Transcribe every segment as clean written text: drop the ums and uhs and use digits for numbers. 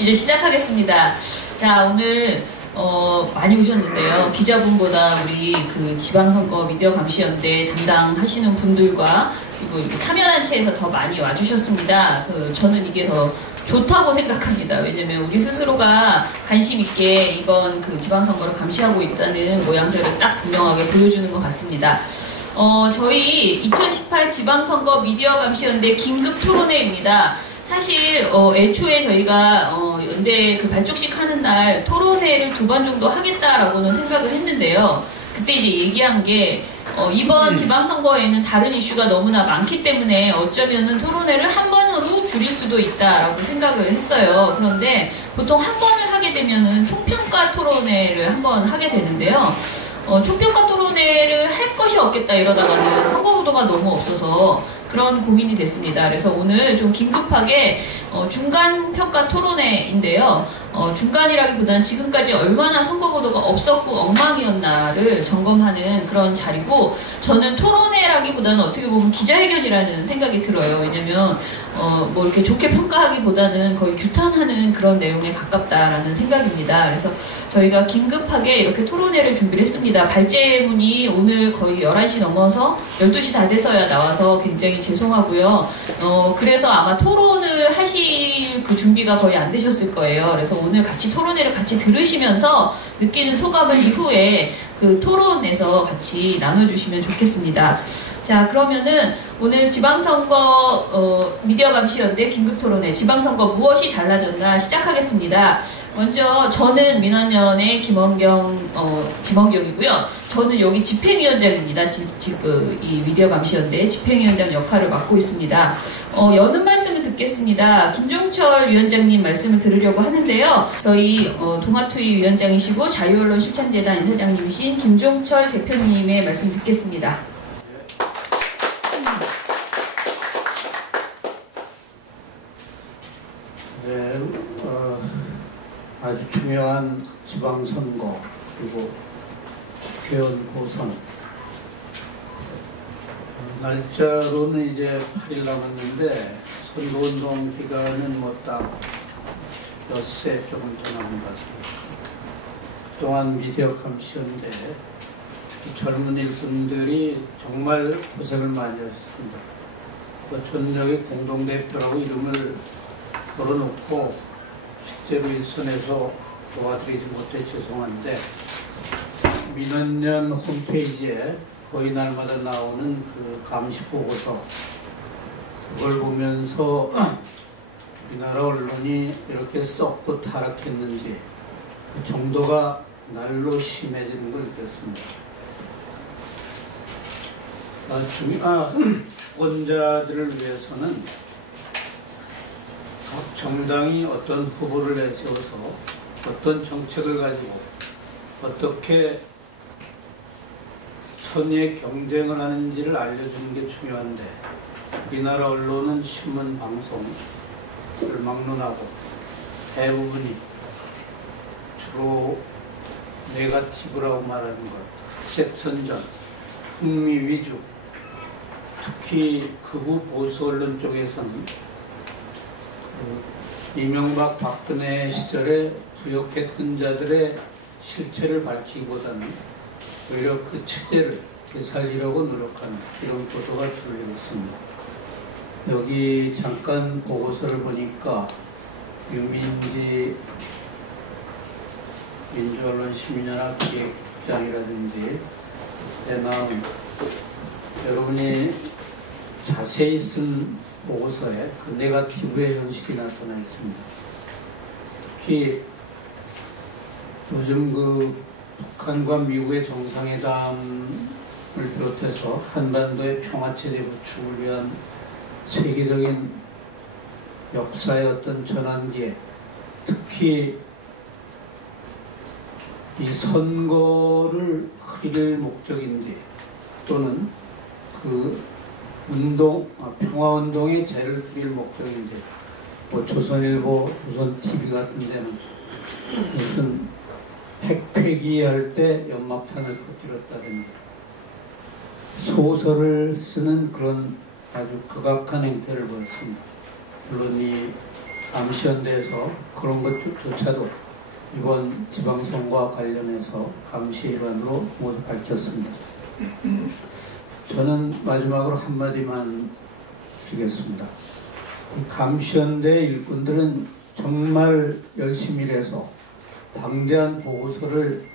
이제 시작하겠습니다. 자, 오늘 많이 오셨는데요. 기자분보다 우리 그 지방선거 미디어 감시연대 담당하시는 분들과 그리고 참여단체에서 더 많이 와주셨습니다. 저는 이게 더 좋다고 생각합니다. 왜냐면 우리 스스로가 관심 있게 이번 그 지방선거를 감시하고 있다는 모양새를 딱 분명하게 보여주는 것 같습니다. 저희 2018 지방선거 미디어 감시연대 긴급 토론회입니다. 사실 애초에 저희가 연대 그 발족식 하는 날 토론회를 2번 정도 하겠다라고는 생각을 했는데요. 그때 이제 얘기한 게 이번 지방선거에는 다른 이슈가 너무나 많기 때문에 어쩌면은 토론회를 한 번으로 줄일 수도 있다라고 생각을 했어요. 그런데 보통 한 번을 하게 되면은 총평가 토론회를 한 번 하게 되는데요. 총평가 토론회를 할 것이 없겠다 이러다가는 선거구도가 너무 없어서 그런 고민이 됐습니다. 그래서 오늘 좀 긴급하게 중간평가 토론회인데요. 중간이라기보다는 지금까지 얼마나 선거구도가 없었고 엉망이었나를 점검하는 그런 자리고, 저는 토론회라기보다는 어떻게 보면 기자회견이라는 생각이 들어요. 왜냐면 뭐 이렇게 좋게 평가하기보다는 거의 규탄하는 그런 내용에 가깝다라는 생각입니다. 그래서 저희가 긴급하게 이렇게 토론회를 준비를 했습니다. 발제문이 오늘 거의 11시 넘어서 12시 다 돼서야 나와서 굉장히 죄송하고요. 그래서 아마 토론을 하실 그 준비가 거의 안 되셨을 거예요. 그래서 오늘 같이 토론회를 같이 들으시면서 느끼는 소감을 이후에 그 토론에서 같이 나눠주시면 좋겠습니다. 자, 그러면은 오늘 지방선거 미디어 감시연대 긴급토론회 지방선거 무엇이 달라졌나 시작하겠습니다. 먼저 저는 민원연의 김원경이고요. 저는 여기 집행위원장입니다. 이 미디어 감시연대 집행위원장 역할을 맡고 있습니다. 여는 말씀을 듣겠습니다. 김종철 위원장님 말씀을 들으려고 하는데요. 저희 동아투이 위원장이시고 자유언론 실천재단 이사장님이신 김종철 대표님의 말씀 듣겠습니다. 네, 아주 중요한 지방선거 그리고 국회의원 보선 날짜로는 이제 8일 남았는데 선거운동 기간은 뭐 딱 엿새 조금 더 남은 것 같습니다. 그동안 미디어 감시연대 젊은 일꾼들이 정말 고생을 많이 하셨습니다. 전 여기 공동대표라고 이름을 걸어놓고 실제로 일선에서 도와드리지 못해 죄송한데, 민원연 홈페이지에 거의 날마다 나오는 그 감시 보고서, 그걸 보면서 우리나라 언론이 이렇게 썩고 타락했는지 그 정도가 날로 심해지는 걸 느꼈습니다. 원자들을 위해서는 각 정당이 어떤 후보를 내세워서 어떤 정책을 가지고 어떻게 선의의 경쟁을 하는지를 알려주는 게 중요한데, 우리나라 언론은 신문, 방송을 막론하고 대부분이 주로 네거티브라고 말하는 것, 흑색 선전, 흥미 위주, 특히 극우 보수 언론 쪽에서는 이명박 박근혜 시절에 부역했던 자들의 실체를 밝히기보다는 오히려 그 체제를 되살리려고 노력하는 이런 보도가 줄고 있습니다. 여기 잠깐 보고서를 보니까 유민지 민주언론 시민연합 기획국장이라든지 대남, 여러분이 자세히 쓴 보고서에 그 네거티브의 현실이 나타나 있습니다. 특히 요즘 그 북한과 미국의 정상회담을 비롯해서 한반도의 평화체제 구축을 위한 세계적인 역사의 어떤 전환기에 특히 이 선거를 흐릴 목적인지 또는 그 평화운동의 재를 뿌릴 목적인지, 뭐 조선일보, 조선TV 같은 데는 무슨 핵폐기할 때 연막탄을 터뜨렸다든지 소설을 쓰는 그런 아주 극악한 행태를 보였습니다. 물론 이 감시연대에서 그런 것조차도 이번 지방선거와 관련해서 감시 일환으로 모두 밝혔습니다. 저는 마지막으로 한마디만 드리겠습니다. 이 감시연대 일꾼들은 정말 열심히 일해서 방대한 보고서를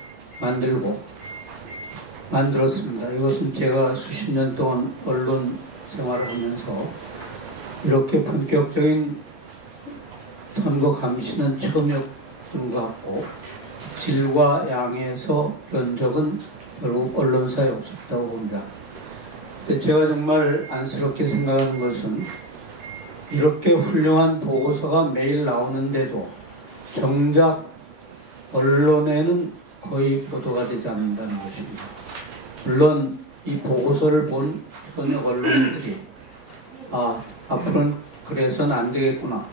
만들었습니다. 이것은 제가 수십 년 동안 언론 생활을 하면서 이렇게 본격적인 선거 감시는 처음이었던 것 같고, 질과 양에서 그런 적은 결국 언론사에 없었다고 봅니다. 근데 제가 정말 안쓰럽게 생각하는 것은 이렇게 훌륭한 보고서가 매일 나오는데도 정작 언론에는 거의 보도가 되지 않는다는 것입니다. 물론 이 보고서를 본 현역 언론인들이 앞으로는 그래서는 안 되겠구나,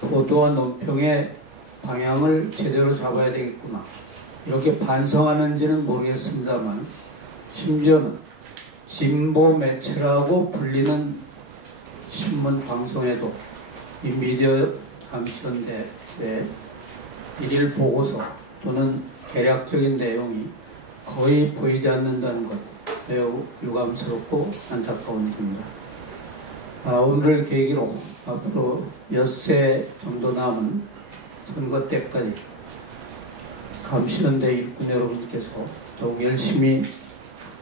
보도와 논평의 방향을 제대로 잡아야 되겠구나, 이렇게 반성하는지는 모르겠습니다만, 심지어는 진보 매체라고 불리는 신문 방송에도 이 미디어 감시연대의 일일 보고서 또는 개략적인 내용이 거의 보이지 않는다는 것, 매우 유감스럽고 안타까운 일입니다. 오늘을 계기로 앞으로 엿새 정도 남은 선거 때까지 감시연대 일꾼 여러분께서 더욱 열심히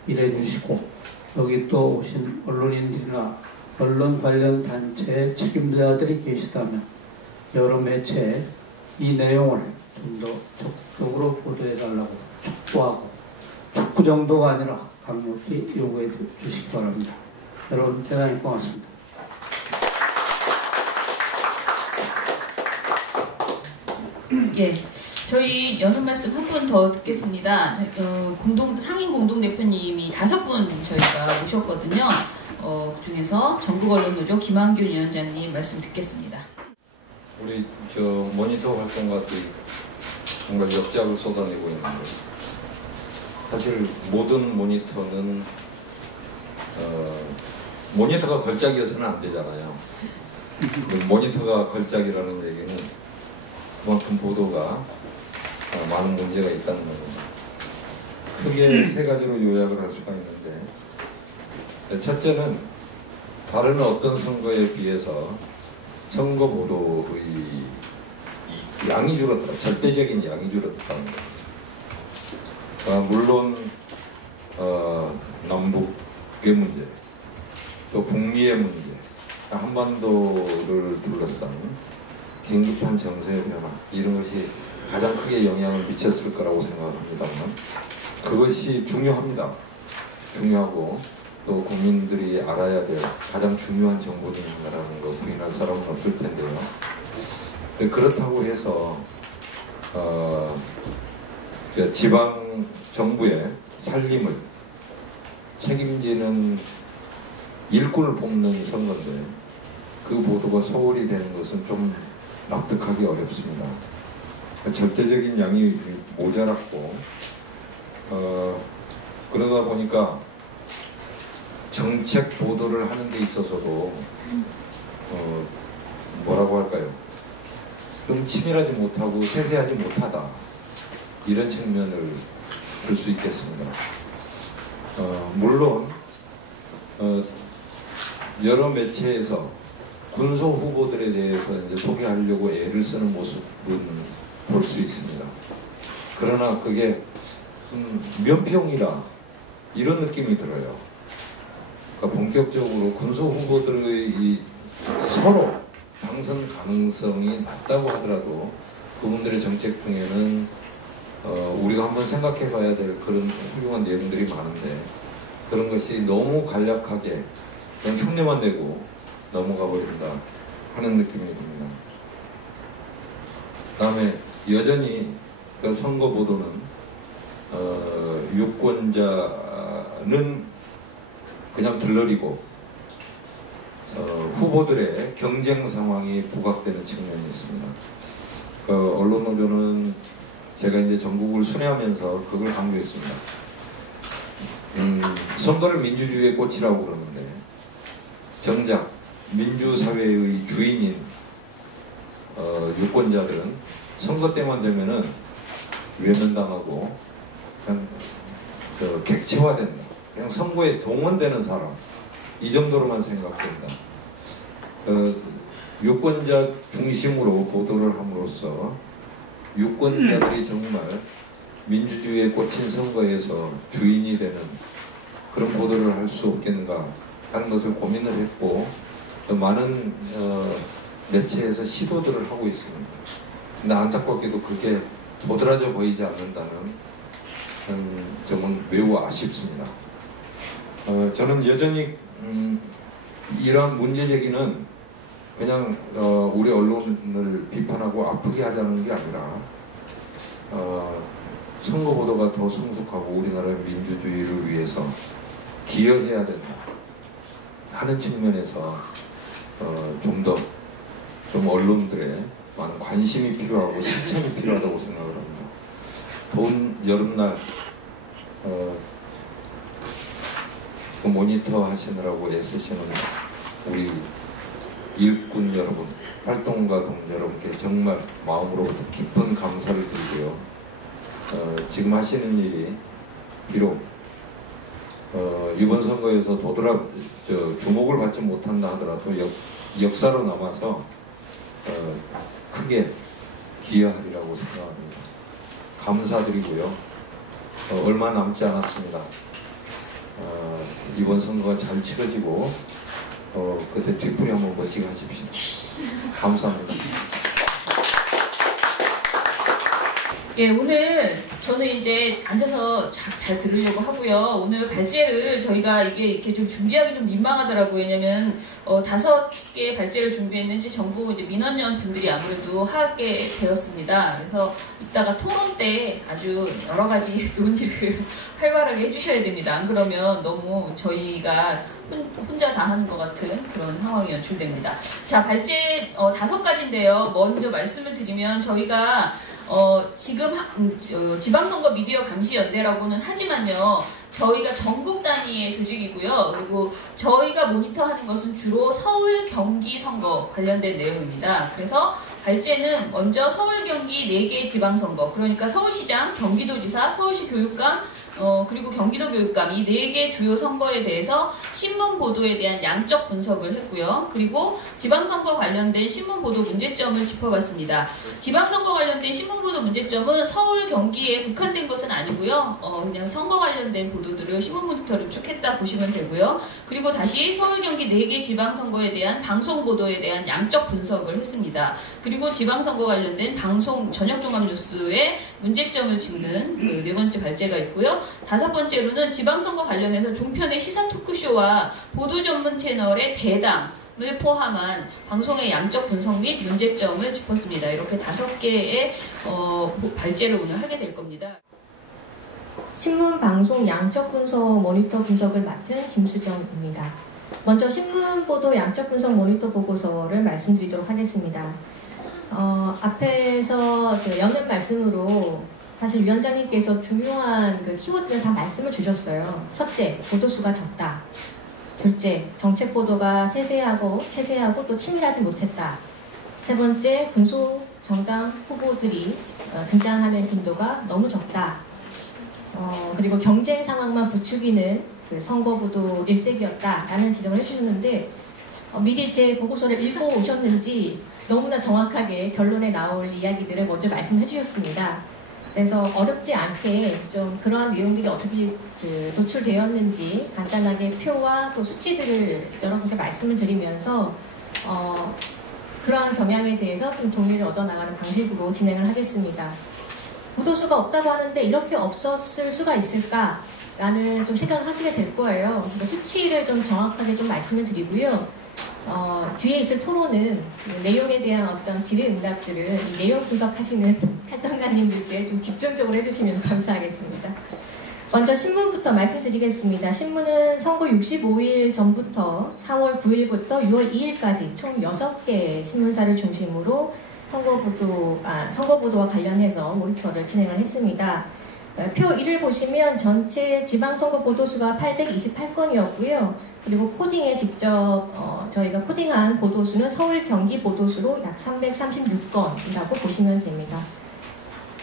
일해 주시고, 여기 또 오신 언론인들이나 언론 관련 단체의 책임자들이 계시다면 여러 매체에 이 내용을 좀 더 적극적으로 보도해달라고 촉구하고, 촉구 정도가 아니라 강력히 요구해 주시기 바랍니다. 여러분 대단히 고맙습니다. 예, 저희 연설 말씀 한 분 더 듣겠습니다. 상임 공동대표님이 5분 저희가 모셨거든요. 그 중에서 전국언론노조 김한균 위원장님 말씀 듣겠습니다. 우리 모니터 활동가들이 정말 역작을 쏟아내고 있는데, 사실 모든 모니터는 모니터가 걸작이어서는 안 되잖아요. 모니터가 걸작이라는 얘기는 그만큼 보도가 많은 문제가 있다는 겁니다. 크게 3가지로 요약을 할 수가 있는데, 첫째는 다른 어떤 선거에 비해서 선거 보도의 양이 줄었다, 절대적인 양이 줄었다는 겁니다. 물론 남북의 문제, 또 북미의 문제, 한반도를 둘러싼 긴급한 정세의 변화, 이런 것이 가장 크게 영향을 미쳤을 거라고 생각합니다만, 그것이 중요합니다. 중요하고 또 국민들이 알아야 될 가장 중요한 정보인가라는 거 부인할 사람은 없을 텐데요. 그렇다고 해서 지방 정부의 살림을 책임지는 일꾼을 뽑는 선거인데, 그 보도가 소홀히 되는 것은 좀 납득하기 어렵습니다. 절대적인 양이 모자랐고, 그러다 보니까 정책 보도를 하는 데 있어서도 뭐라고 할까요? 좀 치밀하지 못하고 세세하지 못하다, 이런 측면을 들 수 있겠습니다. 물론 여러 매체에서 군소 후보들에 대해서 이제 소개하려고 애를 쓰는 모습은 볼 수 있습니다. 그러나 그게 면평이라 이런 느낌이 들어요. 그러니까 본격적으로 군소 후보들의 서로 당선 가능성이 낮다고 하더라도 그분들의 정책 중에는 우리가 한번 생각해 봐야 될 그런 훌륭한 내용들이 많은데, 그런 것이 너무 간략하게 그냥 흉내만 내고 넘어가 버린다 하는 느낌이 듭니다. 다음에 여전히 그 선거 보도는 유권자는 그냥 들러리고 후보들의 경쟁 상황이 부각되는 측면이 있습니다. 언론노조는 제가 이제 전국을 순회하면서 그걸 강조했습니다. 선거를 민주주의의 꽃이라고 그러는데, 정작 민주사회의 주인인 유권자들은 선거 때만 되면은 외면당하고 그냥 객체화된다. 그냥 선거에 동원되는 사람 이 정도로만 생각된다. 유권자 중심으로 보도를 함으로써 유권자들이 정말 민주주의에 꽂힌 선거에서 주인이 되는 그런 보도를 할 수 없겠는가 하는 것을 고민을 했고 많은 매체에서 시도들을 하고 있습니다. 근데 안타깝게도 그게 도드라져 보이지 않는다는 점은 매우 아쉽습니다. 저는 여전히 이러한 문제 제기는 그냥 우리 언론을 비판하고 아프게 하자는 게 아니라 선거 보도가 더 성숙하고 우리나라의 민주주의를 위해서 기여해야 된다 하는 측면에서 좀 언론들의 많은 관심이 필요하고 실천이 필요하다고 생각을 합니다. 더운 여름날 그 모니터 하시느라고 애쓰시는 우리 일꾼 여러분, 활동가동 여러분께 정말 마음으로부터 깊은 감사를 드리고요. 지금 하시는 일이 비록 이번 선거에서 주목을 받지 못한다 하더라도 역사로 남아서 크게 기여하리라고 생각합니다. 감사드리고요. 얼마 남지 않았습니다. 이번 선거가 잘 치러지고 그때 뒤풀이 한번 멋지게 하십시오. 감사합니다. 예, 오늘 저는 이제 앉아서 잘 들으려고 하고요. 오늘 발제를 저희가 이게 이렇게 좀 준비하기 좀 민망하더라고요. 왜냐면 5개의 발제를 준비했는지 전부 이제 민원연 분들이 아무래도 하게 되었습니다. 그래서 이따가 토론 때 아주 여러 가지 논의를 활발하게 해주셔야 됩니다. 안 그러면 너무 저희가 혼자 다 하는 것 같은 그런 상황이 연출됩니다. 자, 발제 5가지인데요. 먼저 말씀을 드리면 저희가 지금 지방선거 미디어 감시연대라고는 하지만요. 저희가 전국 단위의 조직이고요. 그리고 저희가 모니터하는 것은 주로 서울, 경기 선거 관련된 내용입니다. 그래서 발제는 먼저 서울, 경기 4개의 지방선거, 그러니까 서울시장, 경기도지사, 서울시 교육감, 그리고 경기도 교육감 이 4개 주요 선거에 대해서 신문 보도에 대한 양적 분석을 했고요. 그리고 지방선거 관련된 신문 보도 문제점을 짚어봤습니다. 지방선거 관련된 신문 보도 문제점은 서울, 경기에 국한된 것은 아니고요. 그냥 선거 관련된 보도들을 신문 모니터를 쭉 했다 보시면 되고요. 그리고 다시 서울, 경기 4개 지방선거에 대한 방송 보도에 대한 양적 분석을 했습니다. 그리고 지방선거 관련된 방송 저녁 종합 뉴스의 문제점을 짚는 그 4번째 발제가 있고요. 5번째로는 지방선거 관련해서 종편의 시사 토크쇼와 보도 전문 채널의 대담을 포함한 방송의 양적 분석 및 문제점을 짚었습니다. 이렇게 5개의 발제를 오늘 하게 될 겁니다. 신문 방송 양적 분석 모니터 분석을 맡은 김수정입니다. 먼저 신문 보도 양적 분석 모니터 보고서를 말씀드리도록 하겠습니다. 앞에서 여는 말씀으로 사실 위원장님께서 중요한 그 키워드를 다 말씀을 주셨어요. 첫째, 보도수가 적다. 둘째, 정책 보도가 세세하고 또 치밀하지 못했다. 세 번째, 군소 정당 후보들이 등장하는 빈도가 너무 적다. 그리고 경쟁 상황만 부추기는 그 선거보도 일색이었다라는 지적을 해주셨는데 미리 제 보고서를 읽어오셨는지 너무나 정확하게 결론에 나올 이야기들을 먼저 말씀해 주셨습니다. 그래서 어렵지 않게 좀 그러한 내용들이 어떻게 노출되었는지 간단하게 표와 또 수치들을 여러분께 말씀을 드리면서 그러한 경향에 대해서 좀 동의를 얻어나가는 방식으로 진행을 하겠습니다. 보도수가 없다고 하는데 이렇게 없었을 수가 있을까라는 좀 생각을 하시게 될 거예요. 그러니까 수치를 좀 정확하게 좀 말씀을 드리고요. 뒤에 있을 토론은 내용에 대한 어떤 질의응답들을 내용 분석하시는 활동가님들께 좀 집중적으로 해주시면 감사하겠습니다. 먼저 신문부터 말씀드리겠습니다. 신문은 선거 65일 전부터 4월 9일부터 6월 2일까지 총 6개의 신문사를 중심으로 선거보도와 관련해서 모니터를 진행을 했습니다. 표 1을 보시면 전체 지방선거 보도수가 828건이었고요. 그리고 코딩에 직접 저희가 코딩한 보도수는 서울 경기 보도수로 약 336건이라고 보시면 됩니다.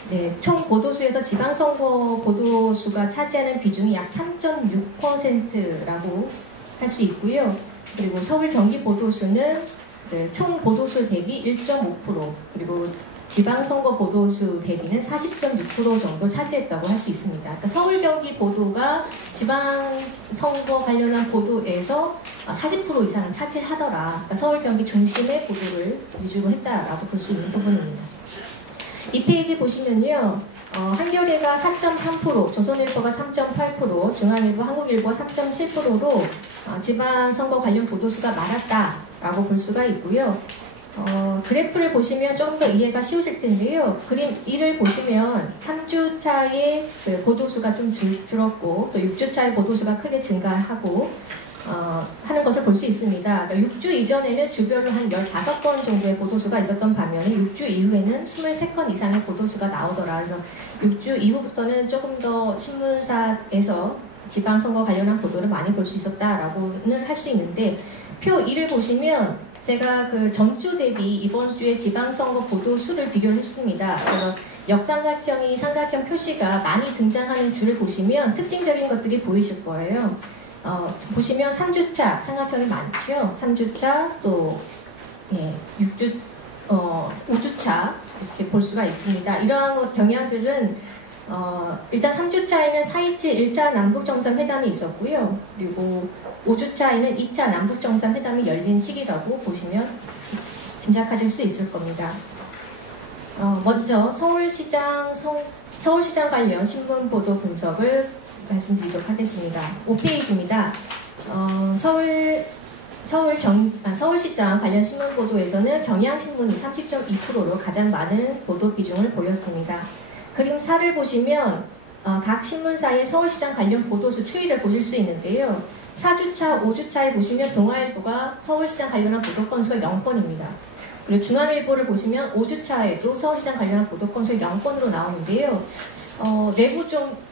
네, 총 보도수에서 지방선거 보도수가 차지하는 비중이 약 3.6%라고 할 수 있고요. 그리고 서울 경기 보도수는 총 보도수 대비 1.5%, 그리고 지방선거 보도수 대비는 40.6% 정도 차지했다고 할 수 있습니다. 그러니까 서울 경기 보도가 지방선거 관련한 보도에서 40% 이상을 차지하더라. 그러니까 서울 경기 중심의 보도를 위주로 했다라고 볼 수 있는 부분입니다. 이 페이지 보시면요. 한겨레가 4.3%, 조선일보가 3.8%, 중앙일보, 한국일보가 3.7%로 지방선거 관련 보도수가 많았다라고 볼 수가 있고요. 그래프를 보시면 조금 더 이해가 쉬우실 텐데요. 그림 1을 보시면 3주차의 그 보도수가 좀 줄었고 또 6주차의 보도수가 크게 증가하고 하는 것을 볼 수 있습니다. 그러니까 6주 이전에는 주별로 한 15건 정도의 보도수가 있었던 반면에 6주 이후에는 23건 이상의 보도수가 나오더라. 그래서 6주 이후부터는 조금 더 신문사에서 지방선거 관련한 보도를 많이 볼 수 있었다라고는 할 수 있는데 표 2를 보시면 제가 그 전주 대비 이번 주에 지방선거 보도 수를 비교를 했습니다. 그래서 역삼각형이 삼각형 표시가 많이 등장하는 줄을 보시면 특징적인 것들이 보이실 거예요. 보시면 3주차 삼각형이 많죠. 3주차 또 5주차 이렇게 볼 수가 있습니다. 이러한 경향들은 일단 3주차에는 4.27 1차 남북정상회담이 있었고요. 그리고 5주차에는 2차 남북정상회담이 열린 시기라고 보시면 짐작하실 수 있을 겁니다. 먼저 서울시장 관련 신문 보도 분석을 말씀드리도록 하겠습니다. 5페이지입니다. 서울시장 관련 신문 보도에서는 경향신문이 30.2%로 가장 많은 보도 비중을 보였습니다. 그림 4를 보시면 각 신문사의 서울시장 관련 보도수 추이를 보실 수 있는데요. 4주차, 5주차에 보시면 동아일보가 서울시장 관련한 보도 건수가 0건입니다. 그리고 중앙일보를 보시면 5주차에도 서울시장 관련한 보도 건수가 0건으로 나오는데요. 내부 좀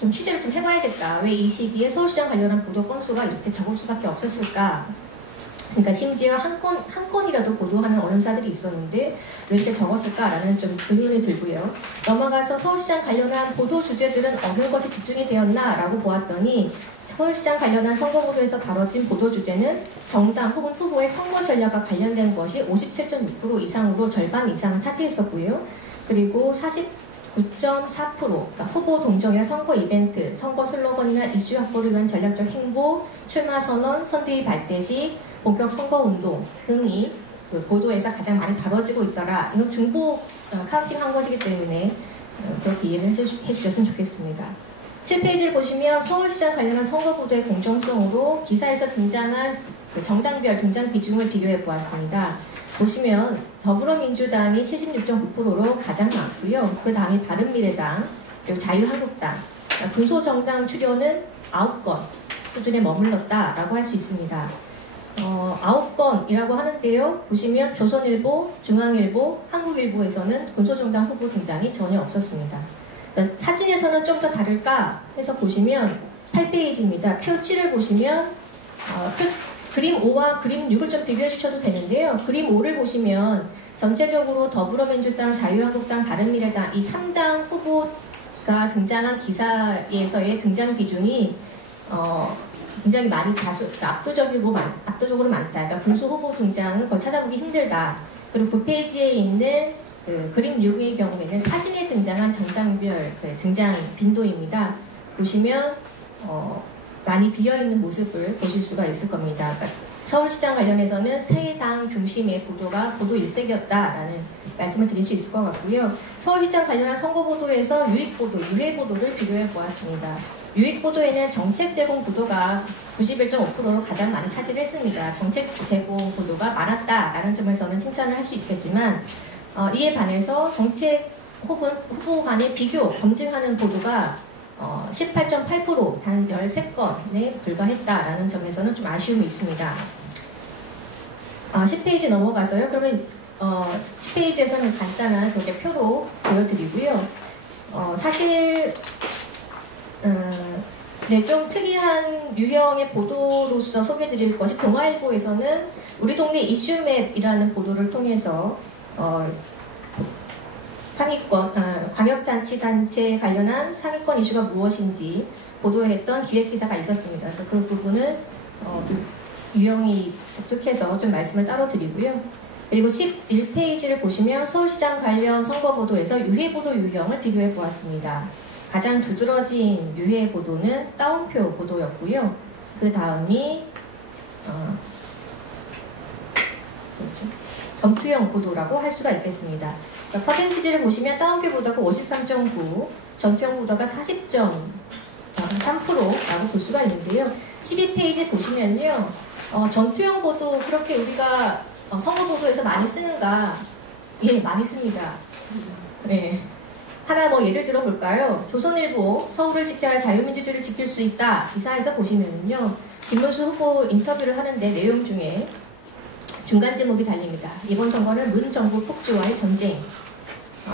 좀 취재를 좀 해봐야겠다. 왜 이 시기에 서울시장 관련한 보도 건수가 이렇게 적을 수밖에 없었을까? 그러니까 심지어 한 건이라도 보도하는 언론사들이 있었는데 왜 이렇게 적었을까라는 좀 의문이 들고요. 넘어가서 서울시장 관련한 보도 주제들은 어느 것에 집중이 되었나라고 보았더니 서울시장 관련한 선거보도에서 다뤄진 보도 주제는 정당 혹은 후보의 선거 전략과 관련된 것이 57.6% 이상으로 절반 이상을 차지했었고요. 그리고 49.4%, 그러니까 후보 동정이나 선거 이벤트, 선거 슬로건이나 이슈 확보를 위한 전략적 행보, 출마 선언, 선대위 발대시, 본격 선거운동 등이 그 보도에서 가장 많이 다뤄지고 있더라. 이건 중복 카운팅한 것이기 때문에 그렇게 이해를 해주셨으면 좋겠습니다. 7페이지를 보시면 서울시장 관련한 선거보도의 공정성으로 기사에서 등장한 그 정당별 등장 비중을 비교해 보았습니다. 보시면 더불어민주당이 76.9%로 가장 많고요. 그 다음이 바른미래당, 그리고 자유한국당, 군소정당 출연은 9건 수준에 머물렀다라고 할 수 있습니다. 9건이라고 하는데요. 보시면 조선일보, 중앙일보, 한국일보에서는 군소정당 후보 등장이 전혀 없었습니다. 사진에서는 좀 더 다를까 해서 보시면 8페이지입니다. 표 7을 보시면 그림 5와 그림 6을 좀 비교해 주셔도 되는데요. 그림 5를 보시면 전체적으로 더불어민주당, 자유한국당, 바른미래당 이 3당 후보가 등장한 기사에서의 등장 비중이 굉장히 많이 압도적으로 많다. 그러니까 군소 후보 등장은 거의 찾아보기 힘들다. 그리고 9페이지에 있는 그 그림 6의 경우에는 사진에 등장한 정당별 그 등장 빈도입니다. 보시면 많이 비어있는 모습을 보실 수가 있을 겁니다. 그러니까 서울시장 관련해서는 세 당 중심의 보도 일색이었다라는 말씀을 드릴 수 있을 것 같고요. 서울시장 관련한 선거보도에서 유익보도, 유해보도를 비교해 보았습니다. 유익보도에는 정책 제공 보도가 91.5%로 가장 많이 차지했습니다. 정책 제공 보도가 많았다라는 점에서는 칭찬을 할 수 있겠지만 이에 반해서 정책 혹은 후보 간의 비교, 검증하는 보도가 18.8% 단 13건에 불과했다라는 점에서는 좀 아쉬움이 있습니다. 10페이지 넘어가서요. 그러면 10페이지에서는 간단한 그렇게 표로 보여드리고요. 사실 네, 좀 특이한 유형의 보도로서 소개드릴 것이 동아일보에서는 우리 동네 이슈맵이라는 보도를 통해서 상위권, 광역자치단체에 관련한 상위권 이슈가 무엇인지 보도했던 기획기사가 있었습니다. 그래서 그 부분은 좀 유형이 독특해서 좀 말씀을 따로 드리고요. 그리고 11페이지를 보시면 서울시장 관련 선거보도에서 유해보도 유형을 비교해 보았습니다. 가장 두드러진 유해보도는 따옴표 보도였고요. 그 다음이 전투형 보도라고 할 수가 있겠습니다. 퍼센티지를 보시면 따옴표 보도가 53.9, 전투형 보도가 40.3%라고 볼 수가 있는데요. 12페이지 보시면요. 전투형 보도 그렇게 우리가 선거 보도에서 많이 쓰는가? 예, 많이 씁니다. 네. 하나 뭐 예를 들어 볼까요? 조선일보 서울을 지켜야 자유민주주의를 지킬 수 있다 기사에서 보시면요. 김문수 후보 인터뷰를 하는데 내용 중에 중간 제목이 달립니다. 이번 선거는 문 정부 폭주와의 전쟁,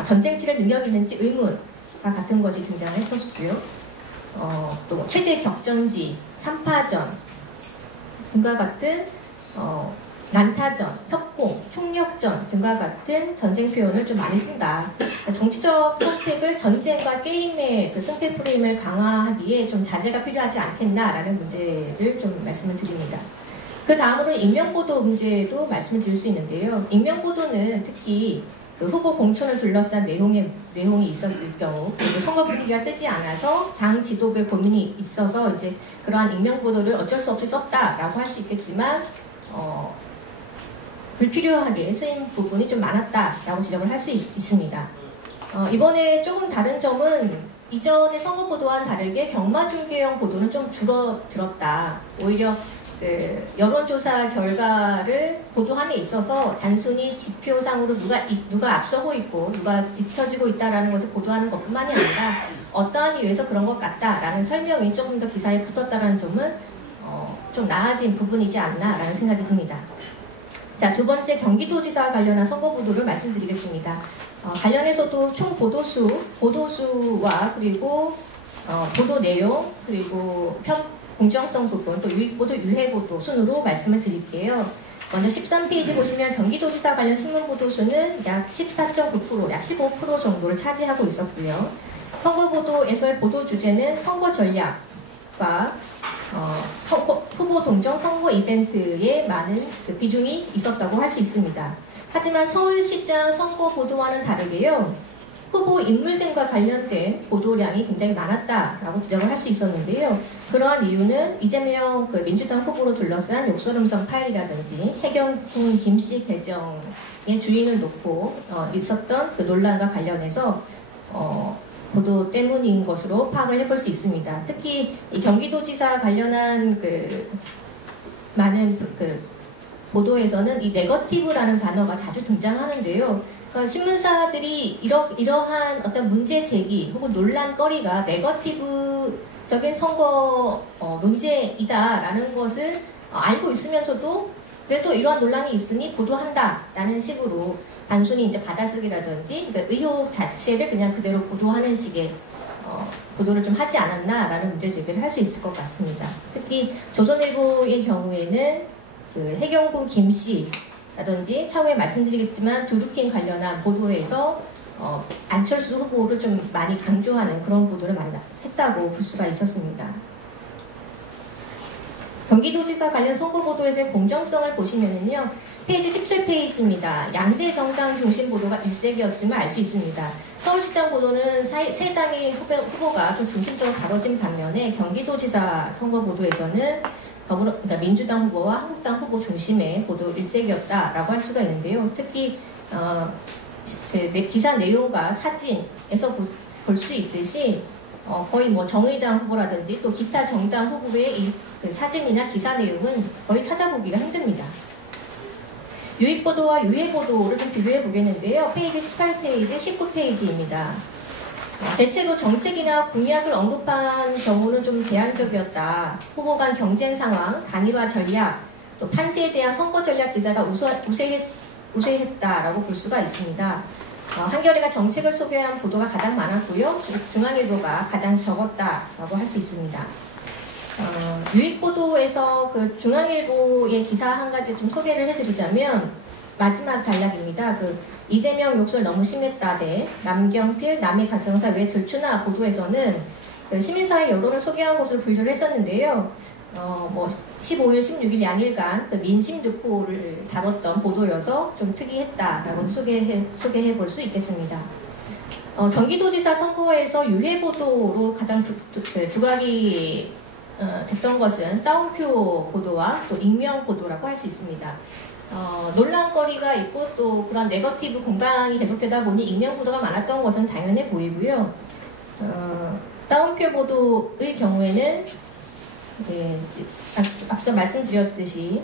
전쟁 치를 능력 있는지 의문과 같은 것이 등장했었고요. 또 최대 격전지, 3파전 등과 같은 난타전, 협공, 총력전 등과 같은 전쟁 표현을 좀 많이 쓴다. 정치적 선택을 전쟁과 게임의 그 승패 프레임을 강화하기에 좀 자제가 필요하지 않겠나라는 문제를 좀 말씀을 드립니다. 그 다음으로 익명보도 문제도 말씀을 드릴 수 있는데요. 익명보도는 특히 그 후보 공천을 둘러싼 내용이 있었을 경우, 그리고 선거 분위기가 뜨지 않아서 당 지도부의 고민이 있어서 이제 그러한 익명보도를 어쩔 수 없이 썼다라고 할 수 있겠지만, 불필요하게 쓰인 부분이 좀 많았다라고 지적을 할 수 있습니다. 이번에 조금 다른 점은 이전의 선거보도와는 다르게 경마중계형 보도는 좀 줄어들었다. 오히려 그 여론조사 결과를 보도함에 있어서 단순히 지표상으로 누가 앞서고 있고 누가 뒤처지고 있다라는 것을 보도하는 것뿐만이 아니라 어떠한 이유에서 그런 것 같다라는 설명이 조금 더 기사에 붙었다는 점은 좀 나아진 부분이지 않나라는 생각이 듭니다. 자, 두 번째 경기도지사와 관련한 선거보도를 말씀드리겠습니다. 관련해서도 총 보도수와 그리고 보도 내용 그리고 공정성 부분 또 유익보도 유해보도 순으로 말씀을 드릴게요. 먼저 13페이지 보시면 경기도지사 관련 신문보도수는 약 14.9%, 약 15% 정도를 차지하고 있었고요. 선거보도에서의 보도 주제는 선거 전략과 후보 동정 선거 이벤트에 많은 그 비중이 있었다고 할 수 있습니다. 하지만 서울시장 선거 보도와는 다르게요. 후보 인물 등과 관련된 보도량이 굉장히 많았다라고 지적을 할 수 있었는데요. 그러한 이유는 이재명 그 민주당 후보로 둘러싼 욕설음성 파일이라든지 해경군 김씨 계정의 주인을 놓고 있었던 그 논란과 관련해서 보도 때문인 것으로 파악을 해볼 수 있습니다. 특히 이 경기도지사 관련한 그 많은 그 보도에서는 이 네거티브라는 단어가 자주 등장하는데요. 그러니까 신문사들이 이러한 어떤 문제 제기 혹은 논란거리가 네거티브적인 선거 문제이다라는 것을 알고 있으면서도 그래도 이러한 논란이 있으니 보도한다라는 식으로 단순히 이제 받아쓰기라든지 그러니까 의혹 자체를 그냥 그대로 보도하는 식의 보도를 좀 하지 않았나라는 문제 제기를 할 수 있을 것 같습니다. 특히 조선일보의 경우에는 그 해경군 김씨라든지 차후에 말씀드리겠지만 두루킹 관련한 보도에서 안철수 후보를 좀 많이 강조하는 그런 보도를 많이 했다고 볼 수가 있었습니다. 경기도지사 관련 선거보도에서의 공정성을 보시면은요, 페이지 17페이지입니다. 양대 정당 중심 보도가 일색이었음을 알 수 있습니다. 서울시장 보도는 세 당의 후보가 좀 중심적으로 다뤄진 반면에 경기도지사 선거보도에서는 그러니까 민주당 후보와 한국당 후보 중심의 보도 일색이었다라고 할 수가 있는데요. 특히 기사 내용과 사진에서 볼 수 있듯이 거의 뭐 정의당 후보라든지 또 기타 정당 후보의 그 사진이나 기사 내용은 거의 찾아보기가 힘듭니다. 유익보도와 유해보도를 좀 비교해 보겠는데요. 페이지 18페이지, 19페이지입니다. 대체로 정책이나 공약을 언급한 경우는 좀 제한적이었다. 후보 간 경쟁 상황, 단일화 전략, 또 판세에 대한 선거 전략 기사가 우세했다라고 볼 수가 있습니다. 한겨레가 정책을 소개한 보도가 가장 많았고요. 중앙일보가 가장 적었다라고 할 수 있습니다. 유익보도에서 그 중앙일보의 기사 한 가지 좀 소개를 해드리자면 마지막 단락입니다. 그 이재명 욕설 너무 심했다 대 남경필 남의 가정사 왜 들추나 보도에서는 그 시민사회 여론을 소개한 것으로 분류를 했었는데요. 15일, 16일 양일간 그 민심득보를 다뤘던 보도여서 좀 특이했다라고 소개해 볼 수 있겠습니다. 경기도지사 선거에서 유해 보도로 가장 두각이 됐던 것은 따옴표 보도와 또 익명 보도라고 할 수 있습니다. 논란거리가 있고 또 그런 네거티브 공방이 계속되다 보니 익명 보도가 많았던 것은 당연해 보이고요. 따옴표 보도의 경우에는 앞서 말씀드렸듯이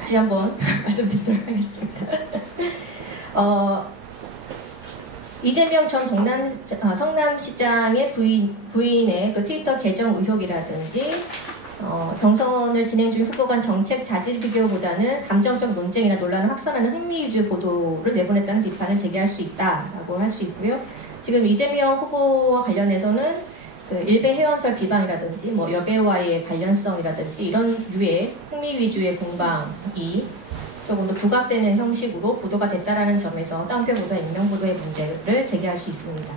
다시 한번 말씀드리도록 하겠습니다. 이재명 전 성남시장의 부인의 그 트위터 계정 의혹이라든지 경선을 진행 중인 후보 간 정책 자질 비교보다는 감정적 논쟁이나 논란을 확산하는 흥미 위주 보도를 내보냈다는 비판을 제기할 수 있다라고 할 수 있고요. 지금 이재명 후보와 관련해서는 그 일베 해원설 비방이라든지 여배우와의 관련성이라든지 이런 유의 흥미 위주의 공방이 조금 더 부각되는 형식으로 보도가 됐다라는 점에서 따옴표보다 익명보도의 문제를 제기할 수 있습니다.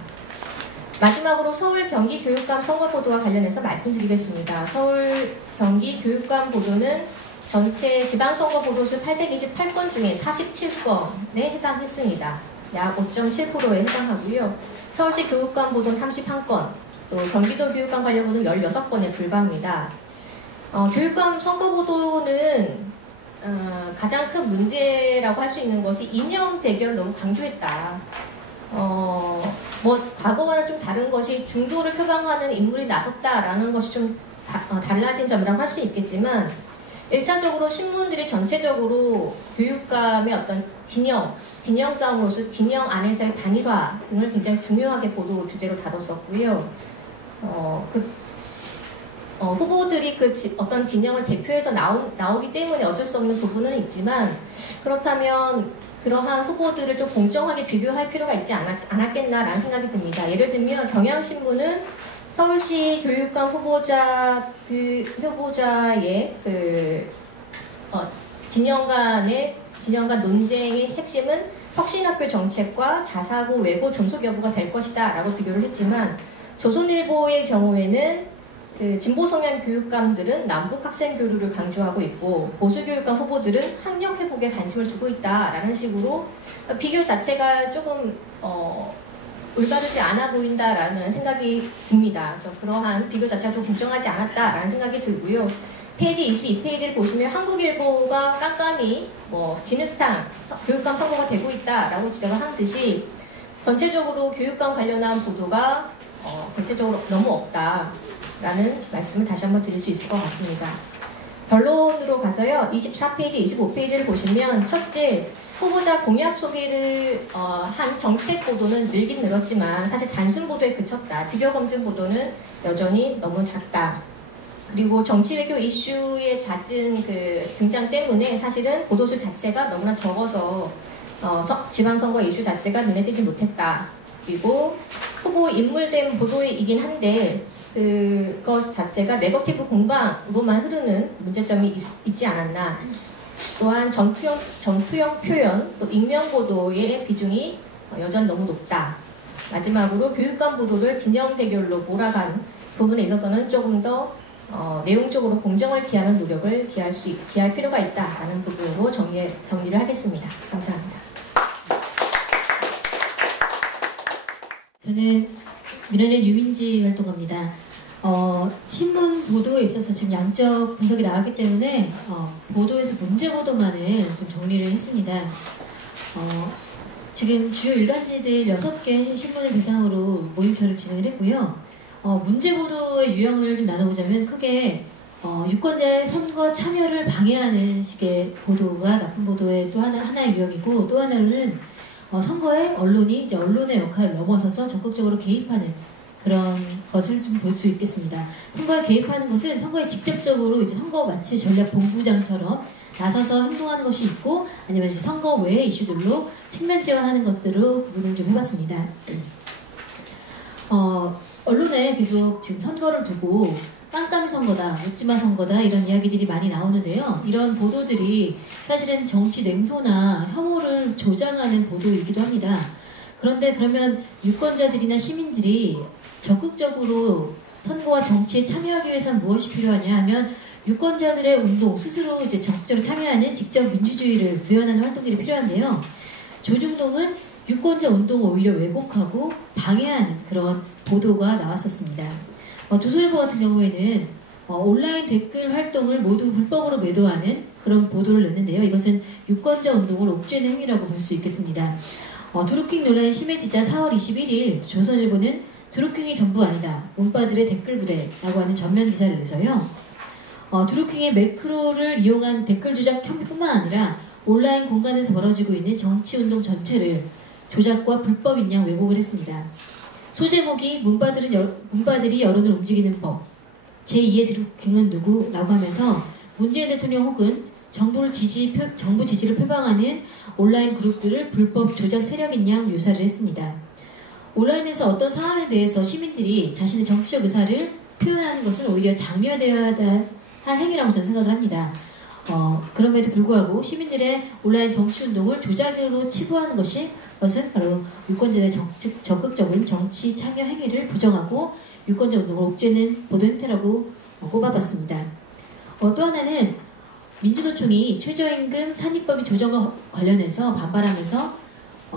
마지막으로 서울 경기 교육감 선거 보도와 관련해서 말씀드리겠습니다. 서울 경기 교육감 보도는 전체 지방선거 보도수 828건 중에 47건에 해당했습니다. 약 5.7%에 해당하고요. 서울시 교육감 보도는 31건, 또 경기도 교육감 관련 보도는 16건에 불과합니다. 교육감 선거 보도는 가장 큰 문제라고 할 수 있는 것이 이념 대결을 너무 강조했다. 과거와는 좀 다른 것이 중도를 표방하는 인물이 나섰다라는 것이 좀 달라진 점이라고 할 수 있겠지만 1차적으로 신문들이 전체적으로 교육감의 어떤 진영 싸움으로서 진영 안에서의 단일화 등을 굉장히 중요하게 보도 주제로 다뤘었고요. 후보들이 어떤 진영을 대표해서 나오기 때문에 어쩔 수 없는 부분은 있지만 그렇다면 그러한 후보들을 좀 공정하게 비교할 필요가 있지 않았겠나라는 생각이 듭니다. 예를 들면 경향신문은 서울시 교육감 후보자의 진영 간 논쟁의 핵심은 혁신학교 정책과 자사고 외고 존속 여부가 될 것이다 라고 비교를 했지만 조선일보의 경우에는 진보 성향 교육감들은 남북 학생 교류를 강조하고 있고 보수 교육감 후보들은 학력 회복에 관심을 두고 있다라는 식으로 비교 자체가 조금 올바르지 않아 보인다라는 생각이 듭니다. 그래서 그러한 비교 자체가 좀 공정하지 않았다라는 생각이 들고요. 페이지 22페이지를 보시면 한국일보가 깜깜이 진흙탕 교육감 선거가 되고 있다라고 지적을 한 듯이 전체적으로 교육감 관련한 보도가 대체적으로 너무 없다라는 말씀을 다시 한번 드릴 수 있을 것 같습니다. 결론으로 가서요. 24페이지, 25페이지를 보시면 첫째, 후보자 공약 소개를 한 정책 보도는 늘긴 늘었지만 사실 단순 보도에 그쳤다. 비교 검증 보도는 여전히 너무 작다. 그리고 정치 외교 이슈의 잦은 등장 때문에 사실은 보도수 자체가 너무나 적어서 지방선거 이슈 자체가 눈에 띄지 못했다. 그리고 후보 인물된 보도이긴 한데 그것 자체가 네거티브 공방으로만 흐르는 문제점이 있지 않았나. 또한 전투형 표현, 또 익명 보도의 비중이 여전히 너무 높다. 마지막으로 교육감 보도를 진영 대결로 몰아간 부분에 있어서는 조금 더 내용적으로 공정을 기하는 노력을 기할 필요가 있다라는 부분으로 정리를 하겠습니다. 감사합니다. 저는 민원의 유민지 활동가입니다. 신문 보도에 있어서 지금 양적 분석이 나왔기 때문에 보도에서 문제 보도만을 좀 정리를 했습니다. 지금 주요 일간지들 6개 신문을 대상으로 모니터를 진행을 했고요. 문제 보도의 유형을 좀 나눠보자면 크게 유권자의 선거 참여를 방해하는 식의 보도가 나쁜 보도의 또 하나의 유형이고, 또 하나는 선거에 언론이 이제 언론의 역할을 넘어서서 적극적으로 개입하는 그런 것을 좀 볼 수 있겠습니다. 선거에 개입하는 것은 선거에 직접적으로 이제 선거 마치 전략 본부장처럼 나서서 행동하는 것이 있고 아니면 이제 선거 외의 이슈들로 측면 지원하는 것들로 구분을 좀 해봤습니다. 언론에 계속 지금 선거를 두고 깜깜이 선거다, 묻지마 선거다 이런 이야기들이 많이 나오는데요. 이런 보도들이 사실은 정치 냉소나 혐오를 조장하는 보도이기도 합니다. 그런데 그러면 유권자들이나 시민들이 적극적으로 선거와 정치에 참여하기 위해서는 무엇이 필요하냐 하면 유권자들의 운동, 스스로 이제 적극적으로 참여하는 직접 민주주의를 구현하는 활동들이 필요한데요. 조중동은 유권자 운동을 오히려 왜곡하고 방해하는 그런 보도가 나왔었습니다. 조선일보 같은 경우에는 온라인 댓글 활동을 모두 불법으로 매도하는 그런 보도를 냈는데요. 이것은 유권자 운동을 옥죄는 행위라고 볼 수 있겠습니다. 드루킹 논란이 심해지자 4월 21일 조선일보는 드루킹이 전부 아니다. 문바들의 댓글 부대라고 하는 전면 기사를 내서요. 드루킹의 매크로를 이용한 댓글 조작 혐의뿐만 아니라 온라인 공간에서 벌어지고 있는 정치운동 전체를 조작과 불법 인양 왜곡을 했습니다. 소제목이 문바들이 여론을 움직이는 법, 제2의 드루킹은 누구? 라고 하면서 문재인 대통령 혹은 정부 지지를 표방하는 온라인 그룹들을 불법 조작 세력인 양 묘사를 했습니다. 온라인에서 어떤 사안에 대해서 시민들이 자신의 정치적 의사를 표현하는 것은 오히려 장려되어야 할 행위라고 저는 생각을 합니다. 그럼에도 불구하고 시민들의 온라인 정치운동을 조작으로 치부하는 것은 바로 유권자들의 적극적인 정치 참여 행위를 부정하고 유권자 운동을 옥죄는 보도 행태라고 꼽아봤습니다. 또 하나는 민주노총이 최저임금 산입법이 조정과 관련해서 반발하면서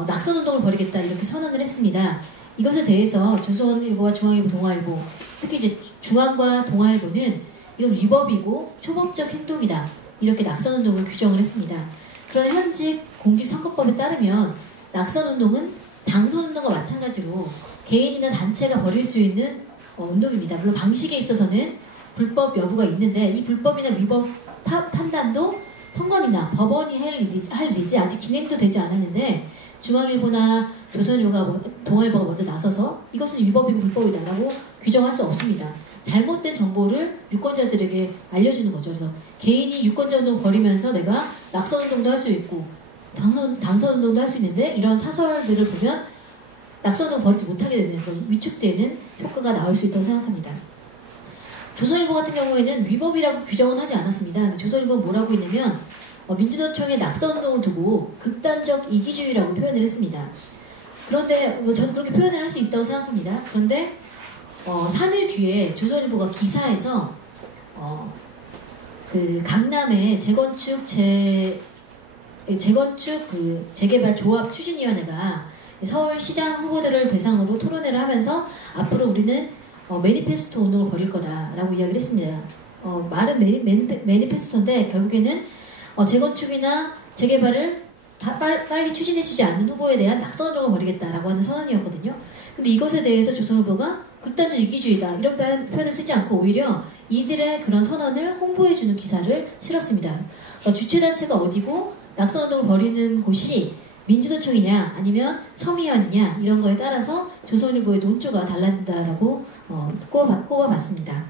낙선운동을 벌이겠다 이렇게 선언을 했습니다. 이것에 대해서 조선일보와 중앙일보, 동아일보, 특히 이제 중앙과 동아일보는 이건 위법이고 초법적 행동이다 이렇게 낙선운동을 규정을 했습니다. 그러나 현직 공직선거법에 따르면 낙선운동은 당선운동과 마찬가지로 개인이나 단체가 벌일 수 있는 운동입니다. 물론 방식에 있어서는 불법 여부가 있는데 이 불법이나 위법 판단도 선관위나 법원이 할 일이지 아직 진행도 되지 않았는데 중앙일보나 조선일보가 동아일보가 먼저 나서서 이것은 위법이고 불법이다라고 규정할 수 없습니다. 잘못된 정보를 유권자들에게 알려주는 거죠. 그래서 개인이 유권자 운동을 벌이면서 내가 낙선운동도 할 수 있고 당선운동도 할 수 있는데 이런 사설들을 보면 낙선운동 벌이지 못하게 되는 그런 위축되는 효과가 나올 수 있다고 생각합니다. 조선일보 같은 경우에는 위법이라고 규정은 하지 않았습니다. 근데 조선일보는 뭐라고 했냐면 민주노총의 낙선운동을 두고 극단적 이기주의라고 표현을 했습니다. 그런데 저는 그렇게 표현을 할 수 있다고 생각합니다. 그런데 3일 뒤에 조선일보가 기사에서 그 강남의 재건축 재개발 조합 추진위원회가 서울시장 후보들을 대상으로 토론회를 하면서 앞으로 우리는 매니페스토 운동을 벌일 거다라고 이야기를 했습니다. 말은 매니페스토인데 결국에는 재건축이나 재개발을 빨리 추진해주지 않는 후보에 대한 낙선운동을 벌이겠다라고 하는 선언이었거든요. 근데 이것에 대해서 조선일보가 극단적 이기주의다 이런 표현을 쓰지 않고 오히려 이들의 그런 선언을 홍보해주는 기사를 실었습니다. 주최단체가 어디고 낙선운동을 벌이는 곳이 민주노총이냐 아니면 서미현이냐 이런 거에 따라서 조선일보의 논조가 달라진다라고 꼽아봤습니다.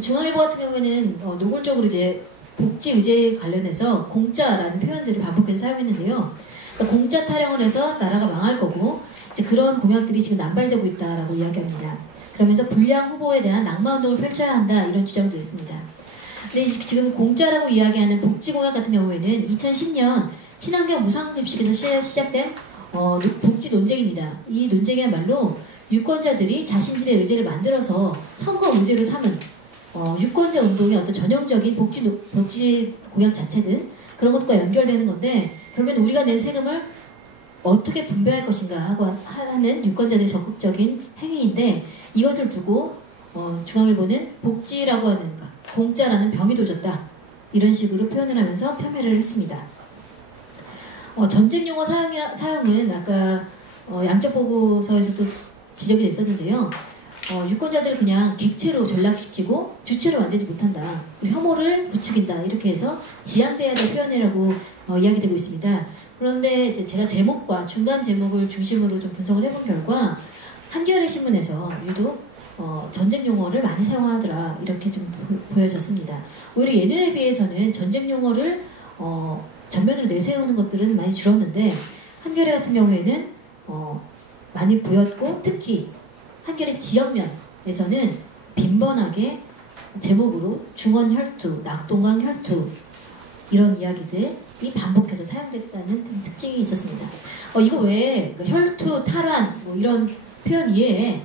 중앙일보 같은 경우에는 노골적으로 이제 복지 의제에 관련해서 공짜라는 표현들을 반복해서 사용했는데요. 그러니까 공짜 타령을 해서 나라가 망할 거고 이제 그런 공약들이 지금 남발되고 있다라고 이야기합니다. 그러면서 불량 후보에 대한 낙마운동을 펼쳐야 한다 이런 주장도 있습니다. 근데 지금 공짜라고 이야기하는 복지공약 같은 경우에는 2010년 친환경 무상급식에서 시작된 복지 논쟁입니다. 이 논쟁이야말로 유권자들이 자신들의 의제를 만들어서 선거 의제로 삼은 유권자 운동의 어떤 전형적인 복지 공약 자체는 그런 것과 연결되는 건데 결국엔 우리가 낸 세금을 어떻게 분배할 것인가 하고 하는 유권자들의 적극적인 행위인데 이것을 두고 중앙일보는 복지라고 하는 공짜라는 병이 도졌다 이런 식으로 표현을 하면서 폄훼를 했습니다. 전쟁 용어 사용은 아까 양적 보고서에서도 지적이 됐었는데요. 유권자들을 그냥 객체로 전락시키고 주체로 만들지 못한다. 혐오를 부추긴다. 이렇게 해서 지양돼야 될 표현이라고 이야기되고 있습니다. 그런데 제가 제목과 중간 제목을 중심으로 좀 분석을 해본 결과 한겨레 신문에서 유독 전쟁 용어를 많이 사용하더라 이렇게 좀 보여졌습니다. 오히려 예년에 비해서는 전쟁 용어를 전면으로 내세우는 것들은 많이 줄었는데 한겨레 같은 경우에는 많이 보였고 특히 한겨레 지역면에서는 빈번하게 제목으로 중원혈투, 낙동강 혈투 이런 이야기들이 반복해서 사용됐다는 특징이 있었습니다. 이거 외에 혈투, 탈환 뭐 이런 표현 이외에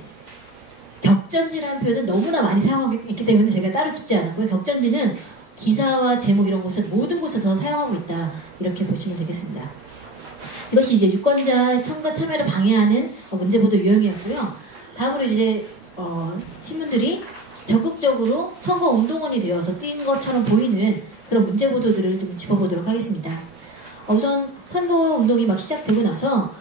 격전지라는 표현은 너무나 많이 사용하고 있기 때문에 제가 따로 짚지 않았고요. 격전지는 기사와 제목 이런 곳에서 모든 곳에서 사용하고 있다 이렇게 보시면 되겠습니다. 이것이 이제 유권자 참가 참여를 방해하는 문제보도 유형이었고요. 다음으로 이제 신문들이 적극적으로 선거 운동원이 되어서 뛴 것처럼 보이는 그런 문제 보도들을 좀 짚어보도록 하겠습니다. 우선 선거 운동이 막 시작되고 나서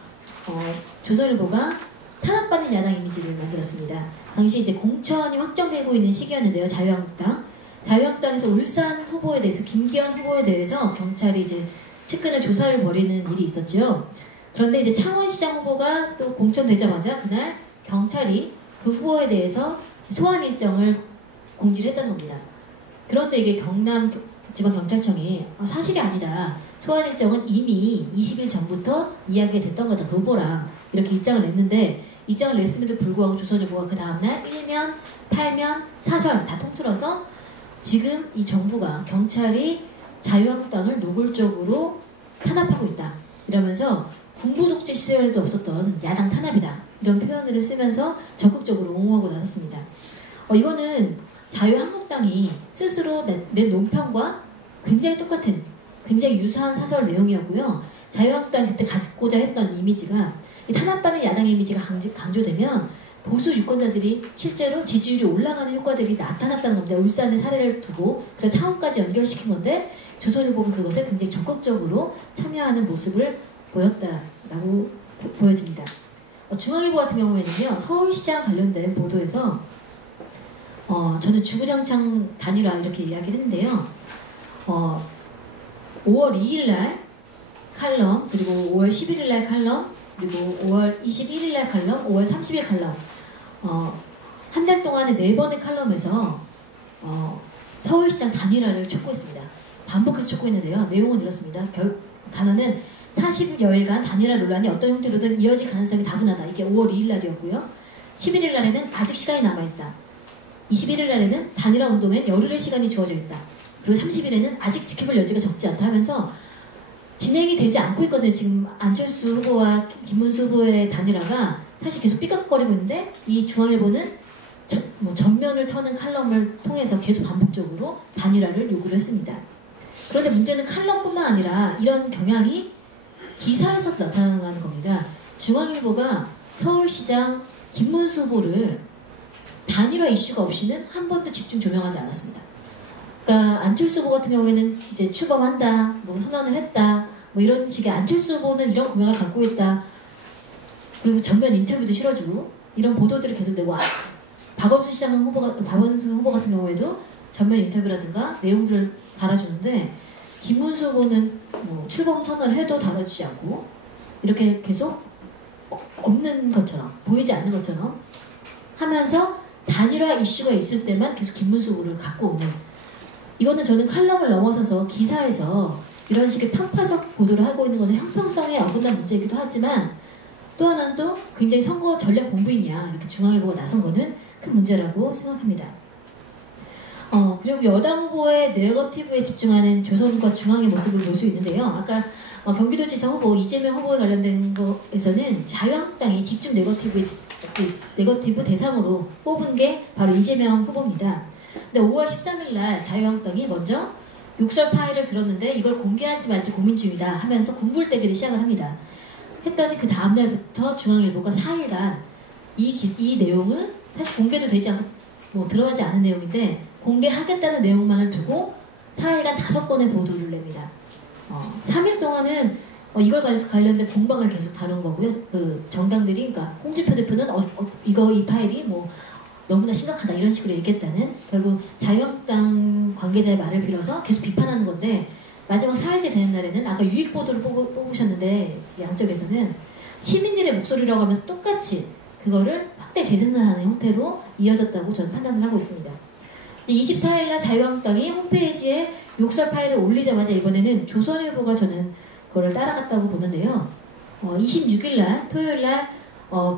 조선일보가 탄압받는 야당 이미지를 만들었습니다. 당시 이제 공천이 확정되고 있는 시기였는데요. 자유한국당에서 울산 후보에 대해서 김기현 후보에 대해서 경찰이 이제 측근을 조사를 벌이는 일이 있었죠. 그런데 이제 창원시장 후보가 또 공천되자마자 그날 경찰이 그 후보에 대해서 소환 일정을 공지를 했다는 겁니다. 그런데 이게 경남지방경찰청이 사실이 아니다. 소환 일정은 이미 20일 전부터 이야기가 됐던 거다. 그 후보랑 이렇게 입장을 냈는데 입장을 냈음에도 불구하고 조선일보가 그 다음날 1면, 8면, 사설 다 통틀어서 지금 이 정부가 경찰이 자유한국당을 노골적으로 탄압하고 있다. 이러면서 군부 독재 시절에도 없었던 야당 탄압이다. 이런 표현을 쓰면서 적극적으로 옹호하고 나섰습니다. 이거는 자유한국당이 스스로 낸 논평과 굉장히 똑같은, 굉장히 유사한 사설 내용이었고요. 자유한국당이 그때 가지고자 했던 이미지가 이 탄압받는 야당 이미지가 강조되면 보수 유권자들이 실제로 지지율이 올라가는 효과들이 나타났다는 겁니다. 울산의 사례를 두고 그래서 창원까지 연결시킨 건데 조선일보가 그것에 굉장히 적극적으로 참여하는 모습을 보였다라고 보여집니다. 중앙일보 같은 경우에는요. 서울시장 관련된 보도에서 저는 주구장창 단일화 이렇게 이야기를 했는데요. 5월 2일날 칼럼, 그리고 5월 11일날 칼럼, 그리고 5월 21일날 칼럼, 5월 30일 칼럼 한 달 동안에 4번의 칼럼에서 서울시장 단일화를 촉구했습니다. 반복해서 촉구했는데요. 내용은 이렇습니다. 단어는 40여일간 단일화 논란이 어떤 형태로든 이어질 가능성이 다분하다. 이게 5월 2일 날이었고요. 11일 날에는 아직 시간이 남아있다. 21일 날에는 단일화 운동엔 열흘의 시간이 주어져 있다. 그리고 30일에는 아직 지켜볼 여지가 적지 않다 하면서 진행이 되지 않고 있거든요. 지금 안철수 후보와 김문수 후보의 단일화가 사실 계속 삐걱거리고 있는데 이 중앙일보는 전면을 터는 칼럼을 통해서 계속 반복적으로 단일화를 요구를 했습니다. 그런데 문제는 칼럼뿐만 아니라 이런 경향이 기사에서도 나타나는 겁니다. 중앙일보가 서울시장 김문수 후보를 단일화 이슈가 없이는 한 번도 집중 조명하지 않았습니다. 그러니까 안철수 후보 같은 경우에는 이제 출범한다, 뭐 선언을 했다, 뭐 이런 식의 안철수 후보는 이런 공약을 갖고 있다. 그리고 전면 인터뷰도 실어주고 이런 보도들을 계속 내고 박원순 후보 같은 경우에도 전면 인터뷰라든가 내용들을 달아주는데 김문수 후보는 뭐 출범 선언을 해도 달아주지 않고 이렇게 계속 없는 것처럼 보이지 않는 것처럼 하면서 단일화 이슈가 있을 때만 계속 김문수 후보를 갖고 오는 이거는 저는 칼럼을 넘어서서 기사에서 이런 식의 편파적 보도를 하고 있는 것은 형평성에 어긋난 문제이기도 하지만 또 하나는 또 굉장히 선거 전략 본부이냐 이렇게 중앙일보가 나선 거는 큰 문제라고 생각합니다. 그리고 여당 후보의 네거티브에 집중하는 조선과 중앙의 모습을 볼 수 있는데요. 아까 경기도지사 후보 이재명 후보에 관련된 거에서는 자유한국당이 집중 네거티브 대상으로 뽑은 게 바로 이재명 후보입니다. 근데 5월 13일 날 자유한국당이 먼저 욕설 파일을 들었는데 이걸 공개할지 말지 고민 중이다 하면서 군불대기를 시작을 합니다. 했더니 그 다음날부터 중앙일보가 4일간 이 내용을 사실 공개도 되지 않고 뭐 들어가지 않은 내용인데 공개하겠다는 내용만을 두고 4일간 5건의 보도를 냅니다. 3일 동안은 이걸 관련된 공방을 계속 다룬 거고요. 그 정당들이, 그러니까 홍준표 대표는 이 파일이 뭐 너무나 심각하다 이런 식으로 얘기했다는 결국 자유한국당 관계자의 말을 빌어서 계속 비판하는 건데 마지막 4일째 되는 날에는 아까 유익 보도를 뽑으셨는데 양쪽에서는 시민들의 목소리라고 하면서 똑같이 그거를 확대 재생산하는 형태로 이어졌다고 저는 판단을 하고 있습니다. 24일날 자유한국당이 홈페이지에 욕설 파일을 올리자마자 이번에는 조선일보가 저는 그걸 따라갔다고 보는데요. 26일날 토요일날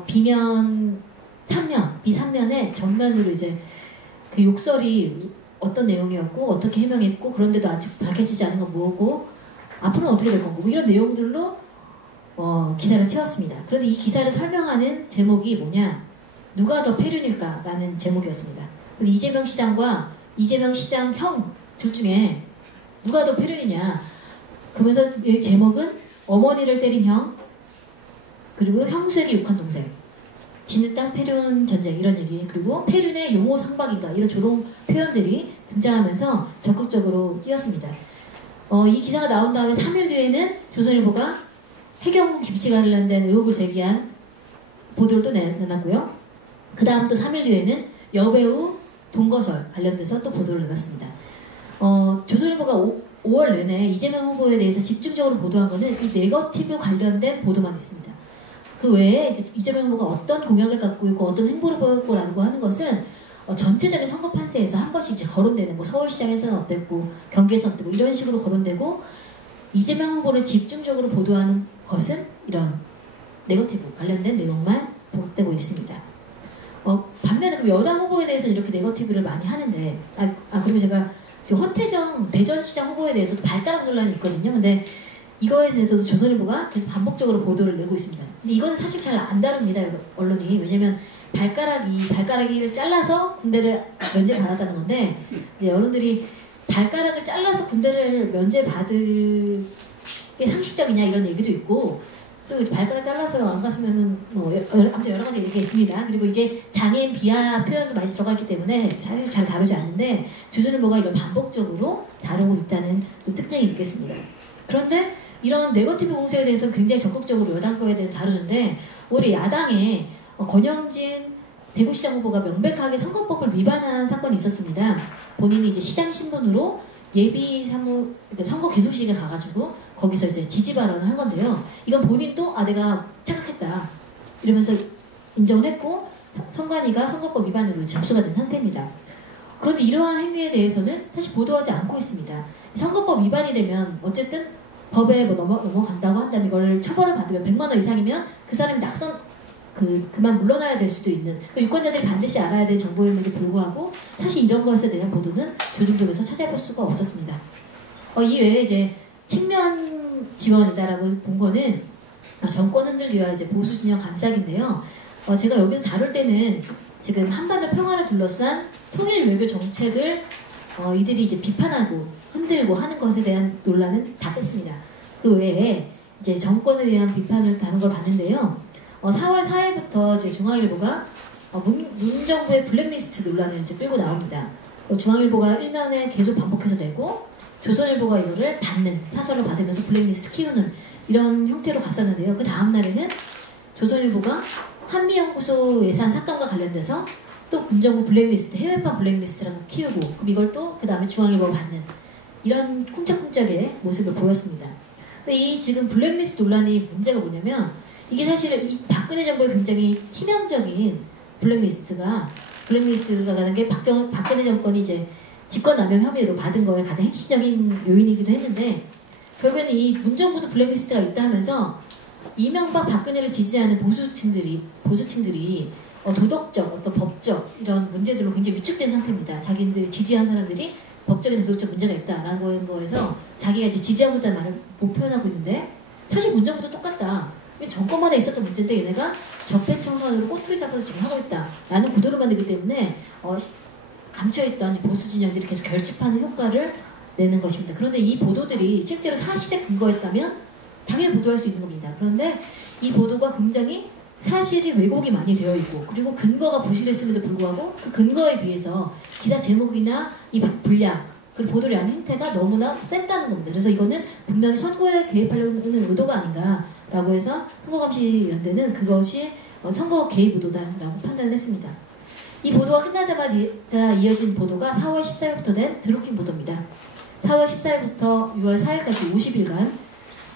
비면 3면, 비3면에 전면으로 이제 그 욕설이 어떤 내용이었고 어떻게 해명했고 그런데도 아직 밝혀지지 않은 건 뭐고 앞으로는 어떻게 될 건고 뭐 이런 내용들로 기사를 채웠습니다. 그런데 이 기사를 설명하는 제목이 뭐냐? 누가 더 폐륜일까? 라는 제목이었습니다. 그래서 이재명 시장과 이재명 시장 형 둘 중에 누가 더 폐륜이냐? 그러면서 이 제목은 어머니를 때린 형 그리고 형수에게 욕한 동생 진흙탕 폐륜 전쟁 이런 얘기 그리고 폐륜의 용호 상박인가 이런 조롱 표현들이 등장하면서 적극적으로 띄었습니다. 이 기사가 나온 다음에 3일 뒤에는 조선일보가 해경군 김씨가 관련된 의혹을 제기한 보도를 또 내놨고요. 그 다음 또 3일 뒤에는 여배우 동거설 관련돼서 또 보도를 내놨습니다. 조선일보가 5월 내내 이재명 후보에 대해서 집중적으로 보도한 거는 이 네거티브 관련된 보도만 있습니다. 그 외에 이제 이재명 후보가 어떤 공약을 갖고 있고 어떤 행보를 보일 거라고 하는 것은 전체적인 선거 판세에서 한 번씩 이제 거론되는 뭐 서울시장에서는 어땠고 경기에서 어땠고 이런 식으로 거론되고 이재명 후보를 집중적으로 보도하는 것은 이런 네거티브 관련된 내용만 부각되고 있습니다. 반면에 그럼 여당 후보에 대해서는 이렇게 네거티브를 많이 하는데 그리고 제가 지금 허태정 대전시장 후보에 대해서도 발가락 논란이 있거든요. 근데 이거에 대해서도 조선일보가 계속 반복적으로 보도를 내고 있습니다. 근데 이거는 사실 잘 안 다룹니다, 언론이. 왜냐면 발가락을 잘라서 군대를 면제받았다는 건데, 이제 여러분들이 발가락을 잘라서 군대를 면제받을 게 상식적이냐 이런 얘기도 있고, 그리고 발가락 잘라서 안 갔으면은 아무튼 여러 가지 얘기가 있습니다. 그리고 이게 장애인 비하 표현도 많이 들어가 있기 때문에 사실 잘 다루지 않는데 조선일보가 이걸 반복적으로 다루고 있다는 좀 특징이 있겠습니다. 그런데 이런 네거티브 공세에 대해서 굉장히 적극적으로 여당 거에 대해서 다루는데 우리 야당에 권영진 대구시장 후보가 명백하게 선거법을 위반한 사건이 있었습니다. 본인이 이제 시장 신분으로 예비 사무 그러니까 선거 개소식에 가가지고 거기서 이제 지지 발언을 한 건데요. 이건 본인도 내가 착각했다 이러면서 인정을 했고 선관위가 선거법 위반으로 접수가 된 상태입니다. 그런데 이러한 행위에 대해서는 사실 보도하지 않고 있습니다. 선거법 위반이 되면 어쨌든 법에 넘어간다고 한다면 이걸 처벌을 받으면 100만 원 이상이면 그 사람이 그만 물러나야 될 수도 있는 유권자들이 반드시 알아야 될 정보임에도 불구하고 사실 이런 것에 대한 보도는 조중동에서 찾아볼 수가 없었습니다. 이외에 이제 측면 지원이다라고 본 거는 정권 흔들기와 이제 보수 진영 감싸기인데요. 제가 여기서 다룰 때는 지금 한반도 평화를 둘러싼 통일 외교 정책을 이들이 이제 비판하고 흔들고 하는 것에 대한 논란은 다 뺐습니다. 그 외에 이제 정권에 대한 비판을 다룬 걸 봤는데요. 4월 4일부터 이제 중앙일보가 문 정부의 블랙리스트 논란을 이제 끌고 나옵니다. 중앙일보가 일면에 계속 반복해서 내고 조선일보가 이거를 받는 사설로 받으면서 블랙리스트 키우는 이런 형태로 갔었는데요. 그 다음 날에는 조선일보가 한미연구소 예산 삭감과 관련돼서 또 문정부 블랙리스트, 해외판 블랙리스트라고 키우고 그럼 이걸 또 그 다음에 중앙일보가 받는 이런 쿵짝쿵짝의 모습을 보였습니다. 근데 이 지금 블랙리스트 논란이 문제가 뭐냐면 이게 사실 이 박근혜 정부의 굉장히 치명적인 블랙리스트라는 게 박근혜 정권이 이제 직권남용 혐의로 받은 거에 가장 핵심적인 요인이기도 했는데 결국에는 이 문정부도 블랙리스트가 있다 하면서 이명박 박근혜를 지지하는 보수층들이 도덕적, 어떤 법적 이런 문제들로 굉장히 위축된 상태입니다. 자기들이 지지한 사람들이 법적인 도덕적 문제가 있다라는 거에서 자기가 이제 지지하고 있다는 말을 못 표현하고 있는데 사실 문정부도 똑같다. 정권마다 있었던 문제인데 얘네가 적폐청산으로 꼬투리 잡아서 지금 하고 있다라는 구도를 만들기 때문에 감춰있던 보수 진영들이 계속 결집하는 효과를 내는 것입니다. 그런데 이 보도들이 실제로 사실에 근거했다면 당연히 보도할 수 있는 겁니다. 그런데 이 보도가 굉장히 사실이 왜곡이 많이 되어 있고 그리고 근거가 부실했음에도 불구하고 그 근거에 비해서 기사 제목이나 이 분량 그리고 보도를 하는 행태가 너무나 셌다는 겁니다. 그래서 이거는 분명히 선거에 개입하려는 의도가 아닌가라고 해서 선거감시위원회는 그것이 선거 개입 의도다라고 판단을 했습니다. 이 보도가 끝나자마자 이어진 보도가 4월 14일부터 된 드루킹 보도입니다. 4월 14일부터 6월 4일까지 50일간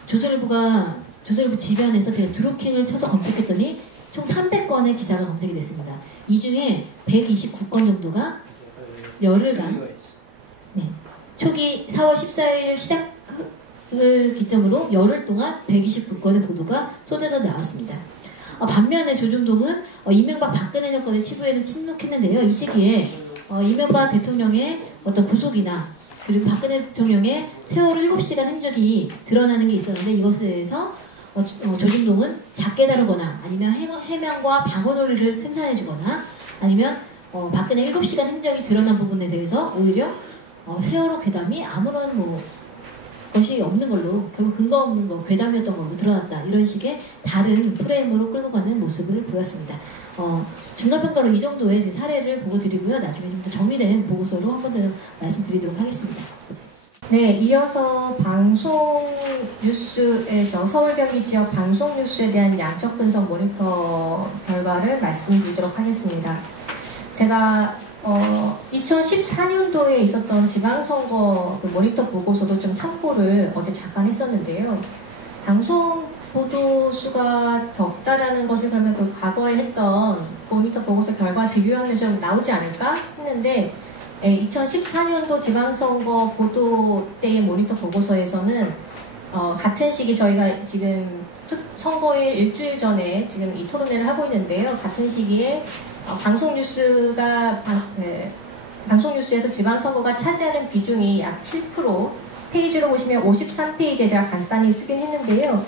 조선일보 지변에서 제가 드루킹을 쳐서 검색했더니 총 300건의 기사가 검색이 됐습니다. 이 중에 129건 정도가 열흘간, 네, 초기 4월 14일 시작을 기점으로 열흘 동안 129건의 보도가 쏟아져 나왔습니다. 반면에 조중동은 이명박 박근혜 정권의 치부에는 침묵했는데요. 이 시기에 이명박 대통령의 어떤 구속이나 그리고 박근혜 대통령의 세월호 7시간 흔적이 드러나는 게 있었는데 이것에 대해서 조중동은 작게 다루거나 아니면 해명과 방어놀이를 생산해주거나 아니면 박근혜 7시간 흔적이 드러난 부분에 대해서 오히려 세월호 괴담이 아무런 것이 없는 걸로 결국 근거 없는 거 괴담이었던 걸로 드러났다. 이런 식의 다른 프레임으로 끌고 가는 모습을 보였습니다. 중간평가로 이 정도의 사례를 보고 드리고요. 나중에 좀 더 정리된 보고서로 한 번 더 말씀드리도록 하겠습니다. 네, 이어서 방송 뉴스에서 서울 경기 지역 방송 뉴스에 대한 양적 분석 모니터 결과를 말씀드리도록 하겠습니다. 제가 2014년도에 있었던 지방선거 그 모니터 보고서도 좀 참고를 어제 잠깐 했었는데요. 방송 보도 수가 적다라는 것을 그러면 그 과거에 했던 모니터 보고서 결과 비교하면 좀 나오지 않을까 했는데 2014년도 지방선거 보도 때의 모니터 보고서에서는 같은 시기 저희가 지금 선거일 일주일 전에 지금 이 토론회를 하고 있는데요. 같은 시기에 방송 뉴스에서 지방선거가 차지하는 비중이 약 7%, 페이지로 보시면 53페이지에 제가 간단히 쓰긴 했는데요.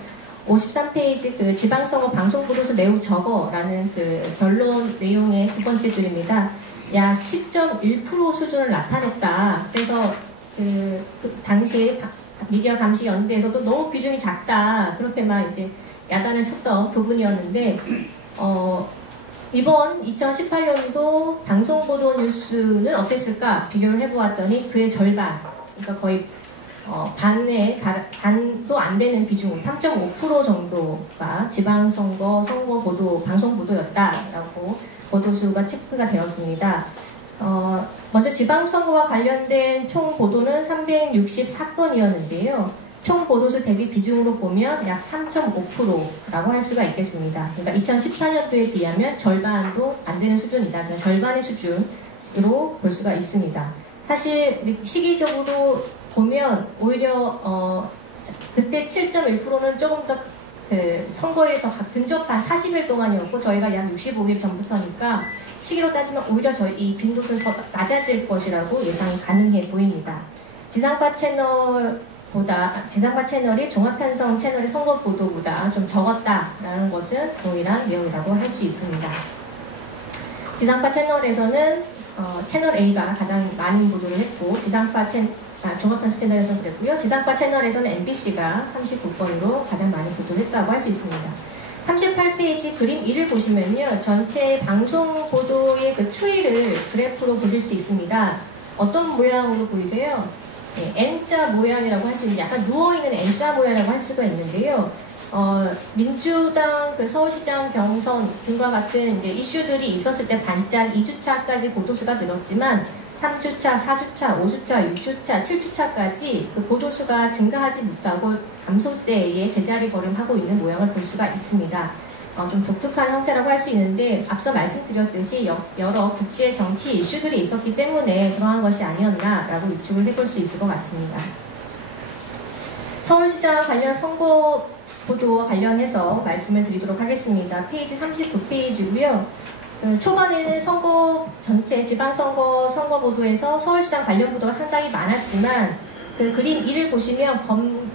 53페이지 그 지방선거 방송보도서 매우 적어라는 그 결론 내용의 두 번째 줄입니다. 약 7.1% 수준을 나타냈다. 그래서 그 당시 미디어 감시 연대에서도 너무 비중이 작다. 그렇게만 이제 야단을 쳤던 부분이었는데, 이번 2018년도 방송보도 뉴스는 어땠을까 비교를 해보았더니 그의 절반, 그러니까 거의 반도 안 되는 비중, 3.5% 정도가 지방선거 선거보도, 방송보도였다라고 보도수가 체크가 되었습니다. 먼저 지방선거와 관련된 총 보도는 364건이었는데요. 총 보도수 대비 비중으로 보면 약 3.5%라고 할 수가 있겠습니다. 그러니까 2014년도에 비하면 절반도 안 되는 수준이다. 절반의 수준으로 볼 수가 있습니다. 사실 시기적으로 보면 오히려 그때 7.1%는 조금 더 선거에 더 근접한 40일 동안이었고 저희가 약 65일 전부터니까 시기로 따지면 오히려 이 빈도수는 더 낮아질 것이라고 예상이 가능해 보입니다. 지상파 채널이 종합편성 채널의 선거 보도보다 좀 적었다라는 것은 동일한 내용이라고 할 수 있습니다. 지상파 채널에서는 채널 A가 가장 많은 보도를 했고 종합편성 채널에서는 그랬고요. 지상파 채널에서는 MBC가 39건으로 가장 많이 보도를 했다고 할 수 있습니다. 38페이지 그림 1을 보시면요. 전체 방송 보도의 그 추이를 그래프로 보실 수 있습니다. 어떤 모양으로 보이세요? 네, N자 모양이라고 할 수 있는 약간 누워있는 N자 모양이라고 할 수가 있는데요. 민주당 그 서울시장 경선 등과 같은 이제 이슈들이 있었을 때 반짝 2주차까지 보도수가 늘었지만 3주차, 4주차, 5주차, 6주차, 7주차까지 그 보도수가 증가하지 못하고 감소세에 제자리 걸음하고 있는 모양을 볼 수가 있습니다. 좀 독특한 형태라고 할 수 있는데 앞서 말씀드렸듯이 여러 국제 정치 이슈들이 있었기 때문에 그러한 것이 아니었나라고 유추를 해볼 수 있을 것 같습니다. 서울시장 관련 선거 보도와 관련해서 말씀을 드리도록 하겠습니다. 페이지 39페이지고요. 초반에는 전체 지방선거 선거보도에서 서울시장 관련 보도가 상당히 많았지만 그 그림 1을 보시면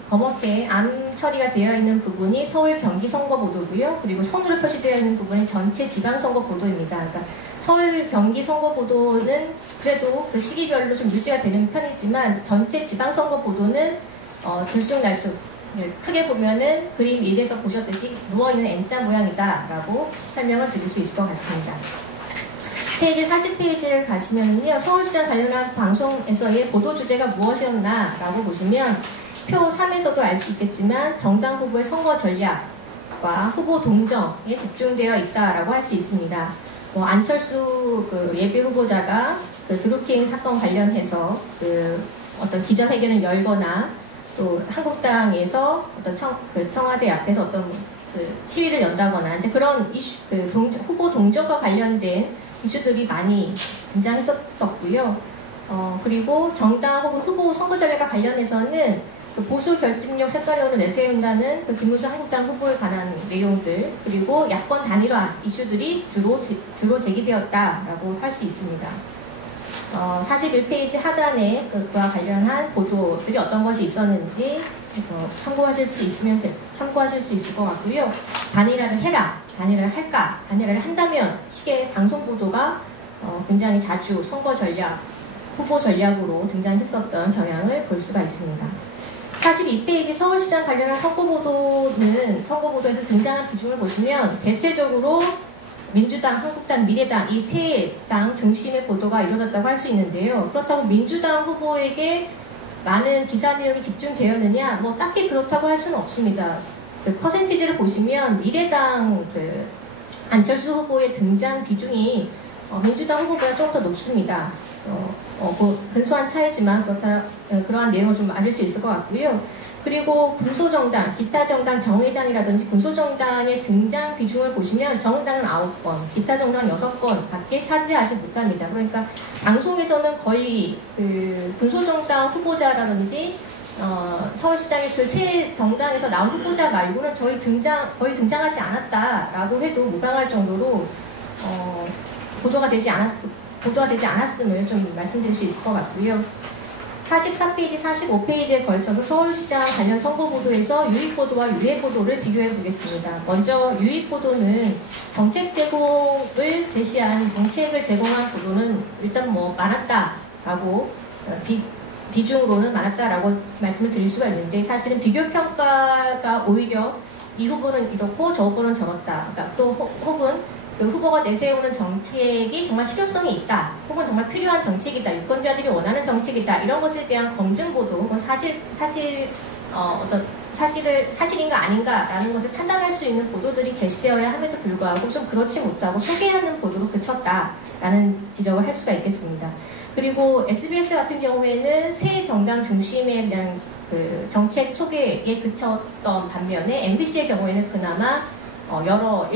검게 암 처리가 되어 있는 부분이 서울 경기 선거보도고요. 그리고 선으로 표시되어 있는 부분이 전체 지방선거보도입니다. 그러니까 서울 경기 선거보도는 그래도 그 시기별로 좀 유지가 되는 편이지만 전체 지방선거보도는 들쑥날쑥 크게 보면은 그림 1에서 보셨듯이 누워있는 N자 모양이다라고 설명을 드릴 수 있을 것 같습니다. 페이지 40페이지를 가시면은요, 서울시장 관련한 방송에서의 보도 주제가 무엇이었나라고 보시면 표 3에서도 알 수 있겠지만 정당 후보의 선거 전략과 후보 동정에 집중되어 있다라고 할 수 있습니다. 안철수 그 예비 후보자가 그 드루킹 사건 관련해서 그 어떤 기자회견을 열거나 또 한국당에서 어떤 청와대 앞에서 어떤 시위를 연다거나 이제 그런 이슈, 후보 동정과 관련된 이슈들이 많이 등장했었고요. 그리고 정당 혹은 후보 선거 전략과 관련해서는 그 보수 결집력 색깔론을 내세운다는 그 김문수 한국당 후보에 관한 내용들, 그리고 야권 단일화 이슈들이 주로 제기되었다라고 할 수 있습니다. 41페이지 하단에 그와 관련한 보도들이 어떤 것이 있었는지 참고하실 수 있을 것 같고요. 단일화를 해라, 단일화를 할까, 단일화를 한다면 식의 방송 보도가 굉장히 자주 선거 전략, 후보 전략으로 등장했었던 경향을 볼 수가 있습니다. 42페이지 서울시장 관련한 선거보도에서 등장한 비중을 보시면 대체적으로 민주당, 한국당, 미래당 이 세 당 중심의 보도가 이루어졌다고 할 수 있는데요. 그렇다고 민주당 후보에게 많은 기사 내용이 집중되었느냐? 뭐 딱히 그렇다고 할 수는 없습니다. 그 퍼센티지를 보시면 미래당 안철수 후보의 등장 비중이 민주당 후보보다 조금 더 높습니다. 근소한 차이지만 그러한 내용을 좀 아실 수 있을 것 같고요. 그리고 군소정당, 기타 정당, 정의당이라든지 군소정당의 등장 비중을 보시면 정의당은 9건, 기타 정당은 6건 밖에 차지하지 못합니다. 그러니까 방송에서는 거의 그 군소정당 후보자라든지 서울시장의 그 세 정당에서 나온 후보자 말고는 거의 등장하지 않았다라고 해도 무방할 정도로 보도가 되지 않았음을 좀 말씀드릴 수 있을 것 같고요. 44페이지, 45페이지에 걸쳐서 서울시장 관련 선거보도에서 유익보도와 유해보도를 비교해 보겠습니다. 먼저 유익보도는 정책을 제공한 보도는 일단 많았다라고, 비중으로는 많았다라고 말씀을 드릴 수가 있는데, 사실은 비교평가가 오히려 이 후보는 이렇고 저 후보는 저렇다. 그러니까 또 혹은 그 후보가 내세우는 정책이 정말 실효성이 있다, 혹은 정말 필요한 정책이다, 유권자들이 원하는 정책이다, 이런 것에 대한 검증 보도, 혹은 사실인가 아닌가라는 것을 판단할 수 있는 보도들이 제시되어야 함에도 불구하고 좀 그렇지 못하고 소개하는 보도로 그쳤다라는 지적을 할 수가 있겠습니다. 그리고 SBS 같은 경우에는 새 정당 중심의 그냥 그 정책 소개에 그쳤던 반면에 MBC의 경우에는 그나마 여러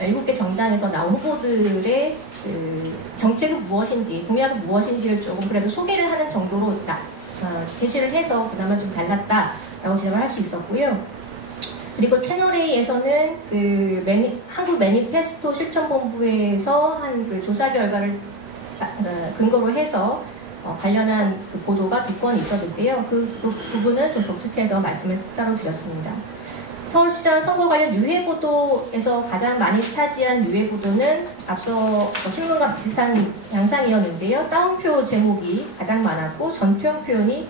7개 정당에서 나온 후보들의 그 정책은 무엇인지, 공약은 무엇인지를 조금 그래도 소개를 하는 정도로 제시를 해서 그나마 좀 달랐다라고 지적을 할 수 있었고요. 그리고 채널A에서는 그 한국 매니페스토 실천본부에서 한 그 조사 결과를 근거로 해서 관련한 그 보도가 2건 있었는데요. 그 부분은 좀 독특해서 말씀을 따로 드렸습니다. 서울시장 선거 관련 유해보도에서 가장 많이 차지한 유해보도는 앞서 신문과 비슷한 양상이었는데요. 따옴표 제목이 가장 많았고 전투형 표현이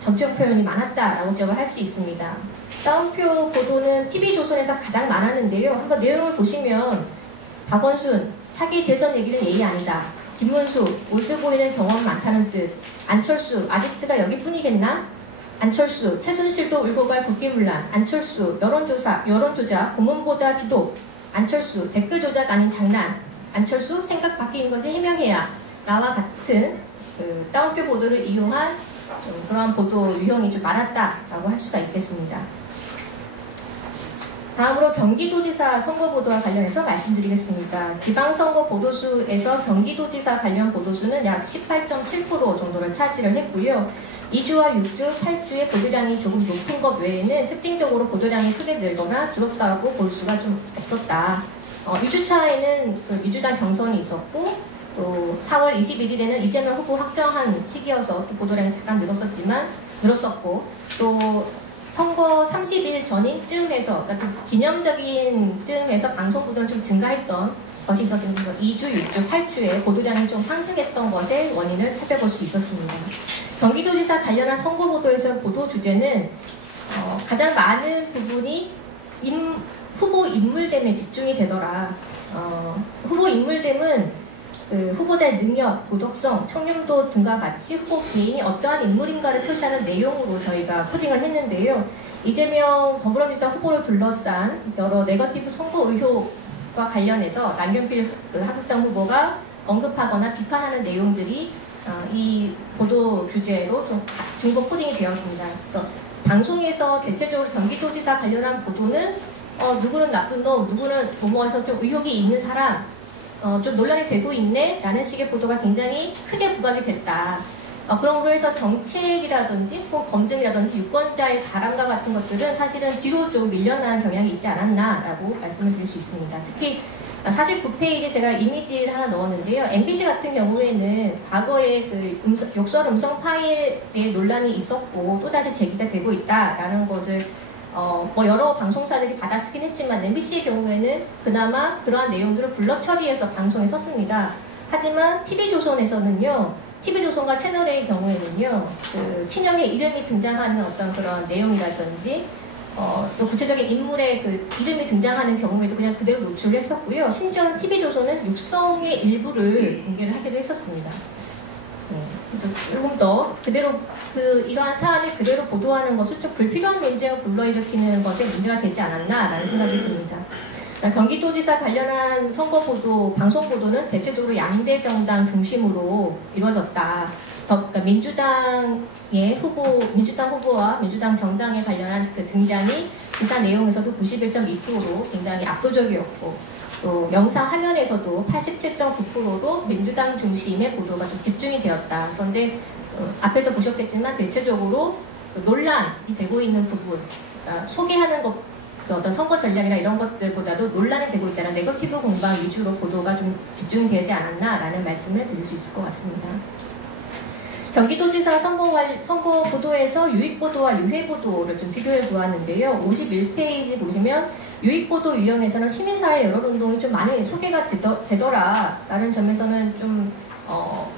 전투형 표현이 많았다라고 지적을 할 수 있습니다. 따옴표 보도는 TV조선에서 가장 많았는데요. 한번 내용을 보시면 박원순 차기 대선 얘기는 예의 아니다. 김문수 올드보이는 경험 많다는 뜻. 안철수 아지트가 여기뿐이겠나? 안철수, 최순실도 울고 갈 국기문란. 안철수, 여론조작, 고문보다 지도. 안철수, 댓글 조작 아닌 장난. 안철수, 생각 바뀐 건지 해명해야. 나와 같은 따옴표 보도를 이용한 그러한 보도 유형이 좀 많았다라고 할 수가 있겠습니다. 다음으로 경기도지사 선거보도와 관련해서 말씀드리겠습니다. 지방선거 보도수에서 경기도지사 관련 보도수는 약 18.7% 정도를 차지를 했고요. 2주와 6주, 8주의 보도량이 조금 높은 것 외에는 특징적으로 보도량이 크게 늘거나 줄었다고 볼 수가 좀 없었다. 2주차에는 그 민주당 경선이 있었고, 또 4월 21일에는 이재명 후보 확정한 시기여서 또 보도량이 잠깐 늘었었고, 또 선거 30일 전인 쯤에서, 그러니까 좀 기념적인 쯤에서 방송 보도는 좀 증가했던 것이 있었습니다. 2주, 6주, 8주에 보도량이 좀 상승했던 것의 원인을 살펴볼 수 있었습니다. 경기도지사 관련한 선거보도에서 보도 주제는 가장 많은 부분이 후보 인물됨에 집중이 되더라. 후보 인물됨은 후보자의 능력, 도덕성, 청렴도 등과 같이 후보 개인이 어떠한 인물인가를 표시하는 내용으로 저희가 코딩을 했는데요. 이재명 더불어민주당 후보를 둘러싼 여러 네거티브 선거 의혹과 관련해서 남경필 한국당 후보가 언급하거나 비판하는 내용들이 이 보도 주제로 좀 중복 코딩이 되었습니다. 그래서 방송에서 대체적으로 경기도지사 관련한 보도는 누구는 나쁜 놈, 누구는 도모해서 좀 의혹이 있는 사람, 좀 논란이 되고 있네 라는 식의 보도가 굉장히 크게 부각이 됐다. 그런 거에서 정책이라든지 검증이라든지 유권자의 바람과 같은 것들은 사실은 뒤로 좀 밀려나는 경향이 있지 않았나라고 말씀을 드릴 수 있습니다. 특히 49페이지 제가 이미지를 하나 넣었는데요. MBC 같은 경우에는 과거에 그 욕설 음성 파일에 논란이 있었고 또다시 제기가 되고 있다라는 것을 여러 방송사들이 받아쓰긴 했지만 MBC의 경우에는 그나마 그러한 내용들을 블러 처리해서 방송에 썼습니다. 하지만 TV조선에서는요. TV조선과 채널A의 경우에는요. 그 친형의 이름이 등장하는 어떤 그런 내용이라든지 또 구체적인 인물의 그 이름이 등장하는 경우에도 그냥 그대로 노출을 했었고요. 심지어는 TV조선은 육성의 일부를 공개를 하기로 했었습니다. 그래서 조금 더 그대로 이러한 사안을 그대로 보도하는 것은 좀 불필요한 논쟁을 불러일으키는 것에 문제가 되지 않았나라는 생각이 듭니다. 경기도지사 관련한 선거 보도, 방송 보도는 대체적으로 양대 정당 중심으로 이루어졌다. 그러니까 민주당의 민주당 후보와 민주당 정당에 관련한 그 등장이 기사 내용에서도 91.2%로 굉장히 압도적이었고, 또 영상 화면에서도 87.9%로 민주당 중심의 보도가 좀 집중이 되었다. 그런데 앞에서 보셨겠지만 대체적으로 논란이 되고 있는 부분, 그러니까 소개하는 것, 어떤 선거 전략이나 이런 것들보다도 논란이 되고 있다는 네거티브 공방 위주로 보도가 좀 집중이 되지 않았나라는 말씀을 드릴 수 있을 것 같습니다. 경기도지사 선거 보도에서 유익보도와 유해보도를 좀 비교해 보았는데요. 51페이지 보시면 유익보도 유형에서는 시민사회 여론운동이 좀 많이 소개가 되더라라는 점에서는 좀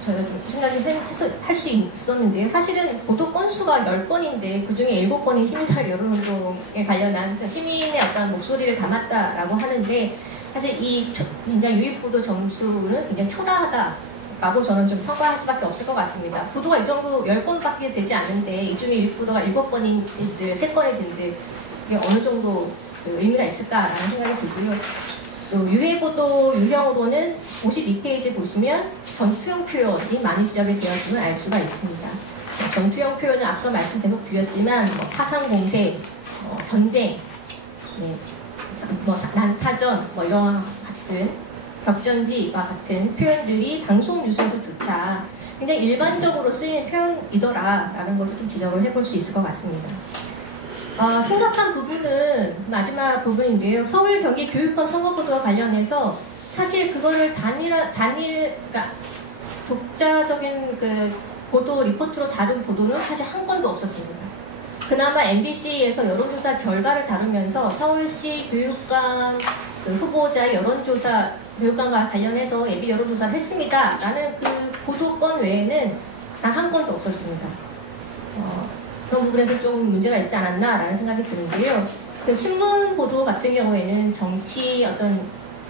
저희가 좀 생각을 할 수 있었는데요. 사실은 보도 건수가 10건인데 그중에 7건이 시민사회 여론운동에 관련한 시민의 어떤 목소리를 담았다라고 하는데 사실 이 굉장히 유익보도 점수는 굉장히 초라하다라고 저는 좀 평가할 수밖에 없을 것 같습니다. 보도가 이 정도 10건밖에 되지 않는데 이 중에 유익보도가 7건인들, 3건이든들 이게 어느 정도 의미가 있을까라는 생각이 들고요. 유해보도 유형으로는 52페이지 보시면 전투형 표현이 많이 지적이 되었음을 알 수가 있습니다. 전투형 표현은 앞서 말씀 계속 드렸지만 타상공세, 전쟁, 난타전, 이런 같은 격전지와 같은 표현들이 방송 뉴스에서조차 굉장히 일반적으로 쓰이는 표현이더라라는 것을 좀 지적을 해볼 수 있을 것 같습니다. 심각한 부분은 마지막 부분인데요. 서울 경기 교육감 선거보도와 관련해서 사실 그거를 그러니까 독자적인 그 보도 리포트로 다룬 보도는 사실 한 건도 없었습니다. 그나마 MBC에서 여론조사 결과를 다루면서 서울시 교육감 그 후보자의 여론조사 교육감과 관련해서 예비 여론조사를 했습니다라는 그 보도건 외에는 단 한 건도 없었습니다. 그런 부분에서 좀 문제가 있지 않았나라는 생각이 드는데요. 그 신문 보도 같은 경우에는 정치 어떤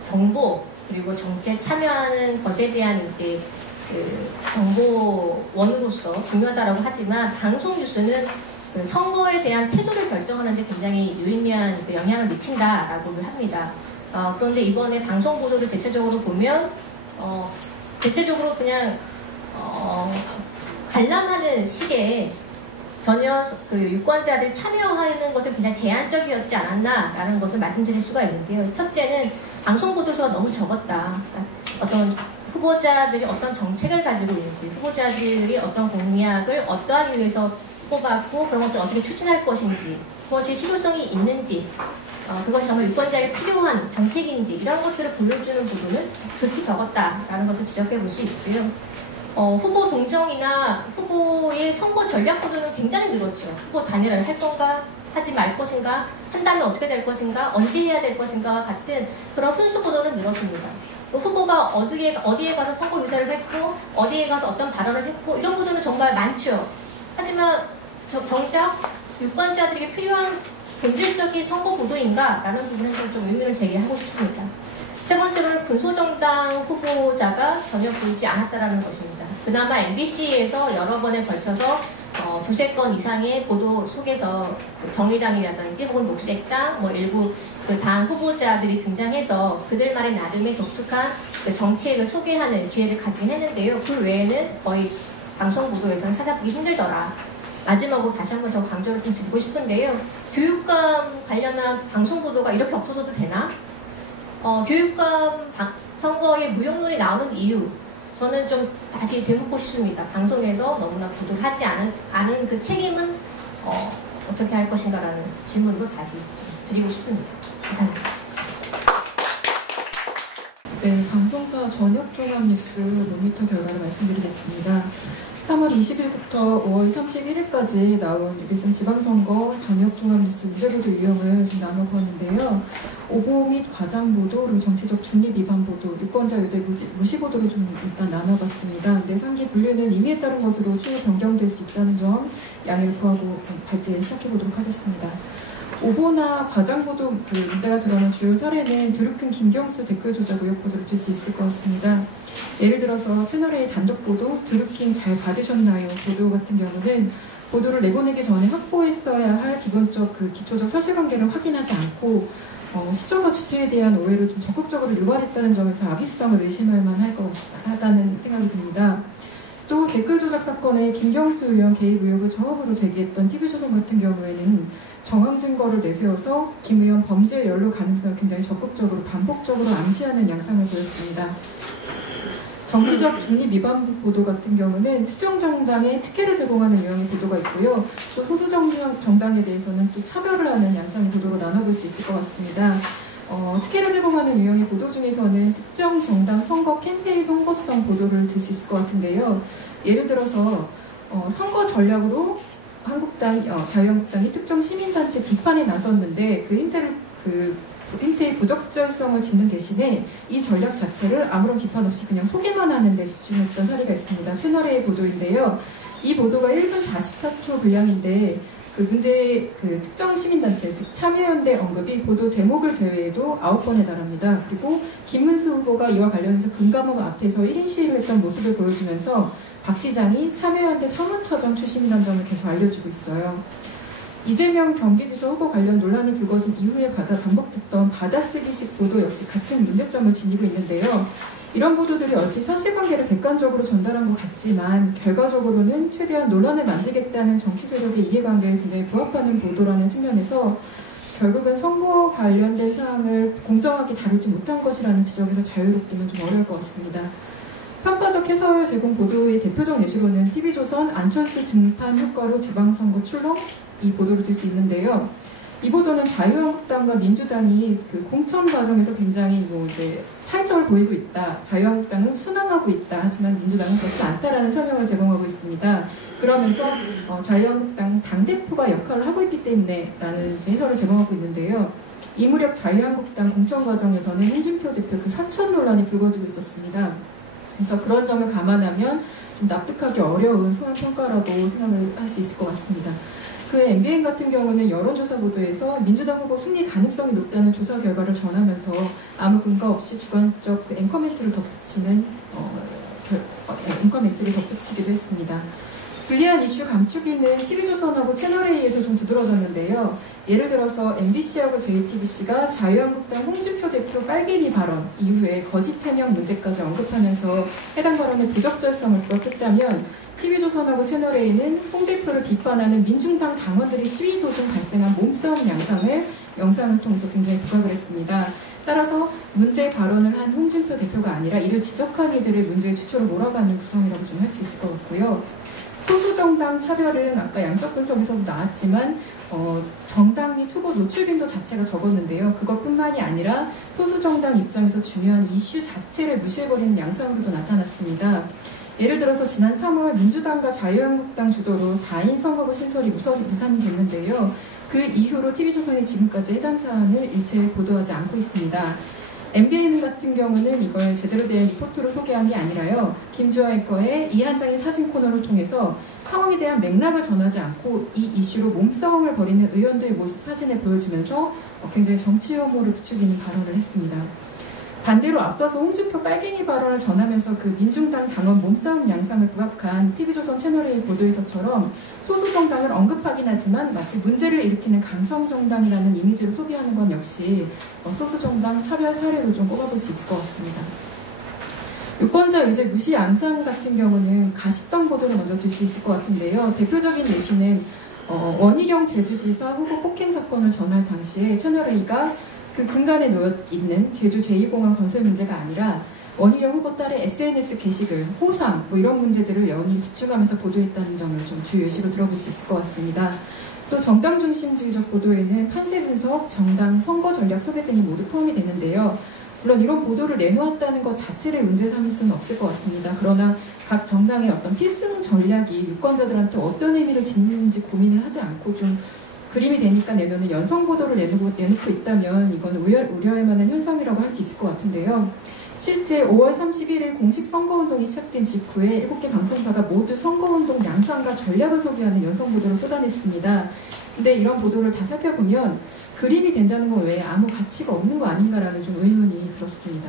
정보 그리고 정치에 참여하는 것에 대한 이제 그 정보원으로서 중요하다라고 하지만 방송 뉴스는 그 선거에 대한 태도를 결정하는데 굉장히 유의미한 그 영향을 미친다라고를 합니다. 그런데 이번에 방송 보도를 대체적으로 보면 대체적으로 그냥 관람하는 식의 전혀 그 유권자들이 참여하는 것은 그냥 제한적이었지 않았나라는 것을 말씀드릴 수가 있는데요. 첫째는 방송 보도수가 너무 적었다. 그러니까 어떤 후보자들이 어떤 정책을 가지고 있는지, 후보자들이 어떤 공약을 어떠하기 위해서 뽑았고 그런 것들 어떻게 추진할 것인지, 그것이 실효성이 있는지, 그것이 정말 유권자에게 필요한 정책인지 이런 것들을 보여주는 부분은 극히 적었다라는 것을 지적해 볼 수 있고요. 후보 동정이나 후보의 선거 전략 보도는 굉장히 늘었죠. 후보 단일화를 할 건가, 하지 말 것인가, 한다면 어떻게 될 것인가, 언제 해야 될 것인가와 같은 그런 훈수 보도는 늘었습니다. 후보가 어디에 가서 선거 유세를 했고, 어디에 가서 어떤 발언을 했고, 이런 보도는 정말 많죠. 하지만 정작 유권자들에게 필요한 본질적인 선거 보도인가? 라는 부분에서 좀 의문을 제기하고 싶습니다. 세 번째로는 군소정당 후보자가 전혀 보이지 않았다는 것입니다. 그나마 MBC에서 여러 번에 걸쳐서 두세 건 이상의 보도 속에서 정의당이라든지 혹은 녹색당, 일부 그 당 후보자들이 등장해서 그들만의 나름의 독특한 그 정책을 소개하는 기회를 가지긴 했는데요. 그 외에는 거의 방송 보도에서는 찾아보기 힘들더라. 마지막으로 다시 한번 저 강조를 좀 드리고 싶은데요. 교육감 관련한 방송 보도가 이렇게 없어져도 되나? 교육감 선거에 무용론이 나오는 이유, 저는 좀 다시 되묻고 싶습니다. 방송에서 너무나 보도를 하지 않은 그 책임은 어떻게 할 것인가라는 질문으로 다시 드리고 싶습니다. 이상입니다. 네, 방송사 저녁 종합 뉴스 모니터 결과를 말씀드리겠습니다. 3월 20일부터 5월 31일까지 나온 유기성 지방선거 저녁 종합 뉴스 문제보도 유형을 좀 나눠보았는데요. 오보 및 과장 보도, 그리고 정치적 중립 위반 보도, 유권자 의제 무시 보도를 좀 일단 나눠봤습니다. 근데 상기 분류는 임의에 따른 것으로 추후 변경될 수 있다는 점 양해를 구하고 발제 시작해보도록 하겠습니다. 오보나 과장 보도 문제가 드러난 주요 사례는 드루킹 김경수 댓글 조작 의혹 보도를 들 수 있을 것 같습니다. 예를 들어서 채널A 단독 보도, 드루킹 잘 받으셨나요? 보도 같은 경우는 보도를 내보내기 전에 확보했어야 할 기본적 기초적 사실관계를 확인하지 않고 시청과 주체에 대한 오해를 좀 적극적으로 유발했다는 점에서 악의성을 의심할 만할 것 같다는 생각이 듭니다. 또 댓글 조작 사건에 김경수 의원 개입 의혹을 처음으로 제기했던 TV조선 같은 경우에는 정황 증거를 내세워서 김 의원 범죄 연루 가능성을 굉장히 적극적으로 반복적으로 암시하는 양상을 보였습니다. 정치적 중립 위반 보도 같은 경우는 특정 정당에 특혜를 제공하는 유형의 보도가 있고요. 또 소수 정당에 대해서는 또 차별을 하는 양상의 보도로 나눠볼 수 있을 것 같습니다. 특혜를 제공하는 유형의 보도 중에서는 특정 정당 선거 캠페인 홍보성 보도를 들 수 있을 것 같은데요. 예를 들어서 선거 전략으로 자유한국당이 특정 시민단체 비판에 나섰는데 그 인태의 부적절성을 짚는 대신에 이 전략 자체를 아무런 비판 없이 그냥 소개만 하는 데 집중했던 사례가 있습니다. 채널A 보도인데요. 이 보도가 1분 44초 분량인데 특정 시민단체, 즉 참여연대 언급이 보도 제목을 제외해도 9번에 달합니다. 그리고 김문수 후보가 이와 관련해서 금감원 앞에서 1인 시위를 했던 모습을 보여주면서 박 시장이 참여연대 사무처장 출신이라는 점을 계속 알려주고 있어요. 이재명 경기지사 후보 관련 논란이 불거진 이후에 반복됐던 받아쓰기식 보도 역시 같은 문제점을 지니고 있는데요. 이런 보도들이 얼핏 사실관계를 객관적으로 전달한 것 같지만 결과적으로는 최대한 논란을 만들겠다는 정치 세력의 이해관계에 굉장히 부합하는 보도라는 측면에서 결국은 선거 관련된 사항을 공정하게 다루지 못한 것이라는 지적에서 자유롭기는 좀 어려울 것 같습니다. 편파적 해설 제공 보도의 대표적 예시로는 TV조선 안철수 등판 효과로 지방선거 출렁 이 보도를 들 수 있는데요. 이 보도는 자유한국당과 민주당이 공천 과정에서 굉장히 차이점을 보이고 있다. 자유한국당은 순항하고 있다. 하지만 민주당은 그렇지 않다라는 설명을 제공하고 있습니다. 그러면서 자유한국당 당대표가 역할을 하고 있기 때문에 라는 해설을 제공하고 있는데요. 이 무렵 자유한국당 공천 과정에서는 홍준표 대표 사천 논란이 불거지고 있었습니다. 그래서 그런 점을 감안하면 좀 납득하기 어려운 소환 평가라고 생각을 할 수 있을 것 같습니다. MBN 같은 경우는 여론조사 보도에서 민주당 후보 승리 가능성이 높다는 조사 결과를 전하면서 아무 근거 없이 주관적 앵커멘트를 덧붙이기도 했습니다. 불리한 이슈 감추기는 TV조선하고 채널A에서 좀 두드러졌는데요. 예를 들어서 MBC하고 JTBC가 자유한국당 홍준표 대표 빨갱이 발언 이후에 거짓 해명 문제까지 언급하면서 해당 발언의 부적절성을 부각했다면 TV조선하고 채널A는 홍 대표를 비판하는 민중당 당원들이 시위 도중 발생한 몸싸움 영상을 통해서 굉장히 부각을 했습니다. 따라서 문제 발언을 한 홍준표 대표가 아니라 이를 지적한 이들의 문제의 주체로 몰아가는 구성이라고 좀 할 수 있을 것 같고요. 소수정당 차별은 아까 양적 분석에서도 나왔지만 정당 및 후보 노출 빈도 자체가 적었는데요. 그것뿐만이 아니라 소수정당 입장에서 중요한 이슈 자체를 무시해버리는 양상으로도 나타났습니다. 예를 들어서 지난 3월 민주당과 자유한국당 주도로 4인 선거구 신설이 무산이 됐는데요. 그 이후로 TV조선이 지금까지 해당 사안을 일체 보도하지 않고 있습니다. MBN 같은 경우는 이걸 제대로 된 리포트로 소개한 게 아니라요. 김주아 앵커의 이한장의 사진 코너를 통해서 상황에 대한 맥락을 전하지 않고 이 이슈로 몸싸움을 벌이는 의원들의 모습 사진을 보여주면서 굉장히 정치 혐오를 부추기는 발언을 했습니다. 반대로 앞서서 홍준표 빨갱이 발언을 전하면서 민중당 당원 몸싸움 양상을 부각한 TV조선 채널A 보도에서처럼 소수정당을 언급하긴 하지만 마치 문제를 일으키는 강성정당이라는 이미지를 소비하는 건 역시 소수정당 차별 사례로 좀 꼽아볼 수 있을 것 같습니다. 유권자 의제 무시 양상 같은 경우는 가십성 보도를 먼저 들 수 있을 것 같은데요. 대표적인 예시는 원희룡 제주지사 후보 폭행 사건을 전할 당시에 채널A가 그 근간에 놓여 있는 제주 제2공항 건설 문제가 아니라 원희룡 후보 딸의 SNS 게시글, 호상 이런 문제들을 연일히 집중하면서 보도했다는 점을 좀 주요 예시로 들어볼 수 있을 것 같습니다. 또 정당 중심주의적 보도에는 판세 분석, 정당, 선거 전략 소개 등이 모두 포함이 되는데요. 물론 이런 보도를 내놓았다는 것 자체를 문제 삼을 수는 없을 것 같습니다. 그러나 각 정당의 어떤 필승 전략이 유권자들한테 어떤 의미를 짓는지 고민을 하지 않고 좀 그림이 되니까 내놓는 연성 보도를 내놓고 있다면 이건 우려할 만한 현상이라고 할 수 있을 것 같은데요. 실제 5월 31일 공식 선거운동이 시작된 직후에 7개 방송사가 모두 선거운동 양상과 전략을 소개하는 연성 보도를 쏟아냈습니다. 근데 이런 보도를 다 살펴보면 그림이 된다는 것 외에 아무 가치가 없는 거 아닌가라는 좀 의문이 들었습니다.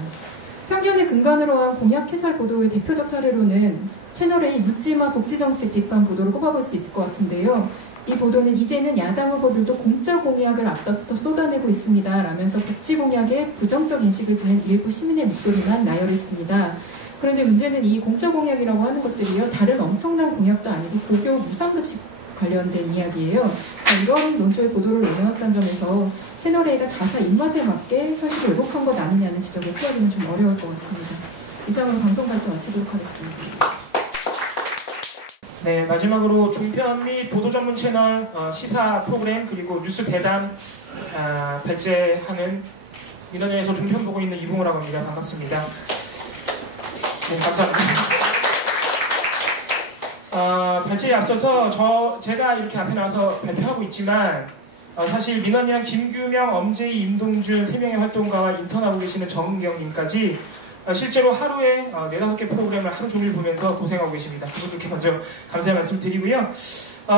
편견을 근간으로 한 공약 해설 보도의 대표적 사례로는 채널A 묻지마 복지정책 비판 보도를 꼽아볼 수 있을 것 같은데요. 이 보도는 이제는 야당 후보들도 공짜 공약을 앞다퉈 쏟아내고 있습니다 라면서 복지 공약에 부정적 인식을 지닌 일부 시민의 목소리만 나열했습니다. 그런데 문제는 이 공짜 공약이라고 하는 것들이요, 다른 엄청난 공약도 아니고 고교 무상급식 관련된 이야기예요. 이런 논조의 보도를 내놓았다는 점에서 채널A가 자사 입맛에 맞게 현실을 왜곡한 것 아니냐는 지적을 피하기는 좀 어려울 것 같습니다. 이상으로 방송 발제 마치도록 하겠습니다. 네, 마지막으로 종편 및 보도 전문 채널, 시사 프로그램 그리고 뉴스 대담 발제하는 민원회에서 종편 보고 있는 이봉우라고 합니다. 반갑습니다. 네, 감사합니다. 발제에 앞서서 제가 이렇게 앞에 나와서 발표하고 있지만 사실 민원위원 김규명, 엄재희, 임동준 3명의 활동가와 인턴하고 계시는 정은경님까지 실제로 하루에 4-5개 프로그램을 하루 종일 보면서 고생하고 계십니다. 그분들께 먼저 감사의 말씀 드리고요.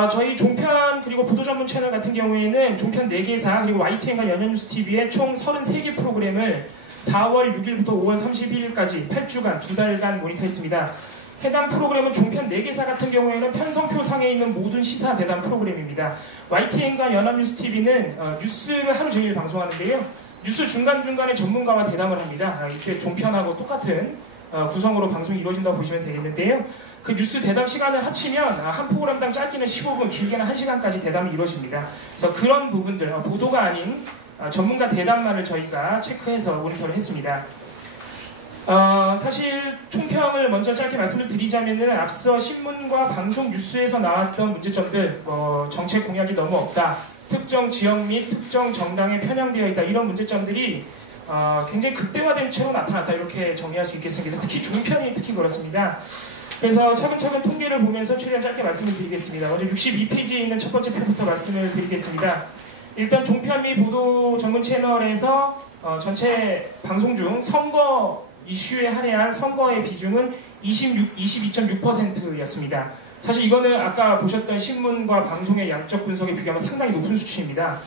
저희 종편 그리고 보도 전문 채널 같은 경우에는 종편 4개사 그리고 YTN과 연합뉴스TV의 총 33개 프로그램을 4월 6일부터 5월 31일까지 8주간 2달간 모니터했습니다. 해당 프로그램은 종편 4개사 같은 경우에는 편성표 상에 있는 모든 시사 대담 프로그램입니다. YTN과 연합뉴스TV는 뉴스를 하루 종일 방송하는데요. 뉴스 중간중간에 전문가와 대담을 합니다. 이렇게 종편하고 똑같은 구성으로 방송이 이루어진다고 보시면 되겠는데요. 그 뉴스 대담 시간을 합치면 한 프로그램당 짧게는 15분, 길게는 1시간까지 대담이 이루어집니다. 그래서 그런 부분들, 보도가 아닌 전문가 대담만을 저희가 체크해서 모니터를 했습니다. 사실 총평을 먼저 짧게 말씀을 드리자면은 앞서 신문과 방송 뉴스에서 나왔던 문제점들, 정책 공약이 너무 없다, 특정 지역 및 특정 정당에 편향되어 있다, 이런 문제점들이 굉장히 극대화된 채로 나타났다, 이렇게 정리할 수 있겠습니다. 특히 종편이 특히 그렇습니다. 그래서 차근차근 통계를 보면서 최대한 짧게 말씀을 드리겠습니다. 먼저 62페이지에 있는 첫 번째 표부터 말씀을 드리겠습니다. 일단 종편 및 보도 전문 채널에서 전체 방송 중 선거 이슈에 할애한 선거의 비중은 22.6%였습니다. 사실 이거는 아까 보셨던 신문과 방송의 양적 분석에 비교하면 상당히 높은 수치입니다.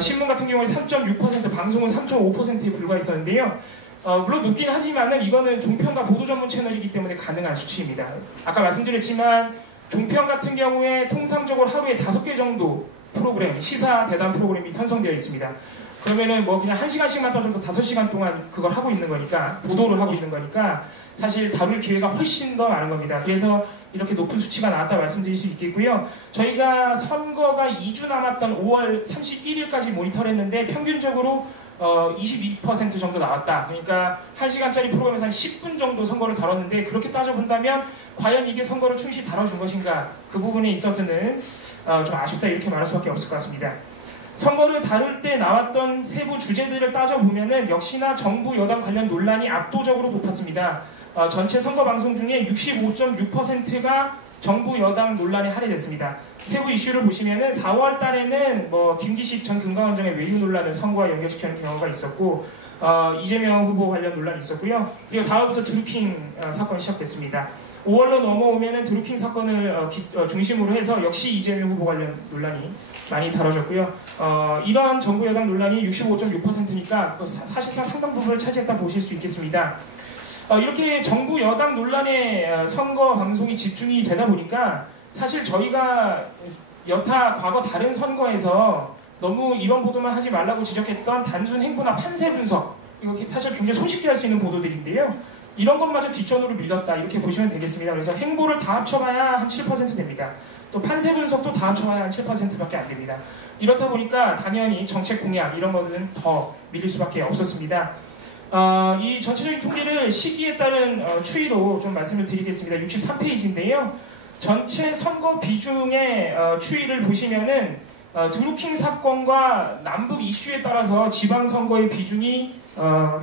신문 같은 경우에 3.6%, 방송은 3.5%에 불과했었는데요. 물론 높긴 하지만은 이거는 종편과 보도 전문 채널이기 때문에 가능한 수치입니다. 아까 말씀드렸지만 종편 같은 경우에 통상적으로 하루에 5개 정도 프로그램, 시사 대담 프로그램이 편성되어 있습니다. 그러면은 뭐 그냥 1시간씩만 떠들고 5시간 동안 그걸 하고 있는 거니까, 보도를 하고 있는 거니까 사실 다룰 기회가 훨씬 더 많은 겁니다. 그래서 이렇게 높은 수치가 나왔다 말씀드릴 수 있겠고요. 저희가 선거가 2주 남았던 5월 31일까지 모니터를 했는데 평균적으로 22% 정도 나왔다. 그러니까 1시간짜리 프로그램에서 한 10분 정도 선거를 다뤘는데, 그렇게 따져본다면 과연 이게 선거를 충실히 다뤄준 것인가, 그 부분에 있어서는 좀 아쉽다, 이렇게 말할 수밖에 없을 것 같습니다. 선거를 다룰 때 나왔던 세부 주제들을 따져보면은 역시나 정부 여당 관련 논란이 압도적으로 높았습니다. 전체 선거 방송 중에 65.6%가 정부 여당 논란에 할애됐습니다. 세부 이슈를 보시면은 4월 달에는 김기식 전 금강원장의 외유 논란을 선거와 연결시키는 경우가 있었고, 이재명 후보 관련 논란이 있었고요. 그리고 4월부터 드루킹 사건이 시작됐습니다. 5월로 넘어오면은 드루킹 사건을 중심으로 해서 역시 이재명 후보 관련 논란이 많이 다뤄졌고요. 이러한 정부 여당 논란이 65.6%니까 사실상 상당 부분을 차지했다 보실 수 있겠습니다. 이렇게 정부 여당 논란에 선거 방송이 집중이 되다 보니까 사실 저희가 여타 과거 다른 선거에서 너무 이런 보도만 하지 말라고 지적했던 단순 행보나 판세 분석, 이거 사실 굉장히 손쉽게 할 수 있는 보도들인데요. 이런 것마저 뒷전으로 밀렸다 이렇게 보시면 되겠습니다. 그래서 행보를 다 합쳐봐야 한 7% 됩니다. 또 판세 분석도 다 합쳐봐야 한 7%밖에 안 됩니다. 이렇다 보니까 당연히 정책 공약 이런 것들은 더 밀릴 수밖에 없었습니다. 이 전체적인 통계를 시기에 따른 추이로 좀 말씀을 드리겠습니다. 63페이지인데요. 전체 선거 비중의 추이를 보시면은 드루킹 사건과 남북 이슈에 따라서 지방선거의 비중이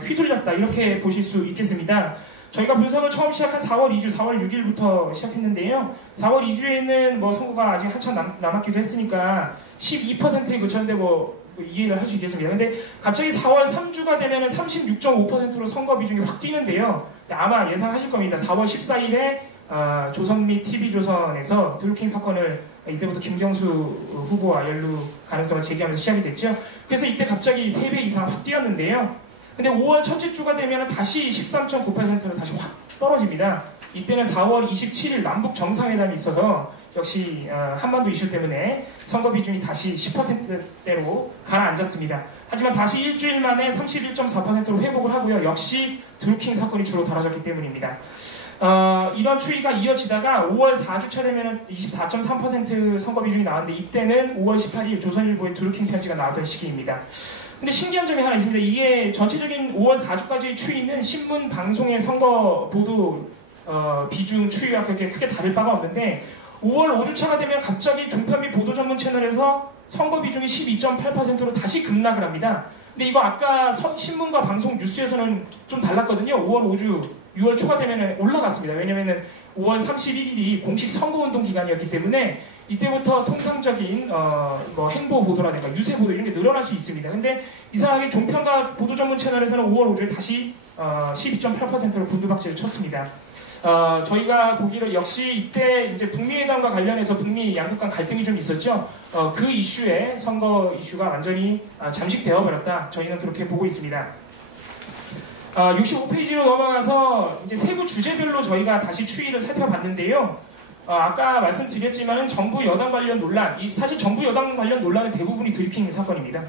휘둘렸다 이렇게 보실 수 있겠습니다. 저희가 분석을 처음 시작한 4월 2주, 4월 6일부터 시작했는데요. 4월 2주에는 뭐 선거가 아직 한참 남았기도 했으니까 12%에 그쳤는데 뭐 이해를 할 수 있겠습니다. 근데 갑자기 4월 3주가 되면 36.5%로 선거 비중이 확 뛰는데요. 아마 예상하실 겁니다. 4월 14일에 조선 및 TV조선에서 드루킹 사건을 이때부터 김경수 후보와 연루 가능성을 제기하면서 시작이 됐죠. 그래서 이때 갑자기 3배 이상 확 뛰었는데요. 근데 5월 첫째 주가 되면 다시 13.9%로 다시 확 떨어집니다. 이때는 4월 27일 남북 정상회담이 있어서 역시 한반도 이슈 때문에 선거 비중이 다시 10%대로 가라앉았습니다. 하지만 다시 일주일 만에 31.4%로 회복을 하고요. 역시 드루킹 사건이 주로 다뤄졌기 때문입니다. 이런 추이가 이어지다가 5월 4주차 되면 24.3% 선거 비중이 나왔는데 이때는 5월 18일 조선일보의 드루킹 편지가 나왔던 시기입니다. 근데 신기한 점이 하나 있습니다. 이게 전체적인 5월 4주까지의 추이는 신문, 방송의 선거 보도 비중 추이와 그렇게 크게 다를 바가 없는데 5월 5주차가 되면 갑자기 종편 및 보도 전문 채널에서 선거 비중이 12.8%로 다시 급락을 합니다. 근데 이거 아까 신문과 방송 뉴스에서는 좀 달랐거든요. 5월 5주, 6월 초가 되면 올라갔습니다. 왜냐면은 5월 31일이 공식 선거운동 기간이었기 때문에 이때부터 통상적인 뭐 행보 보도라든가 유세 보도 이런 게 늘어날 수 있습니다. 근데 이상하게 종편과 보도 전문 채널에서는 5월 5주에 다시 12.8%로 곤두박질을 쳤습니다. 저희가 보기를 역시 이때 이제 북미회담과 관련해서 북미 양국 간 갈등이 좀 있었죠. 그 이슈에 선거 이슈가 완전히 잠식되어 버렸다. 저희는 그렇게 보고 있습니다. 65페이지로 넘어가서 이제 세부 주제별로 저희가 다시 추이를 살펴봤는데요. 아까 말씀드렸지만은 정부 여당 관련 논란, 사실 정부 여당 관련 논란은 대부분이 드루킹 사건입니다.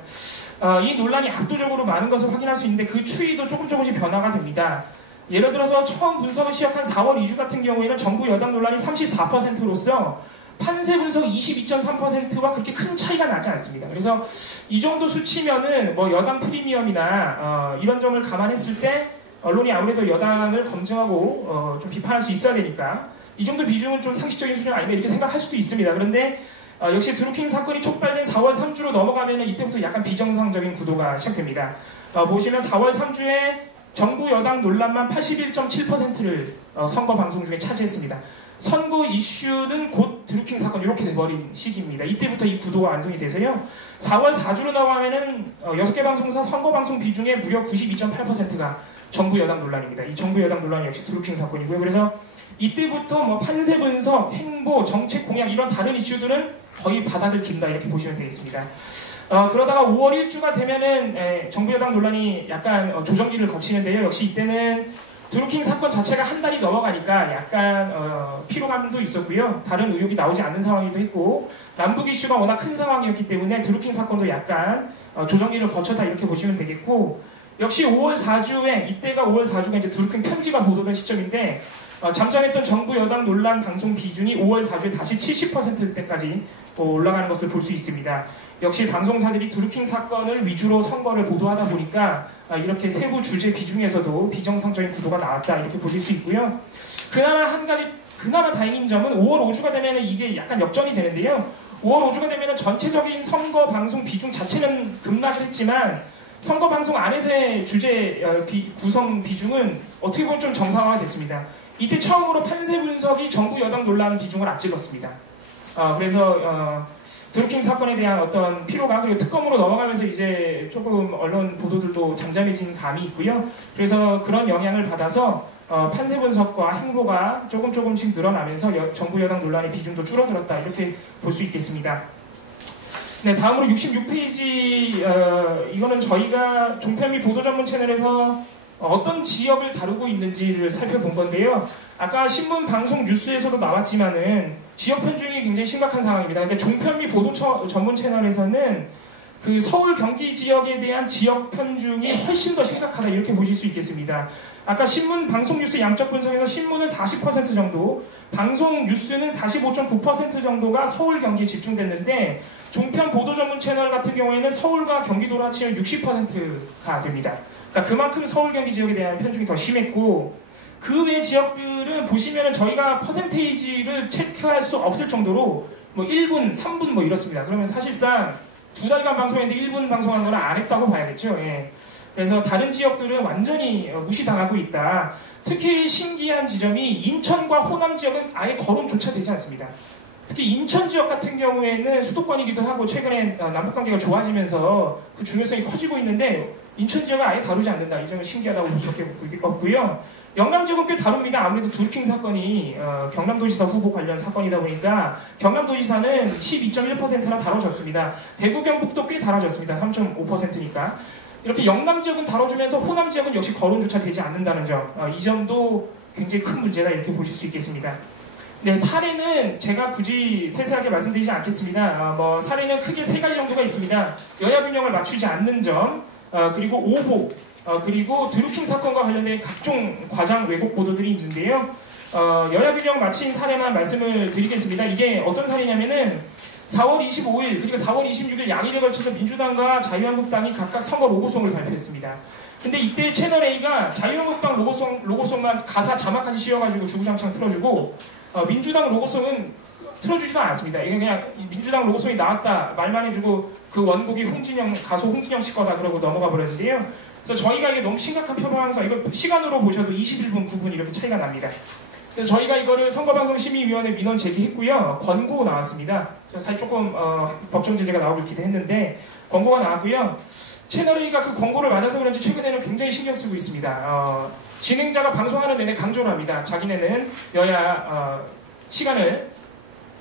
이 논란이 압도적으로 많은 것을 확인할 수 있는데 그 추이도 조금씩 변화가 됩니다. 예를 들어서 처음 분석을 시작한 4월 2주 같은 경우에는 정부 여당 논란이 34%로서 판세 분석 22.3%와 그렇게 큰 차이가 나지 않습니다. 그래서 이 정도 수치면은 뭐 여당 프리미엄이나 이런 점을 감안했을 때 언론이 아무래도 여당을 검증하고 좀 비판할 수 있어야 되니까 이 정도 비중은 좀 상식적인 수준 아닌가 이렇게 생각할 수도 있습니다. 그런데 역시 드루킹 사건이 촉발된 4월 3주로 넘어가면 이때부터 약간 비정상적인 구도가 시작됩니다. 보시면 4월 3주에 정부 여당 논란만 81.7%를 선거 방송 중에 차지했습니다. 선거 이슈는 곧 드루킹 사건 이렇게 돼버린 시기입니다. 이때부터 이 구도가 완성이 돼서요. 4월 4주로 넘어가면은 6개 방송사 선거 방송 비중의 무려 92.8%가 정부 여당 논란입니다. 이 정부 여당 논란이 역시 드루킹 사건이고요. 그래서 이때부터 뭐 판세 분석, 행보, 정책 공약 이런 다른 이슈들은 거의 바닥을 긴다 이렇게 보시면 되겠습니다. 그러다가 5월 1주가 되면은 정부 여당 논란이 약간 조정기를 거치는데요. 역시 이때는 드루킹 사건 자체가 한 달이 넘어가니까 약간 피로감도 있었고요. 다른 의혹이 나오지 않는 상황이기도 했고 남북 이슈가 워낙 큰 상황이었기 때문에 드루킹 사건도 약간 조정기를 거쳤다 이렇게 보시면 되겠고 역시 5월 4주에 이때가 5월 4주가 이제 드루킹 편지가 보도된 시점인데 잠잠했던 정부 여당 논란 방송 비중이 5월 4주에 다시 70%대까지 올라가는 것을 볼 수 있습니다. 역시 방송사들이 드루킹 사건을 위주로 선거를 보도하다 보니까 이렇게 세부 주제 비중에서도 비정상적인 구도가 나왔다 이렇게 보실 수 있고요. 그나마 다행인 점은 5월 5주가 되면 이게 약간 역전이 되는데요. 5월 5주가 되면 전체적인 선거 방송 비중 자체는 급락을 했지만 선거 방송 안에서의 주제 구성 비중은 어떻게 보면 좀 정상화가 됐습니다. 이때 처음으로 판세 분석이 정부 여당 논란 비중을 앞질렀습니다. 그래서 드루킹 사건에 대한 어떤 피로감 그리고 특검으로 넘어가면서 이제 조금 언론 보도들도 잠잠해진 감이 있고요. 그래서 그런 영향을 받아서 판세 분석과 행보가 조금씩 늘어나면서 정부 여당 논란의 비중도 줄어들었다 이렇게 볼 수 있겠습니다. 네, 다음으로 66페이지 이거는 저희가 종편 및 보도 전문 채널에서 어떤 지역을 다루고 있는지를 살펴본 건데요. 아까 신문, 방송, 뉴스에서도 나왔지만은 지역 편중이 굉장히 심각한 상황입니다. 그러니까 종편 및 보도 전문 채널에서는 그 서울 경기 지역에 대한 지역 편중이 훨씬 더 심각하다 이렇게 보실 수 있겠습니다. 아까 신문, 방송 뉴스 양적 분석에서 신문은 40% 정도, 방송 뉴스는 45.9% 정도가 서울 경기에 집중됐는데 종편 보도 전문 채널 같은 경우에는 서울과 경기도로 합치면 60%가 됩니다. 그러니까 그만큼 서울 경기 지역에 대한 편중이 더 심했고 그 외 지역들은 보시면은 저희가 퍼센테이지를 체크할 수 없을 정도로 뭐 1분, 3분 뭐 이렇습니다. 그러면 사실상 2달간 방송했는데 1분 방송하는 건 안 했다고 봐야겠죠. 예. 그래서 다른 지역들은 완전히 무시당하고 있다. 특히 신기한 지점이 인천과 호남 지역은 아예 거론조차 되지 않습니다. 특히 인천 지역 같은 경우에는 수도권이기도 하고 최근에 남북관계가 좋아지면서 그 중요성이 커지고 있는데 인천 지역은 아예 다루지 않는다. 이 점은 신기하다고 볼 수밖에 없고요. 영남 지역은 꽤 다룹니다. 아무래도 두루킹 사건이 경남도지사 후보 관련 사건이다 보니까 경남도지사는 12.1%나 다뤄졌습니다. 대구 경북도 꽤 다뤄졌습니다. 3.5%니까. 이렇게 영남 지역은 다뤄주면서 호남 지역은 역시 거론조차 되지 않는다는 점, 이 점도 굉장히 큰 문제다 이렇게 보실 수 있겠습니다. 네, 사례는 제가 굳이 세세하게 말씀드리지 않겠습니다. 사례는 크게 3가지 정도가 있습니다. 여야 균형을 맞추지 않는 점, 그리고 오보, 그리고 드루킹 사건과 관련된 각종 과장 왜곡 보도들이 있는데요. 여야 균형 맞힌 사례만 말씀을 드리겠습니다. 이게 어떤 사례냐면은 4월 25일 그리고 4월 26일 양일에 걸쳐서 민주당과 자유한국당이 각각 선거 로고송을 발표했습니다. 근데 이때 채널A가 자유한국당 로고송만 가사 자막까지 씌워가지고 주구장창 틀어주고 민주당 로고송은 틀어주지도 않았습니다. 이게 그냥 민주당 로고송이 나왔다 말만 해주고 그 원곡이 가수 홍진영 씨 거다 그러고 넘어가 버렸는데요. 그래서 저희가 이게 너무 심각한 표방송, 이거 시간으로 보셔도 21분, 9분 이렇게 차이가 납니다. 그래서 저희가 이거를 선거방송심의위원회 민원 제기했고요. 권고 나왔습니다. 사실 조금 법정 제재가 나오길 기대했는데 권고가 나왔고요. 채널A가 그 권고를 맞아서 그런지 최근에는 굉장히 신경 쓰고 있습니다. 진행자가 방송하는 내내 강조를 합니다. 자기네는 여야 시간을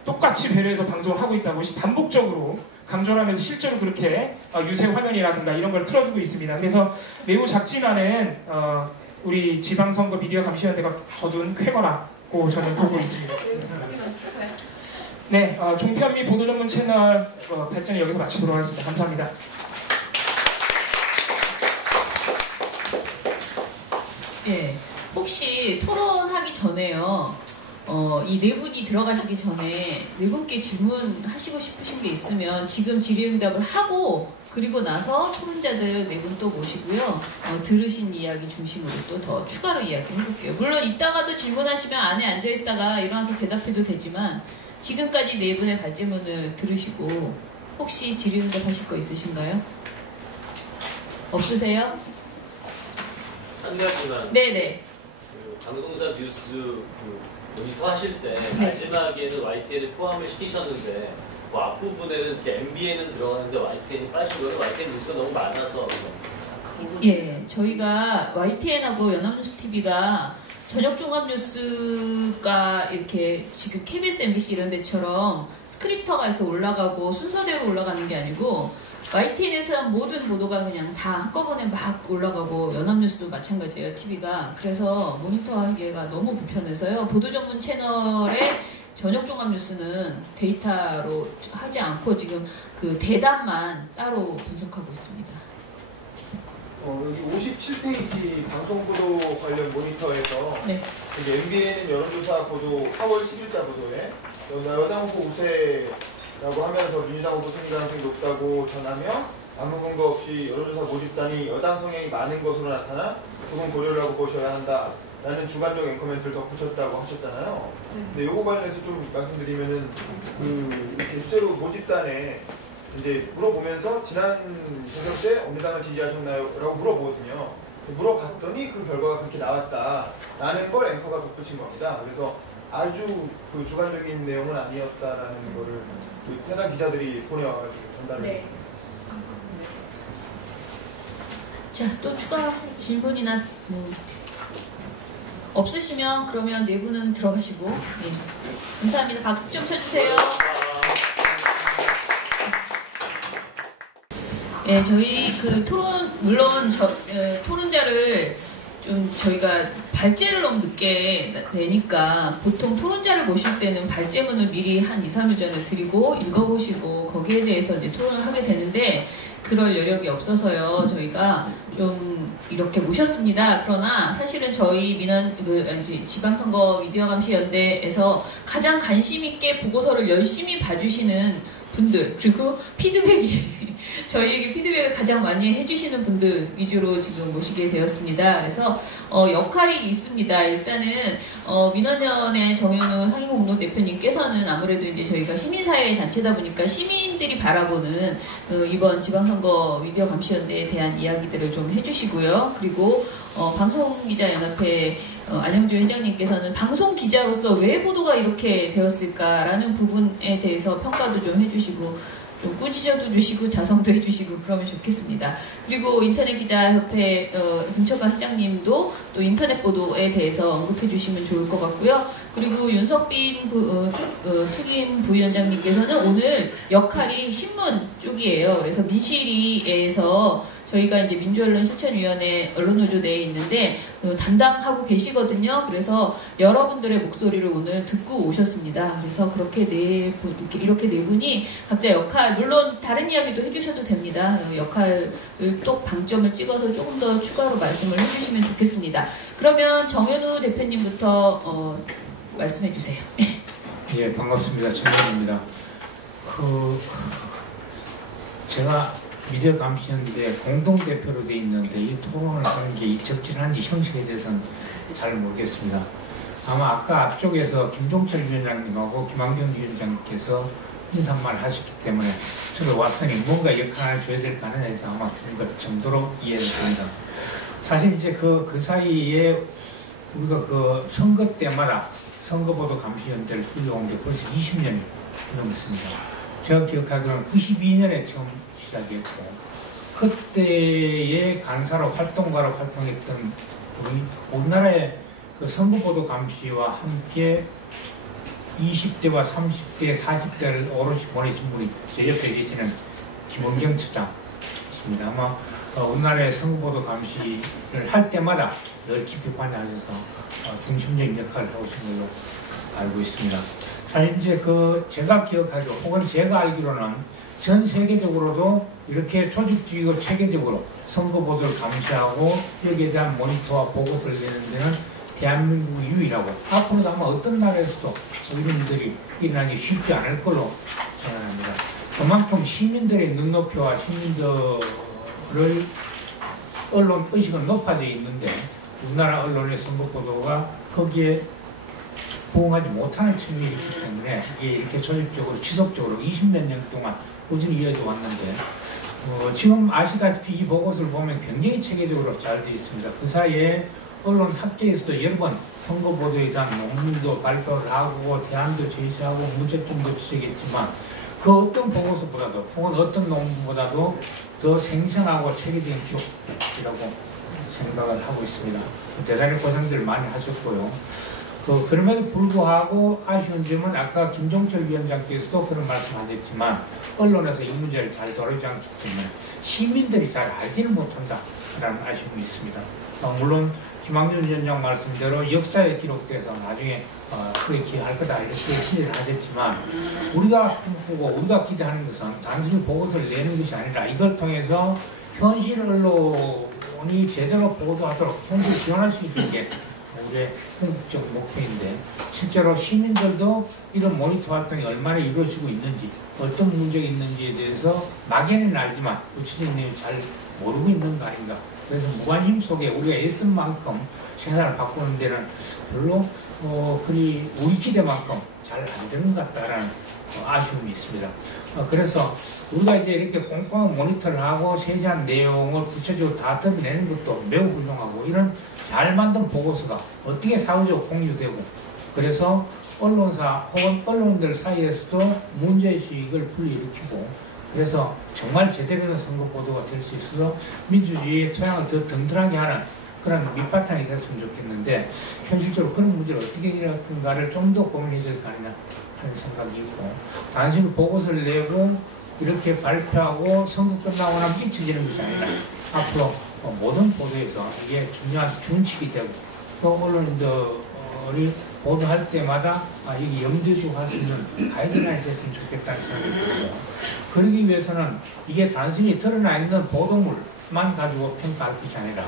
똑같이 배려해서 방송을 하고 있다고 반복적으로 강조를 하면서 실제로 그렇게 유세 화면이라든가 이런 걸 틀어주고 있습니다. 그래서 매우 작지만은 우리 지방선거 미디어 감시위원회가 거둔 쾌거라고 저는 보고 있습니다. 네, 종편 및 보도 전문 채널 발전을 여기서 마치도록 하겠습니다. 감사합니다. 예, 혹시 토론하기 전에요. 이 네 분이 들어가시기 전에 네 분께 질문하시고 싶으신 게 있으면 지금 질의응답을 하고 그리고 나서 토론자들 네 분 또 모시고요. 들으신 이야기 중심으로 또 더 추가로 이야기해볼게요. 물론 이따가도 질문하시면 안에 앉아있다가 일어나서 대답해도 되지만 지금까지 네 분의 발제문을 들으시고 혹시 질의응답 하실 거 있으신가요? 없으세요? 한 가지만. 네네. 방송사 뉴스 모니터 하실 때 마지막에는 YTN을 포함을 시키셨는데 앞부분에는 이렇게 MBN은 들어가는데 YTN이 빠지고 YTN 뉴스가 너무 많아서 예, 저희가 YTN하고 연합뉴스TV가 저녁종합뉴스가 이렇게 지금 KBS, MBC 이런 데처럼 스크립터가 이렇게 올라가고 순서대로 올라가는 게 아니고 YTN에서 한 모든 보도가 그냥 다 한꺼번에 막 올라가고 연합뉴스도 마찬가지예요, TV가. 그래서 모니터하기가 너무 불편해서요. 보도 전문 채널의 저녁종합뉴스는 데이터로 하지 않고 지금 그 대담만 따로 분석하고 있습니다. 여기 57페이지 방송보도 관련 모니터에서 네. MBN은 여론조사 보도 4월 10일자 보도에 여당 후보 우세라고 하면서 민주당 후보 승리 가능성이 높다고 전하며 아무 근거 없이 여론조사 모집단이 여당 성향이 많은 것으로 나타나 조금 고려를 하고 보셔야 한다 라는 주관적 앵커멘트를 덧붙였다고 하셨잖아요. 근데 요거 관련해서 좀 말씀드리면은 이렇게 실제로 모집단에 이제 물어보면서 지난 대선 때 어느 당을 지지하셨나요? 라고 물어보거든요. 물어봤더니 그 결과가 그렇게 나왔다라는 걸 앵커가 덧붙인 겁니다. 그래서 아주 그 주관적인 내용은 아니었다라는 거를 해당 기자들이 보내와가지고 전달을 했습니다. 자, 또 추가 질문이나 없으시면 그러면 네 분은 들어가시고. 예. 감사합니다. 박수 좀 쳐주세요. 예, 저희 그 토론, 물론 토론자를 좀 저희가 발제를 너무 늦게 내니까 보통 토론자를 모실 때는 발제문을 미리 한 2, 3일 전에 드리고 읽어보시고 거기에 대해서 이제 토론을 하게 되는데 그럴 여력이 없어서요. 저희가 좀 이렇게 모셨습니다. 그러나 사실은 저희 지방선거 미디어감시연대에서 가장 관심 있게 보고서를 열심히 봐주시는 분들, 그리고 저희에게 피드백을 가장 많이 해주시는 분들 위주로 지금 모시게 되었습니다. 그래서 역할이 있습니다. 일단은 민원연의 정현우 상임공동대표님께서는 아무래도 이제 저희가 시민사회 단체다 보니까 시민들이 바라보는 이번 지방선거 미디어감시연대에 대한 이야기들을 좀 해주시고요. 그리고 방송기자연합회 안영주 회장님께서는 방송 기자로서 왜 보도가 이렇게 되었을까라는 부분에 대해서 평가도 좀 해주시고 좀 꾸짖어도 주시고 자성도 해주시고 그러면 좋겠습니다. 그리고 인터넷기자협회 김철관 회장님도 또 인터넷 보도에 대해서 언급해 주시면 좋을 것 같고요. 그리고 윤석빈 특임 부위원장님께서는 오늘 역할이 신문 쪽이에요. 그래서 민실위에서 저희가 이제 민주언론실천위원회 언론노조대에 있는데 담당하고 계시거든요. 그래서 여러분들의 목소리를 오늘 듣고 오셨습니다. 그래서 그렇게 이렇게 네 분이 각자 역할, 물론 다른 이야기도 해주셔도 됩니다. 역할을 또 방점을 찍어서 조금 더 추가로 말씀을 해주시면 좋겠습니다. 그러면 정현우 대표님부터 말씀해 주세요. 예, 반갑습니다. 정현우입니다. 제가 미디어감시연대 공동대표로 되어 있는데 이 토론을 하는 게 적절한지 형식에 대해서는 잘 모르겠습니다. 아마 아까 앞쪽에서 김종철 위원장님하고 김한경 위원장님께서 인사말 하셨기 때문에 저도 왔으니 뭔가 역할을 줘야 될 거 아니냐 해서 아마 준 것 정도로 이해를 합니다. 사실 이제 그 사이에 우리가 그 선거 때마다 선거보도 감시연대를 끌어온 게 벌써 20년이 넘었습니다. 제가 기억하기로는 92년에 처음 시작했고 그때의 간사로 활동가로 활동했던 우리나라의 그 선거보도 감시와 함께 20대와 30대, 40대를 오롯이 보내신 분이 제 옆에 계시는 김원경 처장이십니다. 아마 우리나라의 선거보도 감시를 할 때마다 늘 깊이 관여하셔서 중심적인 역할을 하고 있는 걸로 알고 있습니다. 사실 이제 제가 기억하기로 혹은 제가 알기로는 전 세계적으로도 이렇게 조직주의고 체계적으로 선거보도를 감시하고 여기에 대한 모니터와 보고서를 내는 데는 대한민국이 유일하고 앞으로도 아마 어떤 나라에서도 이런 일들이 일어나기 쉽지 않을 걸로 생각합니다. 그만큼 시민들의 눈높이와 시민들의 언론 의식은 높아져 있는데 우리나라 언론의 선거보도가 거기에 부응하지 못하는 측면이 있기 때문에 이게 이렇게 조직적으로 지속적으로 20몇 년 동안 꾸준히 이어져 왔는데 지금 아시다시피 이 보고서를 보면 굉장히 체계적으로 잘 되어 있습니다. 그 사이에 언론 학계에서도 여러 번 선거보도에 대한 논문도 발표를 하고 대안도 제시하고 문제점도 지적했지만 그 어떤 보고서보다도 혹은 어떤 논문보다도 더 생생하고 체계적인 기록이라고 생각을 하고 있습니다. 대단히 고생들 많이 하셨고요. 그럼에도 불구하고 아쉬운 점은 아까 김종철 위원장께서도 그런 말씀하셨지만 언론에서 이 문제를 잘 다루지 않기 때문에 시민들이 잘 알지는 못한다라는 아쉬움이 있습니다. 물론 김학윤 위원장 말씀대로 역사에 기록돼서 나중에 그에 기여할 거다 이렇게 기대를 하셨지만 우리가 꿈꾸고 우리가 기대하는 것은 단순히 보고서를 내는 것이 아니라 이걸 통해서 현실 언론이 제대로 보도하도록 현실 지원할 수 있는 게 우리의 궁극적 목표인데 실제로 시민들도 이런 모니터 활동이 얼마나 이루어지고 있는지 어떤 문제가 있는지에 대해서 막연히는 알지만 구체적인 내용을 잘 모르고 있는 거 아닌가. 그래서 무관심 속에 우리가 애쓴 만큼 생활을 바꾸는 데는 별로 그리 우리 기대만큼 잘 안 되는 것 같다라는 아쉬움이 있습니다. 그래서 우리가 이제 이렇게 꼼꼼한 모니터를 하고 세세한 내용을 구체적으로 다 드러내는 것도 매우 훌륭하고 이런 잘 만든 보고서가 어떻게 사회적으로 공유되고 그래서 언론사 혹은 언론인들 사이에서도 문제의식을 불러일으키고 그래서 정말 제대로 된 선거 보도가 될 수 있어서 민주주의의 토양을 더 든든하게 하는 그런 밑바탕이 됐으면 좋겠는데 현실적으로 그런 문제를 어떻게 해결할까를 좀 더 고민해야 될 거 아니냐 하는 생각이 있고 단순히 보고서를 내고 이렇게 발표하고 선거 끝나고 나면 잊혀지는 것이 아니라 앞으로 모든 보도에서 이게 중요한 준칙이 되고 또 언론인들이 보도할 때마다 이게 염두에 두고 할 수 있는 가이드라인이 됐으면 좋겠다는 생각이 들고요. 그러기 위해서는 이게 단순히 드러나 있는 보도물만 가지고 평가할 것이 아니라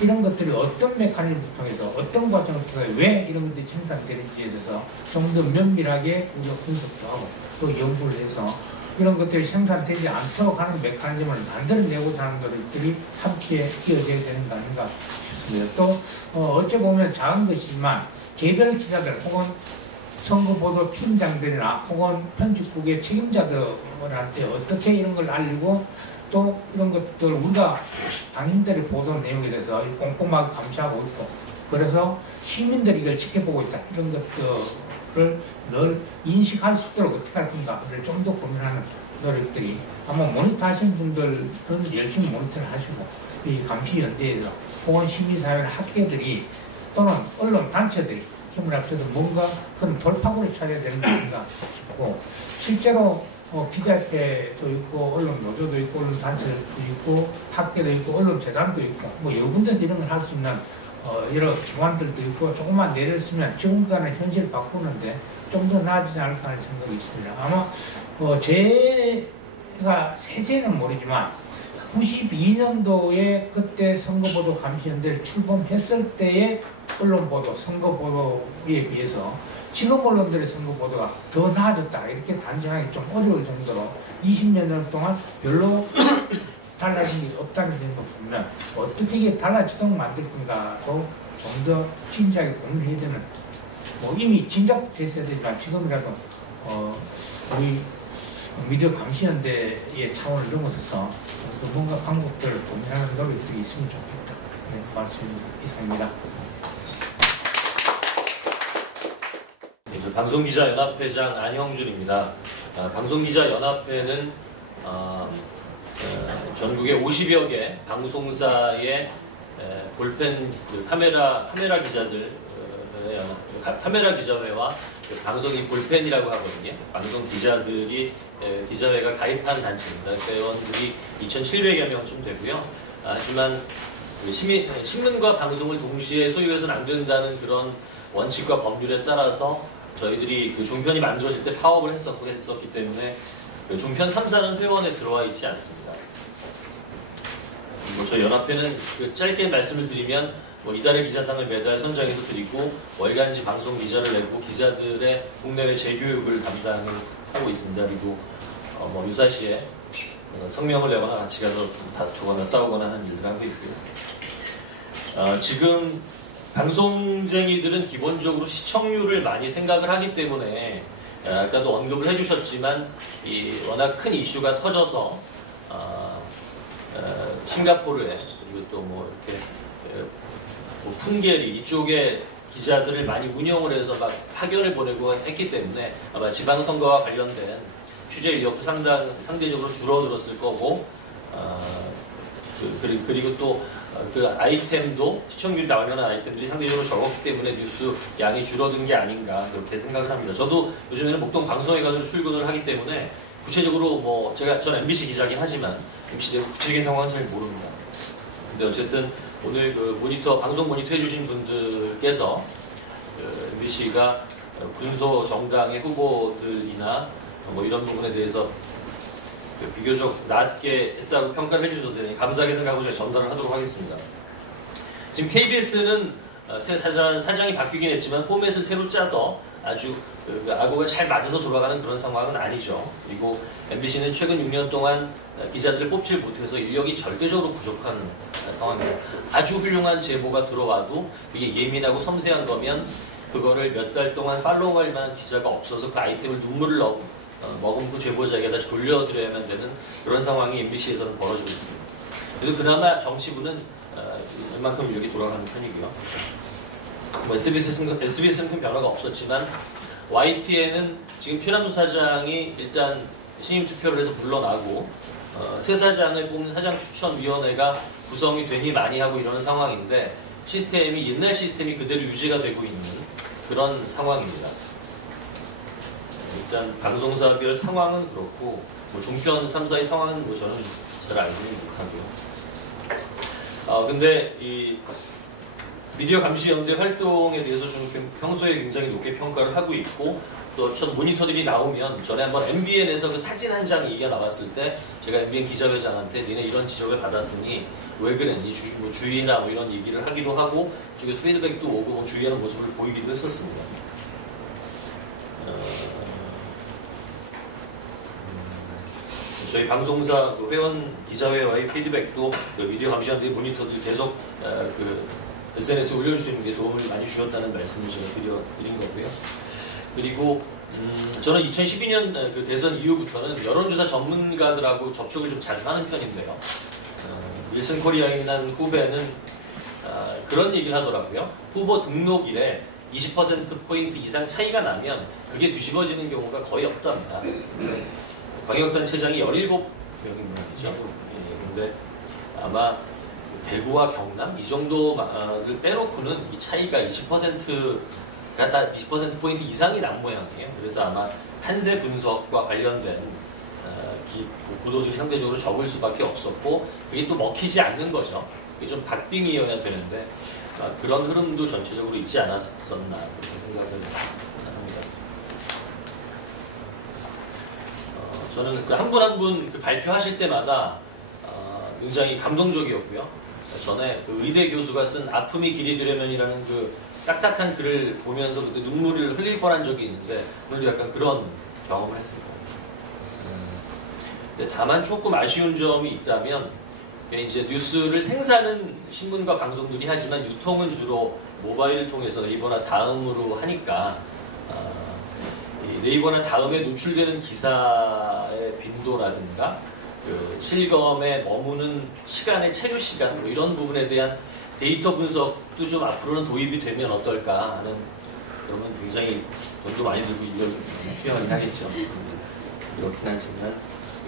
이런 것들이 어떤 메커니즘을 통해서 어떤 과정을 통해서 왜 이런 것들이 생산되는지에 대해서 좀 더 면밀하게 우리가 분석도 하고 또 연구를 해서 이런 것들이 생산되지 않도록 하는 메커니즘을 만들어내고자 하는 것들이 함께 이어져야 되는 거 아닌가 싶습니다. 또 어찌 보면 작은 것이지만 개별 기자들 혹은 선거보도 팀장들이나 혹은 편집국의 책임자들한테 어떻게 이런 걸 알리고 또 이런 것들 우리가 당인들의 보도 내용에 대해서 꼼꼼하게 감시하고 있고 그래서 시민들이 이걸 지켜보고 있다 이런 것들을 늘 인식할 수 있도록 어떻게 할 건가를 좀 더 고민하는 노력들이 아마 모니터 하신 분들은 열심히 모니터를 하시고 이 감시연대에서 혹은 시민사회나 학계들이 또는 언론 단체들이 힘을 합쳐서 뭔가 그런 돌파구를 찾아야 되는 거 아닌가 싶고 실제로 기자협회도 있고 언론 노조도 있고 언론 단체도 있고 학계도 있고 언론 재단도 있고 뭐 여러 군데서 이런 걸 할 수 있는 여러 기관들도 있고 조금만 내를 쓰면 지금까지는 현실을 바꾸는데 좀 더 나아지지 않을까 하는 생각이 있습니다. 아마 제가 세세는 모르지만 92년도에 그때 선거보도 감시연대를 출범했을 때의 언론보도, 선거보도에 비해서 지금 언론들의 선거보도가 더 나아졌다 이렇게 단정하기 좀 어려울 정도로 20몇 년 동안 별로 달라진 게 없다는 점을 보면 어떻게 이게 달라지도록 만들 건가도 좀 더 진지하게 고민해야 되는 뭐 이미 진작됐어야 되지만 지금이라도 우리 미디어 감시연대의 차원을 넘어서서 뭔가 방법들을 고민하는 노력들이 있으면 좋겠다. 네, 말씀 이상입니다. 네, 그 방송기자연합회장 안형준입니다. 방송기자연합회는 전국의 50여 개 방송사의 볼펜 카메라 기자들 카메라 기자회와 방송인 볼펜이라고 하거든요. 방송 기자들이 기자회가 가입한 단체입니다. 회원들이 2,700여 명쯤 되고요. 하지만 신문과 방송을 동시에 소유해서는 안 된다는 그런 원칙과 법률에 따라서 저희들이 그 종편이 만들어질 때 파업을 했었기 때문에 그 종편 3사는 회원에 들어와 있지 않습니다. 저희 연합회는 짧게 말씀을 드리면 이달의 기자상을 매달 선정해서 드리고 월간지 방송 기자를 내고 기자들의 국내외 재교육을 담당을 하고 있습니다. 그리고 유사시에 성명을 내거나 같이 가서 다투거나 싸우거나 하는 일들을 하고 있고요. 지금 방송쟁이들은 기본적으로 시청률을 많이 생각을 하기 때문에 아까도 언급을 해주셨지만 워낙 큰 이슈가 터져서 싱가포르에 그리고 또 이렇게 풍계리 이쪽에 기자들을 많이 운영을 해서 막 파견을 보내고 했기 때문에 아마 지방선거와 관련된 취재 인력도 상대적으로 줄어들었을 거고 그리고 또 그 아이템도 시청률이 나올 만한 아이템들이 상대적으로 적었기 때문에 뉴스 양이 줄어든 게 아닌가 그렇게 생각을 합니다. 저도 요즘에는 목동 방송회관으로 출근을 하기 때문에 구체적으로 저는 MBC 기자긴 하지만 MBC대로 구체적인 상황은 잘 모릅니다. 근데 어쨌든 오늘 방송 모니터 해주신 분들께서 MBC가 군소 정당의 후보들이나 이런 부분에 대해서 비교적 낮게 했다고 평가를 해주셔서 감사하게 생각하고 제가 전달을 하도록 하겠습니다. 지금 KBS는 사장이 바뀌긴 했지만 포맷을 새로 짜서 아주 악어가 잘 맞아서 돌아가는 그런 상황은 아니죠. 그리고 MBC는 최근 6년 동안 기자들을 뽑질 못해서 인력이 절대적으로 부족한 상황입니다. 아주 훌륭한 제보가 들어와도 이게 예민하고 섬세한 거면 그거를 몇 달 동안 팔로우할 만한 기자가 없어서 그 아이템을 눈물을 머금고 제보자에게 다시 돌려드려야만 되는 그런 상황이 MBC에서는 벌어지고 있습니다. 그래도 그나마 정치부는 웬만큼 인력이 돌아가는 편이고요. SBS는 큰 변화가 없었지만 YTN은 지금 최남수 사장이 일단 신임 투표를 해서 물러나고 새 사장을 뽑는 사장 추천위원회가 구성이 되니 많이 하고 이런 상황인데 시스템이 옛날 시스템이 그대로 유지가 되고 있는 그런 상황입니다. 일단 방송사별 상황은 그렇고 종편 3사의 상황은 저는 잘 알지는 못하고요. 근데 이 미디어 감시연대 활동에 대해서 좀 평소에 굉장히 높게 평가를 하고 있고 또 첫 모니터들이 나오면 전에 한번 MBN에서 그 사진 한 장 얘기가 나왔을 때 제가 MBN 기자회장한테 니네 이런 지적을 받았으니 왜 그랬니? 뭐 주의해라 뭐 이런 얘기를 하기도 하고 그쪽에서 피드백도 오고 뭐 주의하는 모습을 보이기도 했었습니다. 저희 방송사 그 회원 기자회와의 피드백도 그 미디어 감시원들이 모니터들이 계속 그 SNS에 올려주시는 게 도움을 많이 주셨다는 말씀을 제가 드린 거고요. 그리고 저는 2012년 그 대선 이후부터는 여론조사 전문가들하고 접촉을 좀 자주 하는 편인데요. 윌슨 코리아인이라는 후배는 그런 얘기를 하더라고요. 후보 등록일에 20%포인트 이상 차이가 나면 그게 뒤집어지는 경우가 거의 없답니다. 광역단체장이 17명이죠. 근데 아마 대구와 경남 이 정도를 빼놓고는 이 차이가 20%가 다 20%포인트 이상이 난 모양이에요. 그래서 아마 판세 분석과 관련된 보도들이 상대적으로 적을 수밖에 없었고 그게 또 먹히지 않는 거죠. 그게 좀 박빙이어야 되는데 그런 흐름도 전체적으로 있지 않았었나 그렇게 생각을 합니다. 저는 한 분 한 분 발표하실 때마다 굉장히 감동적이었고요. 전에 그 의대 교수가 쓴 아픔이 길이 되려면이라는 그 딱딱한 글을 보면서 그때 눈물을 흘릴 뻔한 적이 있는데 오늘도 약간 그런 경험을 했습니다. 근데 다만 조금 아쉬운 점이 있다면 이제 뉴스를 생산은 신문과 방송들이 하지만 유통은 주로 모바일을 통해서 네이버나 다음으로 하니까 네이버나 다음에 노출되는 기사의 빈도라든가 그 실검에 머무는 시간의 체류 시간 뭐 이런 부분에 대한 데이터 분석도 좀 앞으로는 도입이 되면 어떨까 하는 그러면 굉장히 돈도 많이 들고 이걸 표현을 하겠죠. 그렇긴 하지만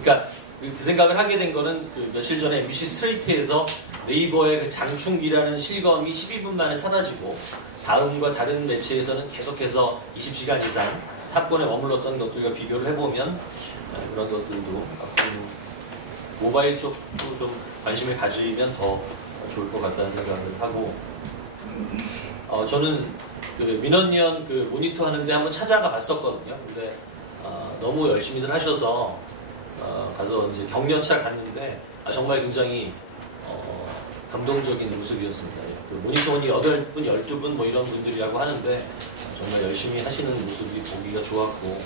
그러니까 그 생각을 하게 된 거는 그 며칠 전에 MBC 스트레이트에서 네이버의 그 장충기라는 실검이 12분 만에 사라지고 다음과 다른 매체에서는 계속해서 20시간 이상 탑권에 머물렀던 것들과 비교를 해보면 그런 것들도 모바일 쪽도 좀 관심을 가지면 더 좋을 것 같다는 생각을 하고 저는 그 민원연 그 모니터 하는데 한번 찾아가 봤었거든요. 근데 너무 열심히들 하셔서 가서 이제 경연차 갔는데 정말 굉장히 감동적인 모습이었습니다. 그 모니터원이 8분, 12분 뭐 이런 분들이라고 하는데 정말 열심히 하시는 모습이 보기가 좋았고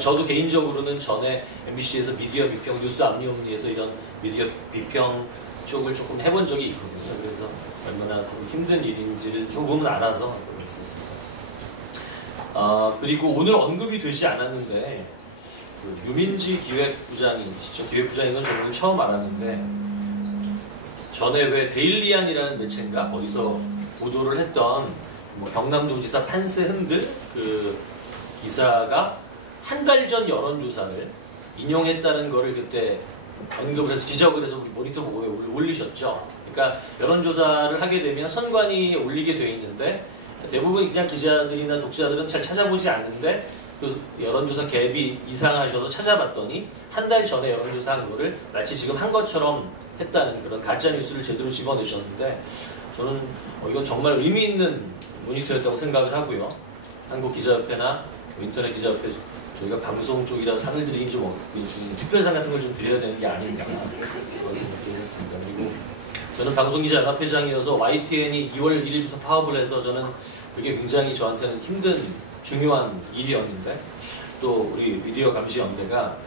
저도 개인적으로는 전에 MBC에서 미디어 비평, 뉴스 앞니옴니에서 이런 미디어 비평 쪽을 조금 해본 적이 있거든요. 그래서 얼마나 힘든 일인지를 조금은 알아서 그럴 수 있습니다. 그리고 오늘 언급이 되지 않았는데 그 유민지 기획부장이시죠. 기획부장인 건 저는 처음 알았는데 전에 왜 데일리안이라는 매체인가 거기서 보도를 했던 뭐 경남도지사 판세 흔들 그 기사가 한 달 전 여론조사를 인용했다는 거를 그때 언급을 해서 지적을 해서 모니터 보고에 올리셨죠. 그러니까 여론조사를 하게 되면 선관위에 올리게 돼 있는데 대부분 그냥 기자들이나 독자들은 잘 찾아보지 않는데 그 여론조사 갭이 이상하셔서 찾아봤더니 한 달 전에 여론조사 한 거를 마치 지금 한 것처럼 했다는 그런 가짜뉴스를 제대로 집어내셨는데 저는 이건 정말 의미 있는 모니터였다고 생각을 하고요. 한국기자협회나 인터넷 기자협회 저희가 방송 쪽이라 상을 드리긴 좀 특별상 같은 걸 좀 드려야 되는 게 아닌가 그런 느낌을 했습니다. 그리고 저는 방송기자연합회장이어서 YTN이 2월 1일부터 파업을 해서 저는 그게 굉장히 저한테는 힘든 중요한 일이었는데 또 우리 미디어 감시연대가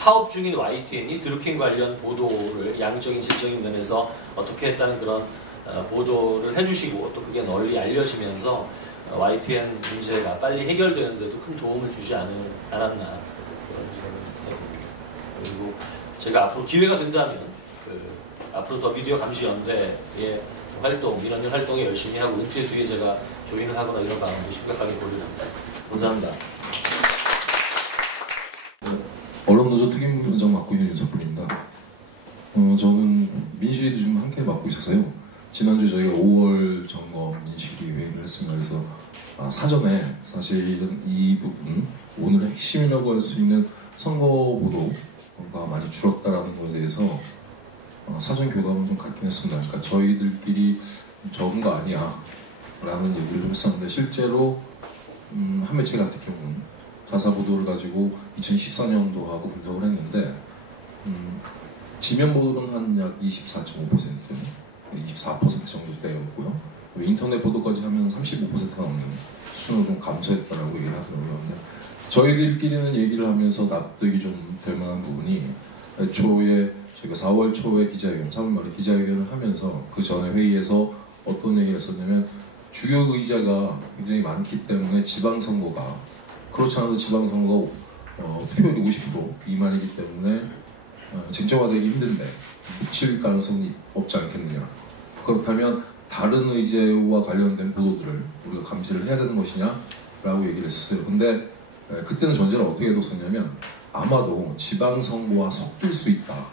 파업 중인 YTN이 드루킹 관련 보도를 양적인 질적인 면에서 어떻게 했다는 그런 보도를 해주시고 또 그게 널리 알려지면서 YTN 문제가 빨리 해결되는데도 큰 도움을 주지 않았나 그런 생각을 해봅니다. 그리고 제가 앞으로 기회가 된다면 앞으로 더 미디어 감시연대의 활동, 민원연 활동에 열심히 하고 은퇴 뒤에 제가 조인을 하거나 이런 마음도 심각하게 고려합니다. 감사합니다. 언론노조 특임위원장 맡고 있는 윤석훈입니다. 저는 민식이도 지금 함께 맡고 있어서요. 지난주 저희가 5월 점검 민식이 회의를 했습니다. 그래서 사전에 사실은 이 부분 오늘의 핵심이라고 할 수 있는 선거 보도가 많이 줄었다라는 것에 대해서 사전 교감을 좀 갖긴 했습니다. 그러니까 저희들끼리 적은 거 아니야 라는 얘기를 좀 했었는데 실제로 한 매체 같은 경우는 자사 보도를 가지고 2014년도하고 분석을 했는데 지면 보도는 한 약 24.5%, 24% 정도 되었고요. 인터넷 보도까지 하면 35%가 넘는 수준으로 좀 감소했다라고 얘기를 하더라고요. 근데 저희들끼리는 얘기를 하면서 납득이 좀 될 만한 부분이 애초에 저희가 4월 초에 기자회견, 3월 말에 기자회견을 하면서 그 전에 회의에서 어떤 얘기를 했었냐면 주요 의제가 굉장히 많기 때문에 지방선거가 그렇지 않아도 지방선거 투표율이 50% 미만이기 때문에 쟁점화되기 힘든데 묻힐 가능성이 없지 않겠느냐. 그렇다면 다른 의제와 관련된 보도들을 우리가 감시를 해야 되는 것이냐 라고 얘기를 했었어요. 근데 그때는 전제를 어떻게 뒀었냐면 아마도 지방선거와 섞일 수 있다.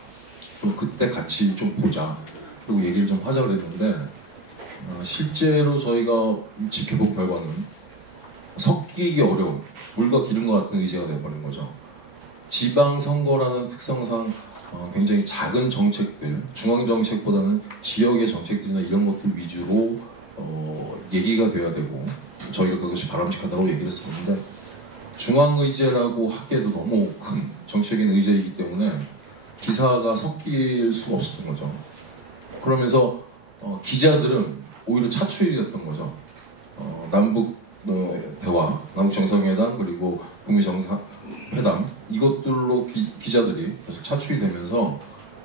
그리고 그때 같이 좀 보자. 그리고 얘기를 좀 하자 그랬는데 실제로 저희가 지켜본 결과는 섞이기 어려운 물과 기름과 같은 의제가 되어버린 거죠. 지방선거라는 특성상 굉장히 작은 정책들, 중앙정책보다는 지역의 정책들이나 이런 것들 위주로 얘기가 돼야 되고 저희가 그것이 바람직하다고 얘기를 했었는데 중앙의제라고 하기에도 너무 큰 정치적인 의제이기 때문에 기사가 섞일 수가 없었던 거죠. 그러면서 기자들은 오히려 차출이 됐던 거죠. 남북 대화, 남북 정상회담 그리고 북미 정상회담 이것들로 기자들이 계속 차출이 되면서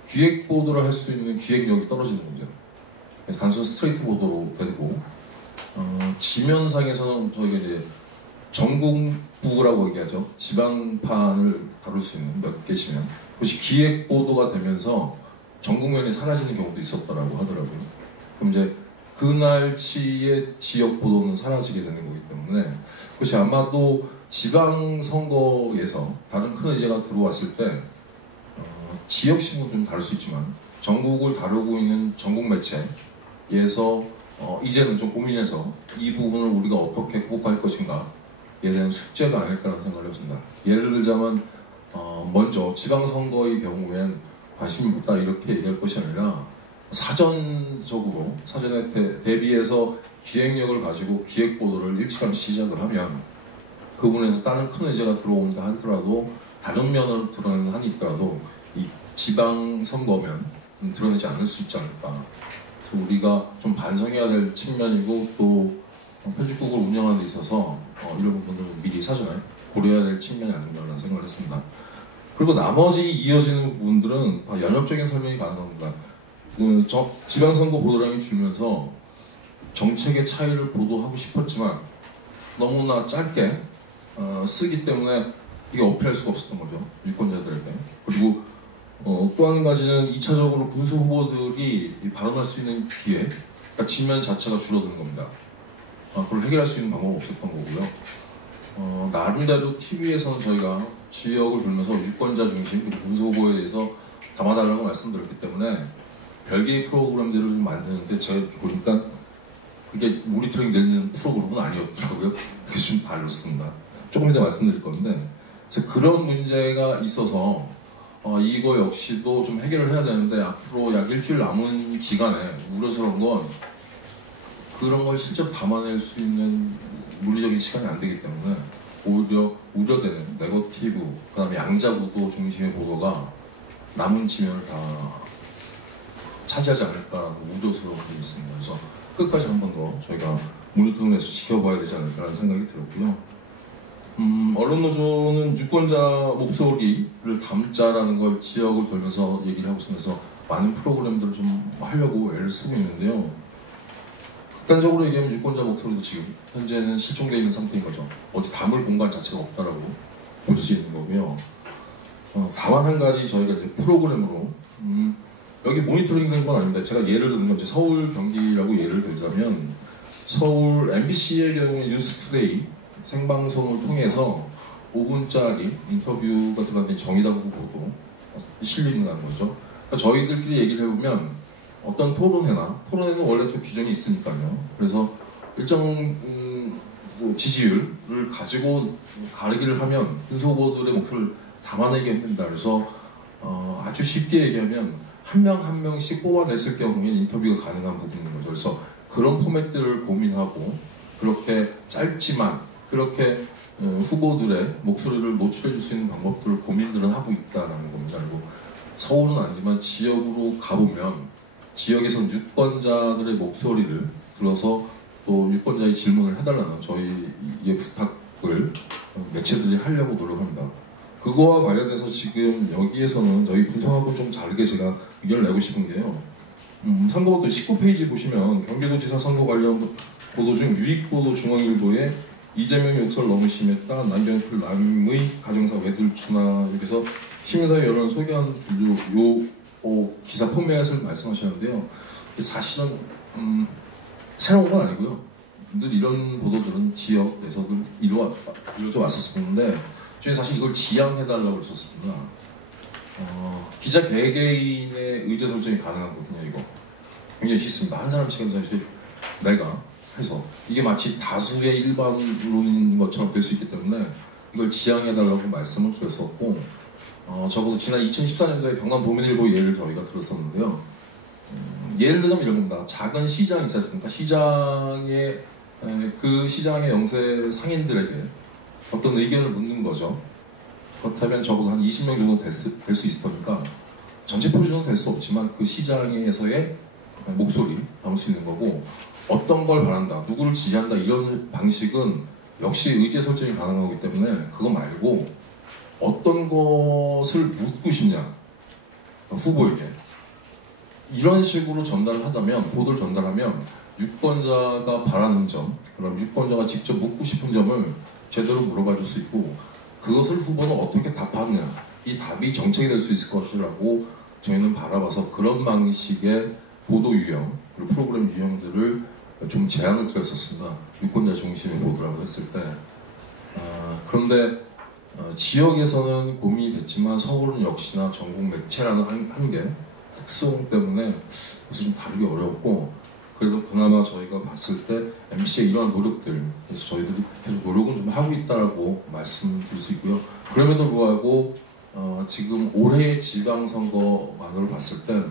기획 보도를 할 수 있는 기획력이 떨어지는 거죠. 단순 스트레이트 보도로 되고 지면상에서는 저희가 이제 전국부라고 얘기하죠. 지방판을 다룰 수 있는 몇 개시면 그것이 기획 보도가 되면서 전국면이 사라지는 경우도 있었다라고 하더라고요. 그럼 이제 그날치의 지역 보도는 사라지게 되는 거기 때문에 그것이 아마도 지방선거에서 다른 큰 의제가 들어왔을 때 지역 신문은 좀 다를 수 있지만 전국을 다루고 있는 전국 매체에서 이제는 좀 고민해서 이 부분을 우리가 어떻게 극복할 것인가에 대한 숙제가 아닐까라는 생각을 해봤습니다. 예를 들자면 먼저 지방선거의 경우엔 관심이 없다 이렇게 얘기할 것이 아니라 사전적으로 사전에 대비해서 기획력을 가지고 기획보도를 일찌감치 시작을 하면 그 부분에서 다른 큰 의제가 들어온다 하더라도 다른 면을 드러내는 한이 있더라도 이 지방선거면 드러내지 않을 수 있지 않을까. 우리가 좀 반성해야 될 측면이고 또 편집국을 운영하는 데 있어서 이런 부분들을 미리 사전에 고려해야 될 측면이 아닌가라는 생각을 했습니다. 그리고 나머지 이어지는 부분들은 다 연역적인 설명이 가능합니다. 지방선거 보도량이 줄면서 정책의 차이를 보도하고 싶었지만 너무나 짧게 쓰기 때문에 이게 어필할 수가 없었던 거죠. 유권자들에게. 그리고 또 한 가지는 2차적으로 군수 후보들이 발언할 수 있는 기회, 그러니까 지면 자체가 줄어드는 겁니다. 그걸 해결할 수 있는 방법은 없었던 거고요. 나름대로 TV에서는 저희가 지역을 돌면서 유권자 중심 그리고 군수 후보에 대해서 담아달라고 말씀드렸기 때문에 별개의 프로그램들을 좀 만드는데 제가 보니까 그게 모니터링 되는 프로그램은 아니었더라고요. 그래서 좀 달랐습니다. 조금 이따 말씀드릴 건데 그런 문제가 있어서 이거 역시도 좀 해결을 해야 되는데 앞으로 약 일주일 남은 기간에 우려스러운 건 그런 걸 실제로 담아낼 수 있는 물리적인 시간이 안 되기 때문에 오히려 우려되는 네거티브 그 다음에 양자구도 중심의 보도가 남은 지면을 다 차지하지 않을까라는 우려스러운 게 있습니다. 그래서 끝까지 한 번 더 저희가 모니터링해서 지켜봐야 되지 않을까라는 생각이 들었고요. 언론노조는 유권자 목소리를 담자라는 걸 지역을 돌면서 얘기를 하고 있으면서 많은 프로그램들을 좀 하려고 애를 쓰고 있는데요. 극단적으로 얘기하면 유권자 목소리도 지금 현재는 실종되어 있는 상태인 거죠. 어디 담을 공간 자체가 없다라고 볼 수 있는 거고요. 다만 한 가지 저희가 이제 프로그램으로 여기 모니터링 된 건 아닙니다. 제가 예를 드는 건 이제 서울 경기라고 예를 들자면 서울 MBC의 경우에 뉴스투데이 생방송을 통해서 5분짜리 인터뷰가 들어갔더니 정의당 후보도 실리는 거죠. 그러니까 저희들끼리 얘기를 해보면 어떤 토론회는 원래 또 규정이 있으니까요. 그래서 일정 지지율을 가지고 가르기를 하면 군수 후보들의 목표를 담아내기 힘듭니다. 그래서 아주 쉽게 얘기하면 한 명 한 명씩 뽑아냈을 경우에 인터뷰가 가능한 부분인 거죠. 그래서 그런 포맷들을 고민하고 그렇게 짧지만 그렇게 후보들의 목소리를 노출해 줄 수 있는 방법들을 고민들은 하고 있다는 겁니다. 그리고 서울은 아니지만 지역으로 가보면 지역에서 유권자들의 목소리를 들어서 또 유권자의 질문을 해달라는 저희의 부탁을 매체들이 하려고 노력합니다. 그거와 관련해서 지금 여기에서는 저희 분석하고 좀 다르게 제가 의견을 내고 싶은 게요. 선거보도 19페이지 보시면 경기도지사 선거 관련 보도 중 유익보도 중앙일보에 이재명 욕설 너무 심했다. 남경필 남의 가정사 외들추나 여기서 시민사회 여론을 소개하는 분류 기사 포맷을 말씀하셨는데요. 사실은 새로운 건 아니고요. 늘 이런 보도들은 지역에서도 이루어져 왔었는데 저희 사실 이걸 지양해달라고 했었습니다. 기자 개개인의 의제 설정이 가능하거든요. 이거 굉장히 쉽습니다. 한 사람씩 사실 내가 해서 이게 마치 다수의 일반론인 것처럼 될 수 있기 때문에 이걸 지양해달라고 말씀을 드렸었고 적어도 지난 2014년도에 경남 도민일보 예를 저희가 들었었는데요. 예를 들자면 이런 겁니다. 작은 시장 있지 않습니까? 시장의 그 시장의 영세 상인들에게 어떤 의견을 묻는 거죠. 그렇다면 적어도 한 20명 정도 될 수 있을 겁니다. 전체 표준은 될 수 없지만 그 시장에서의 목소리 담을 수 있는 거고 어떤 걸 바란다, 누구를 지지한다 이런 방식은 역시 의제 설정이 가능하기 때문에 그거 말고 어떤 것을 묻고 싶냐 후보에게 이런 식으로 전달을 하자면 보도를 전달하면 유권자가 바라는 점 그럼 유권자가 직접 묻고 싶은 점을 제대로 물어봐 줄 수 있고 그것을 후보는 어떻게 답하느냐 이 답이 정책이 될 수 있을 것이라고 저희는 바라봐서 그런 방식의 보도 유형 그리고 프로그램 유형들을 좀 제안을 드렸었습니다. 유권자 중심의 보도라고 했을 때 그런데 지역에서는 고민이 됐지만 서울은 역시나 전국 매체라는 한계 특성 때문에 그래서 좀 다루기 어렵고 그래도 그나마 저희가 봤을 때 MBC의 이러한 노력들 그래서 저희들이 계속 노력은 좀 하고 있다라고 말씀드릴 수 있고요. 그럼에도 불구하고 지금 올해의 지방선거만으로 봤을 땐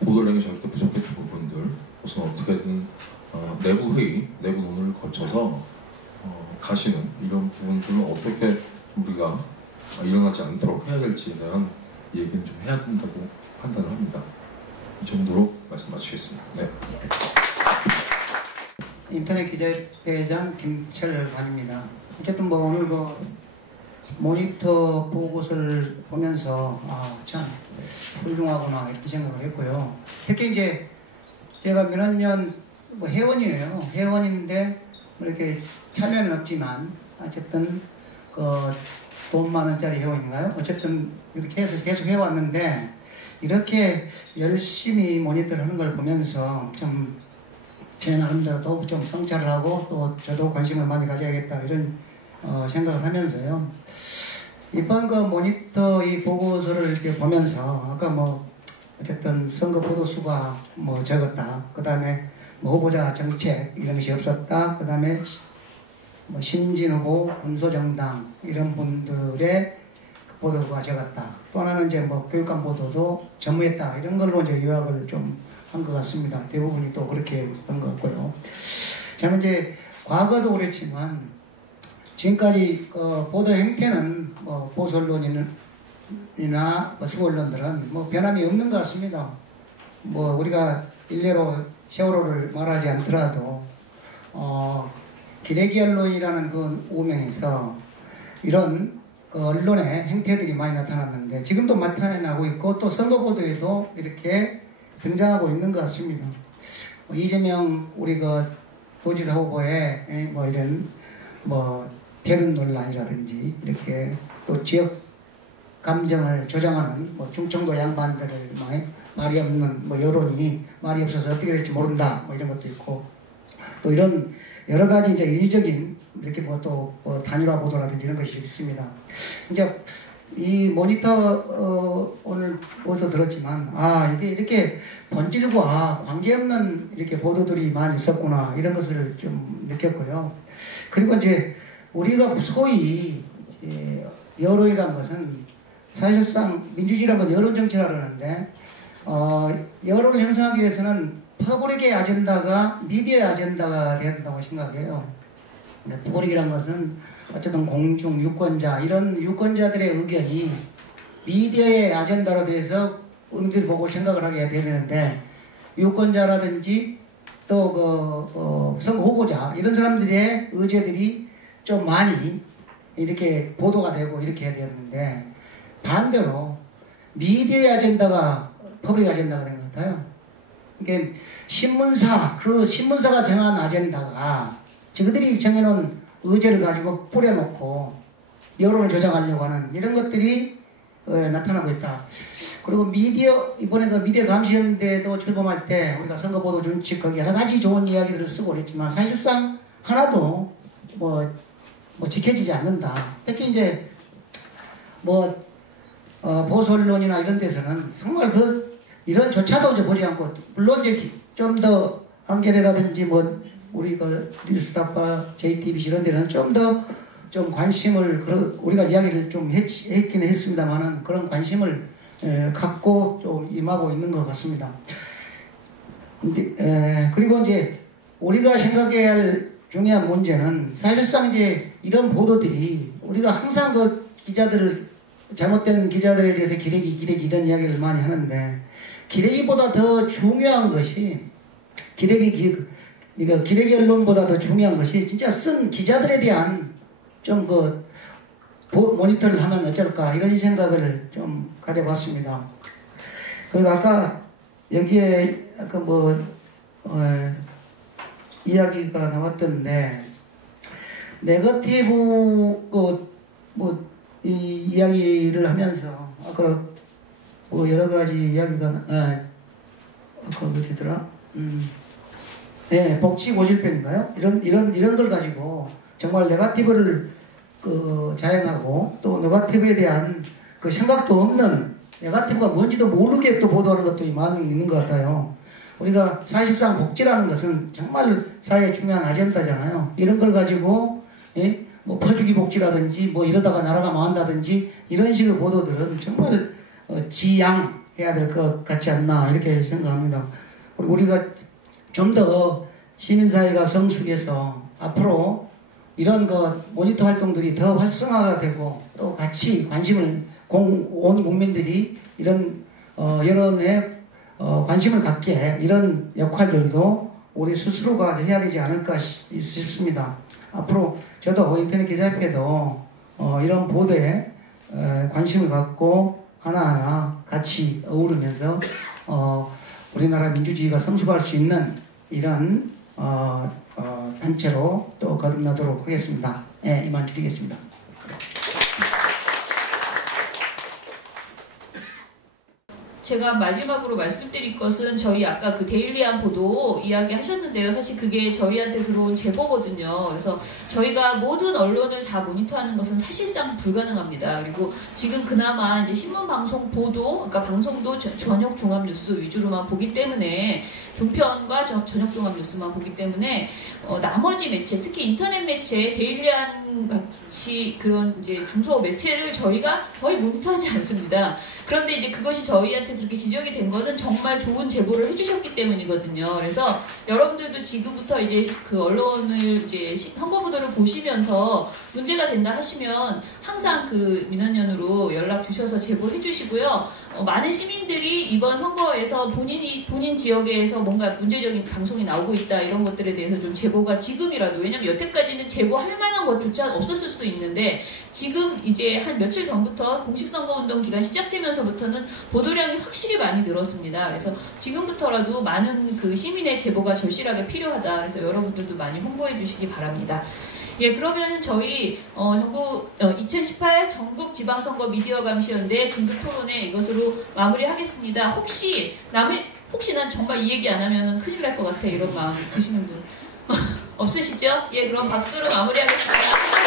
보도량이 절대 부족했던 부분들 우선 어떻게든 내부 회의, 내부 논의를 거쳐서 가시는 이런 부분들은 어떻게 우리가 일어나지 않도록 해야 될지에 대한 얘기는 좀 해야 된다고 판단을 합니다. 이 정도로 말씀 마치겠습니다. 네. 인터넷 기자회장 김철관입니다. 어쨌든 뭐 오늘 그 모니터 보고서를 보면서 참 훌륭하구나 이렇게 생각을 했고요. 특히 이제 제가 몇 년 뭐 회원이에요. 회원인데 이렇게 참여는 없지만 어쨌든 그 돈 많은짜리 회원인가요? 어쨌든 이렇게 해서 계속 해왔는데 이렇게 열심히 모니터를 하는 걸 보면서 좀 제 나름대로 좀 성찰을 하고 또 저도 관심을 많이 가져야겠다 이런 생각을 하면서요. 이번 그 모니터 이 보고서를 이렇게 보면서 아까 뭐 어쨌든 선거 보도수가 뭐 적었다. 그 다음에 뭐 후보자 정책 이런 것이 없었다. 그 다음에 뭐 신진 후보, 군소정당 이런 분들의 보도가 적었다. 또 하나는 이제 뭐 교육감 보도도 전무했다. 이런 걸로 이제 요약을 좀 한 것 같습니다. 대부분이 또 그렇게 한 것 같고요. 저는 이제 과거도 그랬지만 지금까지 보도 형태는 뭐 보수 언론이나 수구 언론들은 뭐 변함이 없는 것 같습니다. 뭐 우리가 일례로 세월호를 말하지 않더라도 기레기 언론이라는 그 오명에서 이런 그 언론의 행태들이 많이 나타났는데 지금도 나타나고 있고 또 선거보도에도 이렇게 등장하고 있는 것 같습니다. 이재명 우리 그 도지사 후보의 뭐 이런 뭐 대륜 논란이라든지 이렇게 또 지역 감정을 조장하는 뭐 충청도 양반들을 말이 없는 뭐 여론이 말이 없어서 어떻게 될지 모른다 뭐 이런 것도 있고 또 이런 여러 가지 이제 인위적인 이렇게 뭐 또 단일화 보도라든지 이런 것이 있습니다. 이제 이 모니터 오늘 보도 들었지만 이게 이렇게 본질과 관계없는 이렇게 보도들이 많이 있었구나 이런 것을 좀 느꼈고요. 그리고 이제 우리가 소위 여론이라는 것은 사실상 민주주의라는 건 여론 정치라 그러는데 여론을 형성하기 위해서는 퍼블릭의 아젠다가 미디어의 아젠다가 돼야 된다고 생각해요. 퍼블릭이라는 것은 어쨌든 공중, 유권자 이런 유권자들의 의견이 미디어의 아젠다로 대해서 국민들이 보고 생각을 하게 돼야 되는데 유권자라든지 또 선거 후보자 이런 사람들의 의제들이 좀 많이 이렇게 보도가 되고 이렇게 해야 되는데 반대로 미디어의 아젠다가 퍼블릭 아젠다가 된 것 같아요. 그러니까 신문사가 정한 아젠다가 저들이 정해놓은 의제를 가지고 뿌려놓고 여론을 조장하려고 하는 이런 것들이 나타나고 있다. 그리고 이번에 그 미디어 감시연대도 출범할 때 우리가 선거보도 준칙 거기 여러 가지 좋은 이야기들을 쓰고 그랬지만 사실상 하나도 지켜지지 않는다. 특히 이제 보수 언론이나 이런 데서는 정말 이런조차도 이제 보지 않고 물론 이제 좀 더 한겨레라든지 우리 뉴스타파, JTBC 이런 데는 좀 더 관심을 우리가 이야기를 좀 했긴 했습니다만은 그런 관심을 갖고 좀 임하고 있는 것 같습니다. 그리고 이제 우리가 생각해야 할 중요한 문제는 사실상 이제 이런 보도들이 우리가 항상 잘못된 기자들에 대해서 기레기 이런 이야기를 많이 하는데 기레기보다 더 중요한 것이 기레기 언론보다 더 중요한 것이 진짜 쓴 기자들에 대한 좀 모니터를 하면 어쩔까 이런 생각을 좀 가져봤습니다. 그리고 아까 여기에 이야기가 나왔던데 네거티브 이 이야기를 하면서 아까 여러 가지 이야기가 아까 어디더라? 네, 복지 고질병인가요? 이런 걸 가지고 정말 네거티브를 자행하고 또 네거티브에 대한 생각도 없는 네거티브가 뭔지도 모르게 또 보도하는 것도 많이 있는 것 같아요. 우리가 사실상 복지라는 것은 정말 사회의 중요한 아젠다잖아요. 이런 걸 가지고 퍼주기 복지라든지 이러다가 나라가 망한다든지 이런 식의 보도들은 정말 지양해야 될 것 같지 않나 이렇게 생각합니다. 그리고 우리가 좀 더 시민사회가 성숙해서 앞으로 이런 모니터 활동들이 더 활성화가 되고 또 같이 관심을 온 국민들이 이런 여론에 관심을 갖게 이런 역할들도 우리 스스로가 해야 되지 않을까 싶습니다. 앞으로 저도 인터넷 기자협회도 이런 보도에 관심을 갖고 하나하나 같이 어우르면서 우리나라 민주주의가 성숙할 수 있는 이런 단체로 또 거듭나도록 하겠습니다. 네, 이만 줄이겠습니다. 제가 마지막으로 말씀드릴 것은 저희 아까 데일리한 보도 이야기 하셨는데요. 사실 그게 저희한테 들어온 제보거든요. 그래서 저희가 모든 언론을 다 모니터하는 것은 사실상 불가능합니다. 그리고 지금 그나마 이제 신문, 방송, 보도, 그러니까 방송도 저녁 종합 뉴스 위주로만 보기 때문에 종편과 저녁 종합 뉴스만 보기 때문에 나머지 매체, 특히 인터넷 매체, 데일리한 같이 그런 이제 중소 매체를 저희가 거의 모니터하지 않습니다. 그런데 이제 그것이 저희한테 그렇게 지적이 된 거는 정말 좋은 제보를 해주셨기 때문이거든요. 그래서 여러분들도 지금부터 이제 언론을 이제 선거보도를 보시면서 문제가 된다 하시면 항상 민원연으로 연락 주셔서 제보해 주시고요. 많은 시민들이 이번 선거에서 본인 지역에서 뭔가 문제적인 방송이 나오고 있다 이런 것들에 대해서 좀 제보가 지금이라도, 왜냐면 여태까지는 제보할 만한 것조차 없었을 수도 있는데 지금 이제 한 며칠 전부터 공식 선거운동 기간 시작되면서부터는 보도량이 확실히 많이 늘었습니다. 그래서 지금부터라도 많은 시민의 제보가 절실하게 필요하다. 그래서 여러분들도 많이 홍보해 주시기 바랍니다. 예, 그러면 저희 2018 전국 지방선거 미디어 감시연대 긴급 토론회 이것으로 마무리하겠습니다. 혹시 난 정말 이 얘기 안 하면 큰일 날 것 같아 이런 마음 드시는 분 없으시죠? 예, 그럼 박수로 마무리하겠습니다.